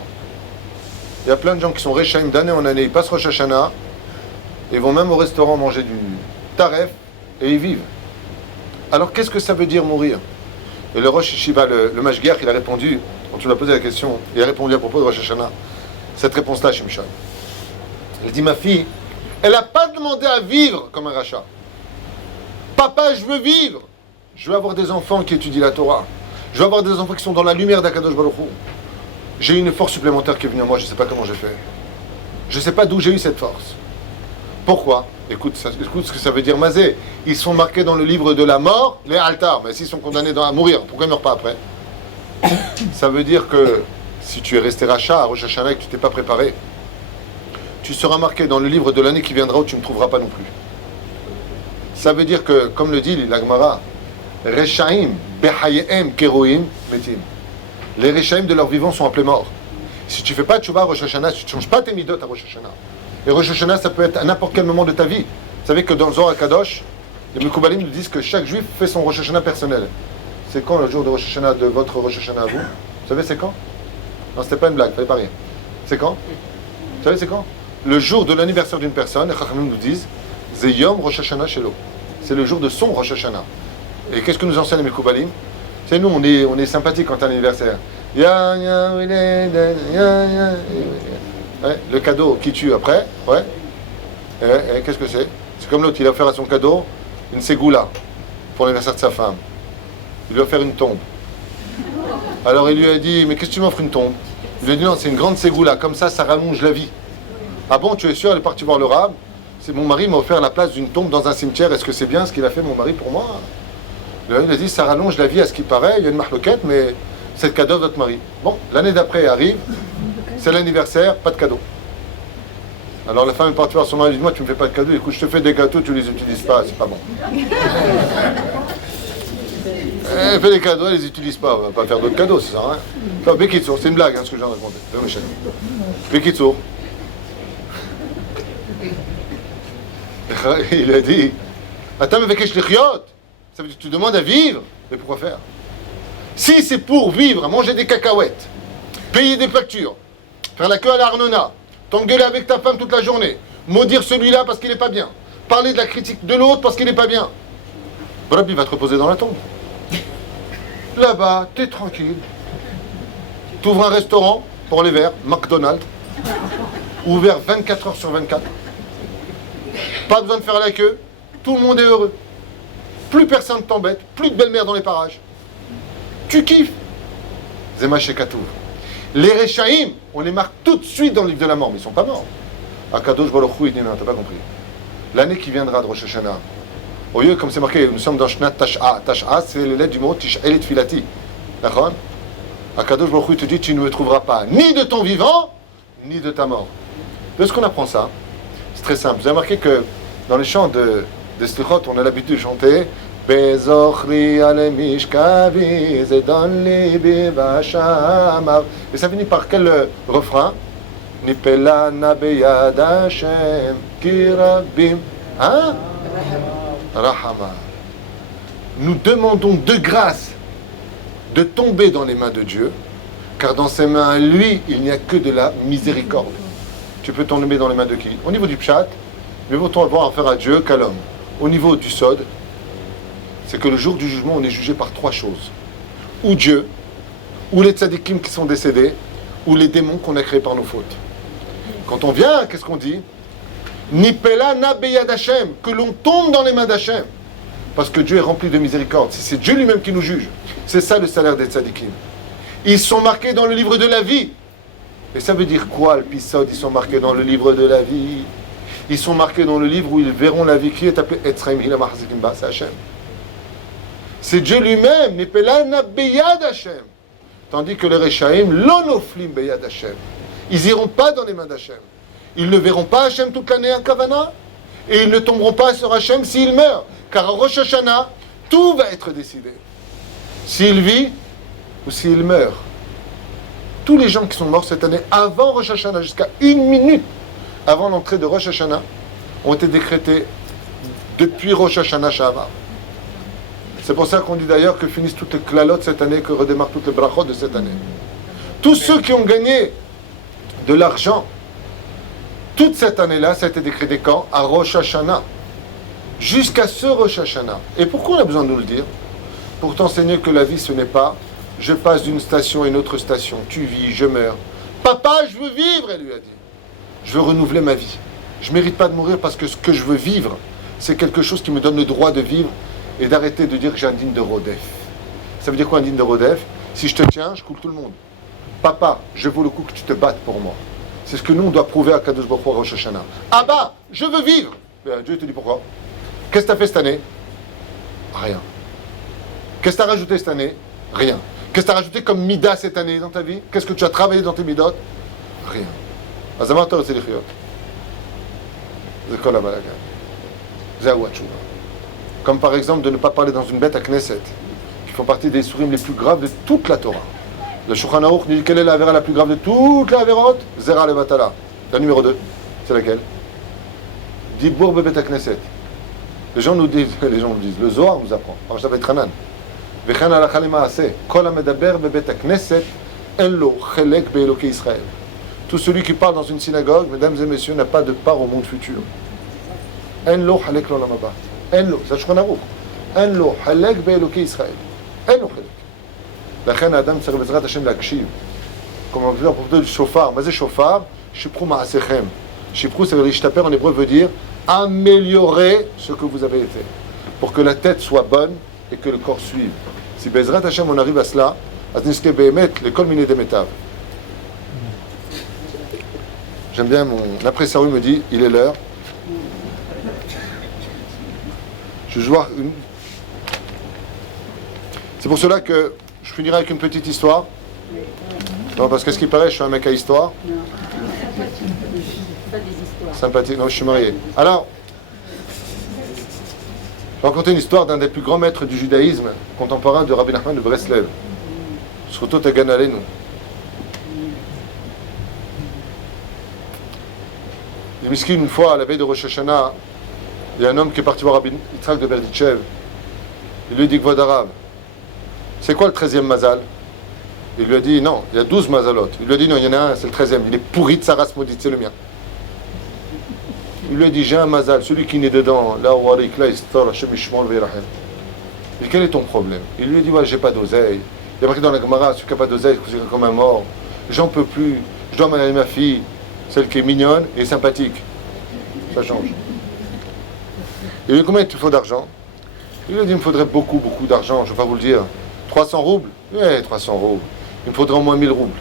Il y a plein de gens qui sont Rechaïm d'année en année, ils passent Rosh Hashanah, ils vont même au restaurant manger du taref et ils vivent. Alors qu'est-ce que ça veut dire mourir? Et le Rosh Yeshiva, le Mashgiach, il a répondu, quand tu lui as posé la question, il a répondu à propos de Rosh Hashanah, cette réponse-là, Shimshon. Il dit, ma fille, elle n'a pas demandé à vivre comme un rachat. Papa, je veux vivre. Je veux avoir des enfants qui étudient la Torah. Je veux avoir des enfants qui sont dans la lumière d'Akadosh Baruch Hu. J'ai une force supplémentaire qui est venue à moi, je ne sais pas comment j'ai fait. Je ne sais pas d'où j'ai eu cette force. Pourquoi? Écoute ce que ça veut dire Mazé. Ils sont marqués dans le livre de la mort, les altars. Mais s'ils sont condamnés à mourir, pourquoi ils ne meurent pas après? Ça veut dire que si tu es resté rachat à Rosh Hashanah et que tu ne t'es pas préparé, tu seras marqué dans le livre de l'année qui viendra où tu ne me trouveras pas non plus. Ça veut dire que, comme le dit la Gemara, Rechaim, Behayehem, Keroim, Metim. Les Rechaim de leur vivant sont appelés morts. Si tu ne fais pas tchouva à Rosh Hashanah, si tu ne changes pas tes midot à Rosh Hashanah. Et Rosh Hashanah, ça peut être à n'importe quel moment de ta vie. Vous savez que dans le Zohar Kadosh, les Mekoubalim nous disent que chaque juif fait son Rosh Hashanah personnel. C'est quand le jour de Rosh Hashanah, de votre Rosh Hashanah à vous? Vous savez c'est quand? Non, c'était pas une blague, fallait pas rire. C'est quand? Vous savez c'est quand? Le jour de l'anniversaire d'une personne, les Chachamim nous disent, c'est Yom Rosh Hashanah Shelo. C'est le jour de son Rosh Hashanah. Et qu'est-ce que nous enseignent les Mekoubalim? C'est nous, on est sympathique quand t'as l'anniversaire. Ouais, le cadeau qui tue après, ouais. Qu'est-ce que c'est? C'est comme l'autre, il a offert à son cadeau une ségoula pour l'anniversaire de sa femme. Il lui a offert une tombe. Alors il lui a dit, mais qu'est-ce que tu m'offres une tombe? Il lui a dit, non, c'est une grande ségoula, comme ça rallonge la vie. Ah bon, tu es sûr? Elle est partie voir le rab. C'est mon mari m'a offert la place d'une tombe dans un cimetière. Est-ce que c'est bien ce qu'il a fait mon mari pour moi? Il a dit, ça rallonge la vie à ce qui paraît. Il y a une marloquette, mais c'est le cadeau de votre mari. Bon, l'année d'après arrive, c'est l'anniversaire, pas de cadeau. Alors la femme est partie voir son mari, elle dit, moi tu me fais pas de cadeau, écoute, je te fais des gâteaux, tu les utilises pas, c'est pas bon. Elle fait des cadeaux, elle les utilise pas, on va pas faire d'autres cadeaux, c'est ça, hein. Enfin, Bekitsour, c'est une blague, hein, ce que je viens de raconter. Bekitsour. Il a dit, attends, mais avec Eshlichiot, ça veut dire que tu demandes à vivre, mais pourquoi faire? Si c'est pour vivre, à manger des cacahuètes, payer des factures, faire la queue à l'Arnona, t'engueuler avec ta femme toute la journée, maudire celui-là parce qu'il n'est pas bien, parler de la critique de l'autre parce qu'il n'est pas bien, Rabbi va te reposer dans la tombe. Là-bas, t'es tranquille. T'ouvres un restaurant pour les verts, McDonald's, ouvert 24 heures sur 24. Pas besoin de faire la queue, tout le monde est heureux. Plus personne ne t'embête, plus de belle-mère dans les parages. Tu kiffes. Zema Shekatouf. Les Rechaïm, on les marque tout de suite dans le livre de la mort, mais ils ne sont pas morts. Akadosh Baruch Hu, il dit non, t'as pas compris. L'année qui viendra de Rosh Hashanah, au lieu, comme c'est marqué, nous sommes dans Shnat Tash'a. Tash'a, c'est les lettres du mot Tish'elet Filati. D'accord? Akadosh Baruch Hu te dit, tu ne me trouveras pas ni de ton vivant, ni de ta mort. De ce qu'on apprend ça, c'est très simple. Vous avez remarqué que dans les chants de Slichot, on a l'habitude de chanter Bezochri ale mishkavi zedon libi vashamav. Et ça finit par quel refrain? Nipelana beyad Hashem kirabim. Hein? Rahama. Nous demandons de grâce de tomber dans les mains de Dieu, car dans ses mains à lui, il n'y a que de la miséricorde. Tu peux tomber dans les mains de qui? Au niveau du pshat, mieux vaut-on avoir affaire à Dieu qu'à l'homme. Au niveau du sod, c'est que le jour du jugement, on est jugé par 3 choses. Ou Dieu, ou les tzadikim qui sont décédés, ou les démons qu'on a créés par nos fautes. Quand on vient, qu'est-ce qu'on dit? Nipela na beyad Hashem, que l'on tombe dans les mains d'Hachem. Parce que Dieu est rempli de miséricorde. C'est Dieu lui-même qui nous juge. C'est ça le salaire des tzadikim. Ils sont marqués dans le livre de la vie. Et ça veut dire quoi, le pisod? Ils sont marqués dans le livre de la vie. Ils sont marqués dans le livre où ils verront la vie qui est appelée Etzraim Hila Mahazikim Ba, c'est Hachem. C'est Dieu lui-même, Nipelana Beyad Hachem. Tandis que les Rechaim, Lonoflim Beyad Hachem. Ils n'iront pas dans les mains d'Hachem. Ils ne verront pas Hachem toute l'année en Kavana, et ils ne tomberont pas sur Hachem s'ils meurent. Car à Rosh Hashanah, tout va être décidé. S'il vit ou s'il meurt. Tous les gens qui sont morts cette année, avant Rosh Hashanah, jusqu'à 1 minute avant l'entrée de Rosh Hashanah, ont été décrétés depuis Rosh Hashanah Sha'avar. C'est pour ça qu'on dit d'ailleurs que finissent toutes les klalotes cette année, que redémarrent toutes les brachot de cette année. Tous ceux qui ont gagné de l'argent, toute cette année-là, ça a été décrété quand? À Rosh Hashanah. Jusqu'à ce Rosh Hashanah. Et pourquoi on a besoin de nous le dire? Pour t'enseigner que la vie, ce n'est pas je passe d'une station à une autre station, tu vis, je meurs. Papa, je veux vivre, elle lui a dit. Je veux renouveler ma vie. Je ne mérite pas de mourir parce que ce que je veux vivre, c'est quelque chose qui me donne le droit de vivre et d'arrêter de dire que j'ai un digne de Rodef. Ça veut dire quoi un digne de Rodef? Si je te tiens, je coule tout le monde. Papa, je vaux le coup que tu te battes pour moi. C'est ce que nous, on doit prouver à Kadosh Baruch Hu Rosh Hashanah. Abba, je veux vivre. Ben, Dieu te dit pourquoi? Qu'est-ce que tu as fait cette année? Rien. Qu'est-ce que tu as rajouté cette année? Rien. Qu'est-ce que tu as rajouté comme mida cette année dans ta vie? Qu'est-ce que tu as travaillé dans tes midot? Rien. Azamator c'est l'ikhiot. C'est quoi la balaga? C'est Awatchouba. Comme par exemple de ne pas parler dans une bête à Knesset, qui font partie des sourim les plus graves de toute la Torah. Le Shulchan Aruch dit quelle est la avéra la plus grave de toute la avérote? Zera levatala. La numéro 2, c'est laquelle? Dibour bebet à Knesset. Les gens nous disent, le Zohar nous apprend. Alors ça va être Hanan. Vechan alakha lemaaseh, kol hamedaber bebet knesset, en lo chelek be'elokei Israël. Tout celui qui parle dans une synagogue, mesdames et messieurs, n'a pas de part au monde futur. En lo chelek l'olam haba. En lo, c'est Shulchan Aruch. En lo chelek be'elokei Israël. En lo chelek. לכן האדם צריך בעזרת השם להקשיב. Comme on dit à propos du shofar. Mais c'est shofar, shipru ma'asechem. Shipru, ça veut dire ishtaper en hébreu, veut dire améliorer ce que vous avez été. Pour que la tête soit bonne et que le corps suive. Si Bezrat Hashem on arrive à cela, à Niske Behemet, l'école minée des métaves. J'aime bien mon appréciateur me dit, il est l'heure. Je vais voir une. C'est pour cela que je finirai avec une petite histoire. Non, parce que ce qui paraît, je suis un mec à histoire. Non, pas des histoires. Sympathique, non, je suis marié. Alors, je vais raconter une histoire d'un des plus grands maîtres du judaïsme contemporain de Rabbi Nachman de Breslev. Surtout Tagan Aleinu. Il miskin, une fois, à la veille de Rosh Hashanah, il y a un homme qui est parti voir Rabbi Yitzhak de Berditchev. Il lui dit, Kvod Arav, c'est quoi le 13e mazal? Il lui a dit, non, il y a 12 mazalot. Il lui a dit, non, il y en a un, c'est le 13e. Il est pourri de sa race maudite, c'est le mien. Il lui a dit, j'ai un mazal, celui qui naît dedans, là où Arik, là, Istor, Hashem Ishmael, Veirachem. Il dit, quel est ton problème? Il lui a dit, ouais, j'ai pas d'oseille. Il y a marqué dans la Gemara, celui qui n'a pas d'oseille, c'est comme un mort. J'en peux plus. Je dois marier ma fille, celle qui est mignonne et sympathique. Ça change. Il lui a dit, combien il te faut d'argent? Il lui a dit, il me faudrait beaucoup, beaucoup d'argent, je ne vais pas vous le dire. 300 roubles? Oui, 300 roubles. Il me faudrait au moins 1000 roubles.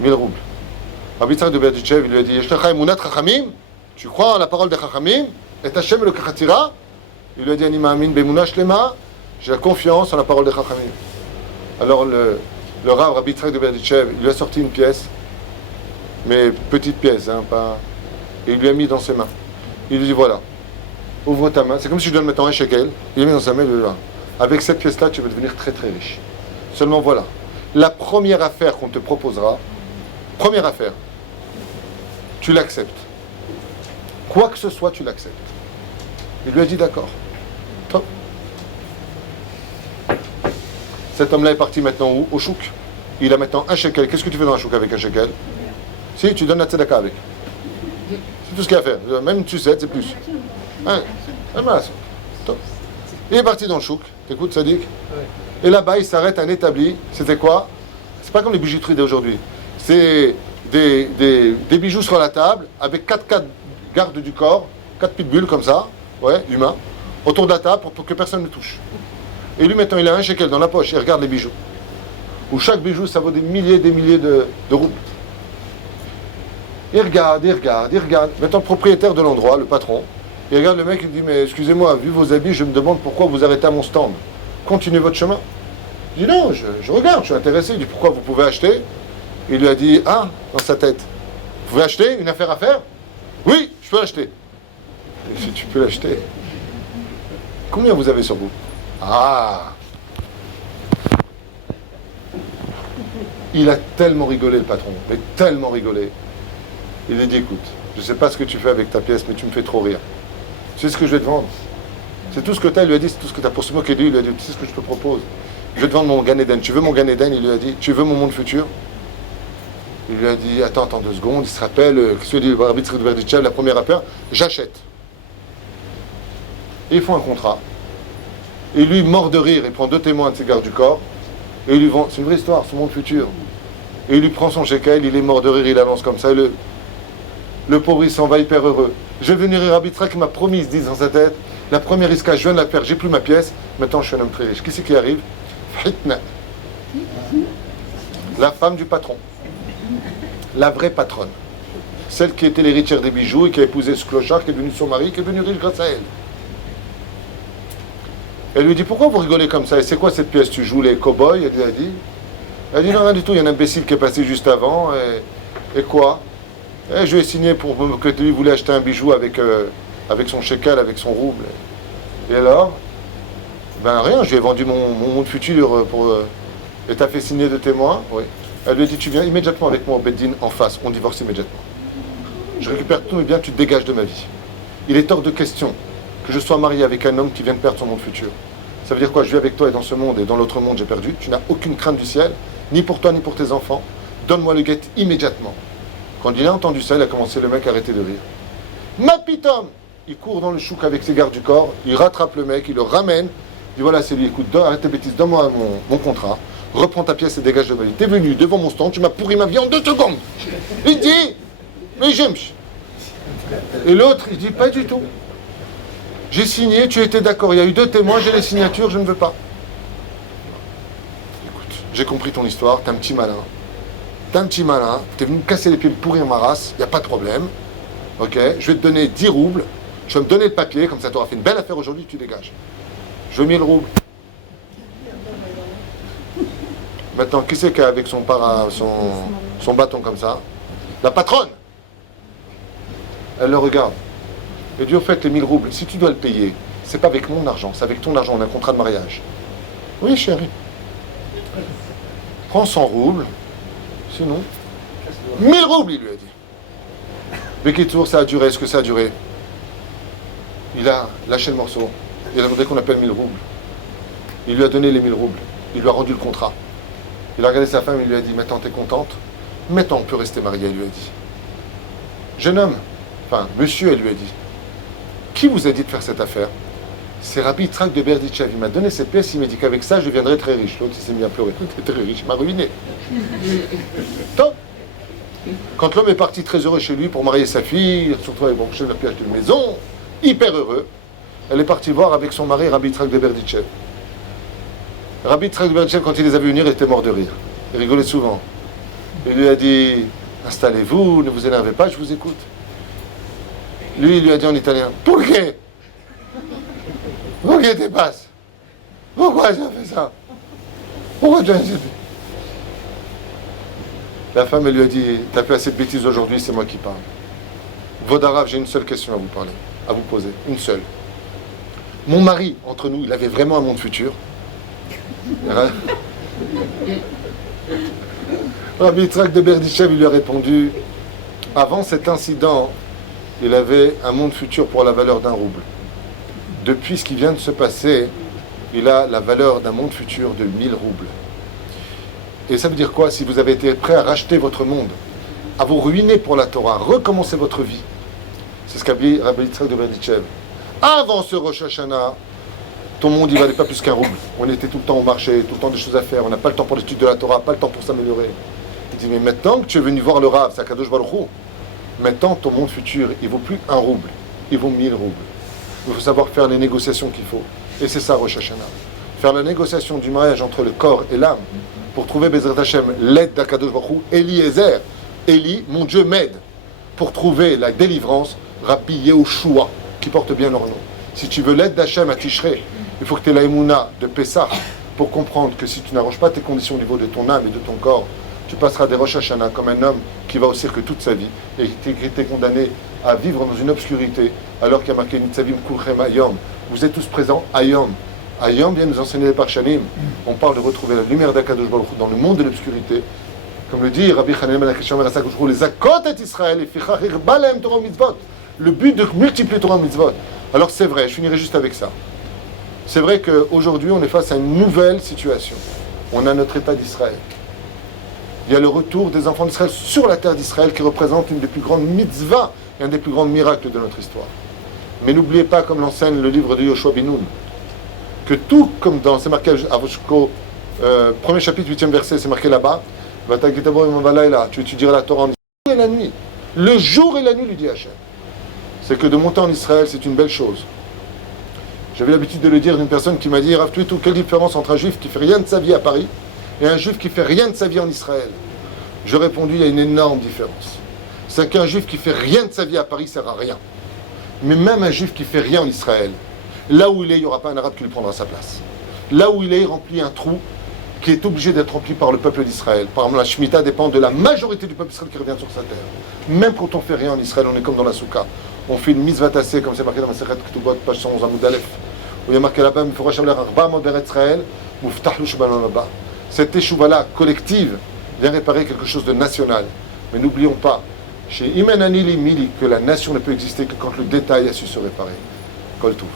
1000 roubles. Rabbi Yitzhak de Berditchev, il lui a dit, Yeshlecha emunat chachamim? Tu crois en la parole des chachamim? Et Hashem le kachatira? Il lui a dit, Ani ma'amin be'emuna shlema, j'ai la confiance en la parole des chachamim. Alors le Rav Rabbi Yitzhak de Berditchev, il lui a sorti une pièce, mais petite pièce, hein, pas... et il lui a mis dans ses mains. Il lui dit, voilà, ouvre ta main. C'est comme si je donne maintenant un shekel. Il l'a mis dans sa main, il lui dit, voilà. Avec cette pièce-là, tu vas devenir très très riche. Seulement voilà, la première affaire qu'on te proposera, première affaire, tu l'acceptes. Quoi que ce soit, tu l'acceptes. Il lui a dit d'accord. Top. Cet homme-là est parti maintenant où? Au chouk. Il a maintenant un shekel. Qu'est-ce que tu fais dans un chouk avec un shekel? Si, tu donnes la tzedaka avec. C'est tout ce qu'il y a à faire. Même tu sais, c'est plus. Hein? Top. Il est parti dans le chouk. T'écoutes, Sadik? Et là-bas, il s'arrête à un établi. C'était quoi? C'est pas comme les bijouteries d'aujourd'hui. C'est des bijoux sur la table avec 4 gardes du corps, 4 pitbulls comme ça, ouais, humains, autour de la table pour que personne ne touche. Et lui, maintenant, il a un shekel dans la poche. Il regarde les bijoux. Où chaque bijou, ça vaut des milliers de roubles. Il regarde, il regarde, il regarde. Maintenant, le propriétaire de l'endroit, le patron, il regarde le mec, il dit, mais excusez-moi, vu vos habits, je me demande pourquoi vous arrêtez à mon stand. Continuez votre chemin. Il dit, non, je regarde, je suis intéressé. Il dit, pourquoi vous pouvez acheter? Il lui a dit, ah, dans sa tête, vous pouvez acheter une affaire à faire? Oui, je peux l'acheter. Si tu peux l'acheter, combien vous avez sur vous? Ah! Il a tellement rigolé, le patron, mais tellement rigolé. Il lui dit, écoute, je ne sais pas ce que tu fais avec ta pièce, mais tu me fais trop rire. Tu sais ce que je vais te vendre? C'est tout ce que tu as. Il lui a dit, c'est tout ce que tu as. Pour ce mot qu'il lui a dit, tu sais ce que je te propose? Je vais te vendre mon Gan Eden. Tu veux mon Gan Eden? Il lui a dit, tu veux mon monde futur? Il lui a dit, attends 2 secondes. Il se rappelle, qu'est-ce qu'il dit, le arbitre de Berditchev, la première affaire, j'achète. Et ils font un contrat. Et lui, mort de rire, il prend 2 témoins de ses gardes du corps, et il lui vend, c'est une vraie histoire, son monde futur. Et il lui prend son shekel, il est mort de rire, il avance comme ça, et le pauvre, il s'en va hyper heureux. Je vais venir Rabitra qui m'a promis, il se dit dans sa tête, la première isca, je viens de la faire, j'ai plus ma pièce, maintenant je suis un homme très riche. Qui c'est qui arrive? Fitna. La femme du patron. La vraie patronne. Celle qui était l'héritière des bijoux et qui a épousé ce clochard, qui est devenu son mari, qui est devenu riche grâce à elle. Elle lui dit, pourquoi vous rigolez comme ça? Et c'est quoi cette pièce? Tu joues les cow-boys? Elle lui a dit. Elle dit, non, rien du tout, il y a un imbécile qui est passé juste avant, et quoi? Et je lui ai signé pour que lui voulait acheter un bijou avec son shekel, avec son rouble. Et alors? Ben rien, je lui ai vendu mon monde futur et t'as fait signer de témoins? Oui. Elle lui a dit, tu viens immédiatement avec moi au Beddin en face, on divorce immédiatement. Je récupère tous mes biens, tu te dégages de ma vie. Il est hors de question que je sois marié avec un homme qui vient de perdre son monde futur. Ça veut dire quoi? Je vis avec toi et dans ce monde, et dans l'autre monde j'ai perdu. Tu n'as aucune crainte du ciel, ni pour toi ni pour tes enfants. Donne-moi le guet immédiatement. Quand il a entendu ça, il a commencé, le mec, à arrêter de rire. Ma pitom! Il court dans le chouk avec ses gardes du corps, il rattrape le mec, il le ramène. Il dit, voilà, c'est lui, écoute, arrête tes bêtises, donne-moi mon contrat, reprends ta pièce et dégage de ma vie. T'es venu devant mon stand, tu m'as pourri ma vie en 2 secondes. Il dit, mais j'aime. Et l'autre, il dit, pas du tout. J'ai signé, tu étais d'accord, il y a eu 2 témoins, j'ai les signatures, je ne veux pas. Écoute, j'ai compris ton histoire, t'es un petit malin. T'es venu me casser les pieds, me pourrir ma race, il n'y a pas de problème. Ok, je vais te donner 10 roubles, je vais me donner le papier, comme ça tu auras fait une belle affaire aujourd'hui, tu dégages. Je veux 1000 roubles. Maintenant, qui c'est qui a avec son bâton comme ça? La patronne. Elle le regarde. Et dit, au fait, les 1000 roubles, si tu dois le payer, c'est pas avec mon argent, c'est avec ton argent, on a un contrat de mariage. Oui, chérie. Prends 100 roubles, sinon... 1000 roubles, il lui a dit. Bekitour, ça a duré, est-ce que ça a duré? Il a lâché le morceau. Il a demandé qu'on appelle 1000 roubles. Il lui a donné les 1000 roubles. Il lui a rendu le contrat. Il a regardé sa femme, il lui a dit, maintenant t'es contente? Maintenant on peut rester marié, il lui a dit. Jeune homme, enfin, monsieur, elle lui a dit. Qui vous a dit de faire cette affaire? C'est Rabbi Yitzhak de Berditchev. Il m'a donné cette pièce, il m'a dit qu'avec ça, je deviendrai très riche. L'autre, il s'est mis à pleurer. T'es très riche, il m'a ruiné. Top. Quand l'homme est parti très heureux chez lui pour marier sa fille, surtout avec mon chef de pièce de maison, hyper heureux, elle est partie voir avec son mari Rabbi Yitzhak de Berditchev. Rabbi Yitzhak de Berditchev, quand il les a vus venir, il était mort de rire. Il rigolait souvent. Il lui a dit, installez-vous, ne vous énervez pas, je vous écoute. Lui, il lui a dit en italien, pourquoi? Pourquoi te passe? Pourquoi j'ai fait ça? Pourquoi tu as dit? La femme, elle lui a dit, t'as fait assez de bêtises aujourd'hui, c'est moi qui parle. Vodarav, j'ai une seule question à vous parler, à vous poser, une seule. Mon mari, entre nous, il avait vraiment un monde futur. Rabbi Yitzhak de Berditchev, il lui a répondu, avant cet incident, il avait un monde futur pour la valeur d'1 rouble. Depuis ce qui vient de se passer, il a la valeur d'un monde futur de 1000 roubles. Et ça veut dire quoi? Si vous avez été prêt à racheter votre monde, à vous ruiner pour la Torah, recommencer votre vie. C'est ce qu'a dit Rabbi Yitzhak de Berditchev. Avant ce Rosh Hashanah, ton monde, il valait pas plus qu'1 rouble. On était tout le temps au marché, tout le temps des choses à faire. On n'a pas le temps pour l'étude de la Torah, pas le temps pour s'améliorer. Il dit, mais maintenant que tu es venu voir le Rav, c'est Akadosh Baruch Hu, maintenant ton monde futur, il vaut plus 1 rouble, il vaut 1000 roubles. Il faut savoir faire les négociations qu'il faut. Et c'est ça Rosh Hashanah. Faire la négociation du mariage entre le corps et l'âme pour trouver Bezrat Hashem, l'aide d'Akadosh Baruch Hu, Eliezer. Eli, mon Dieu m'aide. pour trouver la délivrance, Rabbi Yehoshua, qui porte bien leur nom. Si tu veux l'aide d'Hachem à Tishrei, il faut que tu aies la Emouna de Pessah pour comprendre que si tu n'arranges pas tes conditions au niveau de ton âme et de ton corps, tu passeras des Rosh Hashanah comme un homme qui va au cirque toute sa vie et qui est condamné à vivre dans une obscurité alors qu'il y a marqué Nitzavim Kulchem Ayom. Vous êtes tous présents Ayom. Ayom vient nous enseigner les Parshanim. On parle de retrouver la lumière d'Akadosh Baruch Hu dans le monde de l'obscurité. Comme le dit Rabbi Chanel Ben Akisham Rasak, les Akot et Israël, et Balem Torah Mitzvot. Le but de multiplier Torah Mitzvot. Alors c'est vrai, je finirai juste avec ça. C'est vrai qu'aujourd'hui, on est face à une nouvelle situation. On a notre État d'Israël. Il y a le retour des enfants d'Israël sur la terre d'Israël qui représente une des plus grandes mitzvahs et un des plus grands miracles de notre histoire. Mais n'oubliez pas, comme l'enseigne le livre de Yoshua Ben Nun, que tout comme dans, c'est marqué à Voshko, premier chapitre, 8e verset, c'est marqué là-bas, tu étudieras la Torah en Israël, le jour et la nuit. Le jour et la nuit, lui dit Hachem. C'est que de monter en Israël, c'est une belle chose. J'avais l'habitude de le dire d'une personne qui m'a dit, Rav Tuitou, quelle différence entre un juif qui fait rien de sa vie à Paris et un juif qui fait rien de sa vie en Israël? Je répondu, il y a une énorme différence. C'est qu'un juif qui fait rien de sa vie à Paris sert à rien. Mais même un juif qui fait rien en Israël, là où il est, il n'y aura pas un arabe qui lui prendra sa place. Là où il est, il remplit un trou qui est obligé d'être rempli par le peuple d'Israël. Par exemple, la Shemitah dépend de la majorité du peuple d'Israël qui revient sur sa terre. Même quand on fait rien en Israël, on est comme dans la Soukha. On fait une mitzvah tassée, comme c'est marqué dans la Sechet Ketubot, page 111 Amoud Aleph, où il y a marqué là-bas, cette échouva-là collective vient réparer quelque chose de national. Mais n'oublions pas, chez Imen Anili Mili, que la nation ne peut exister que quand le détail a su se réparer. Kol Touv.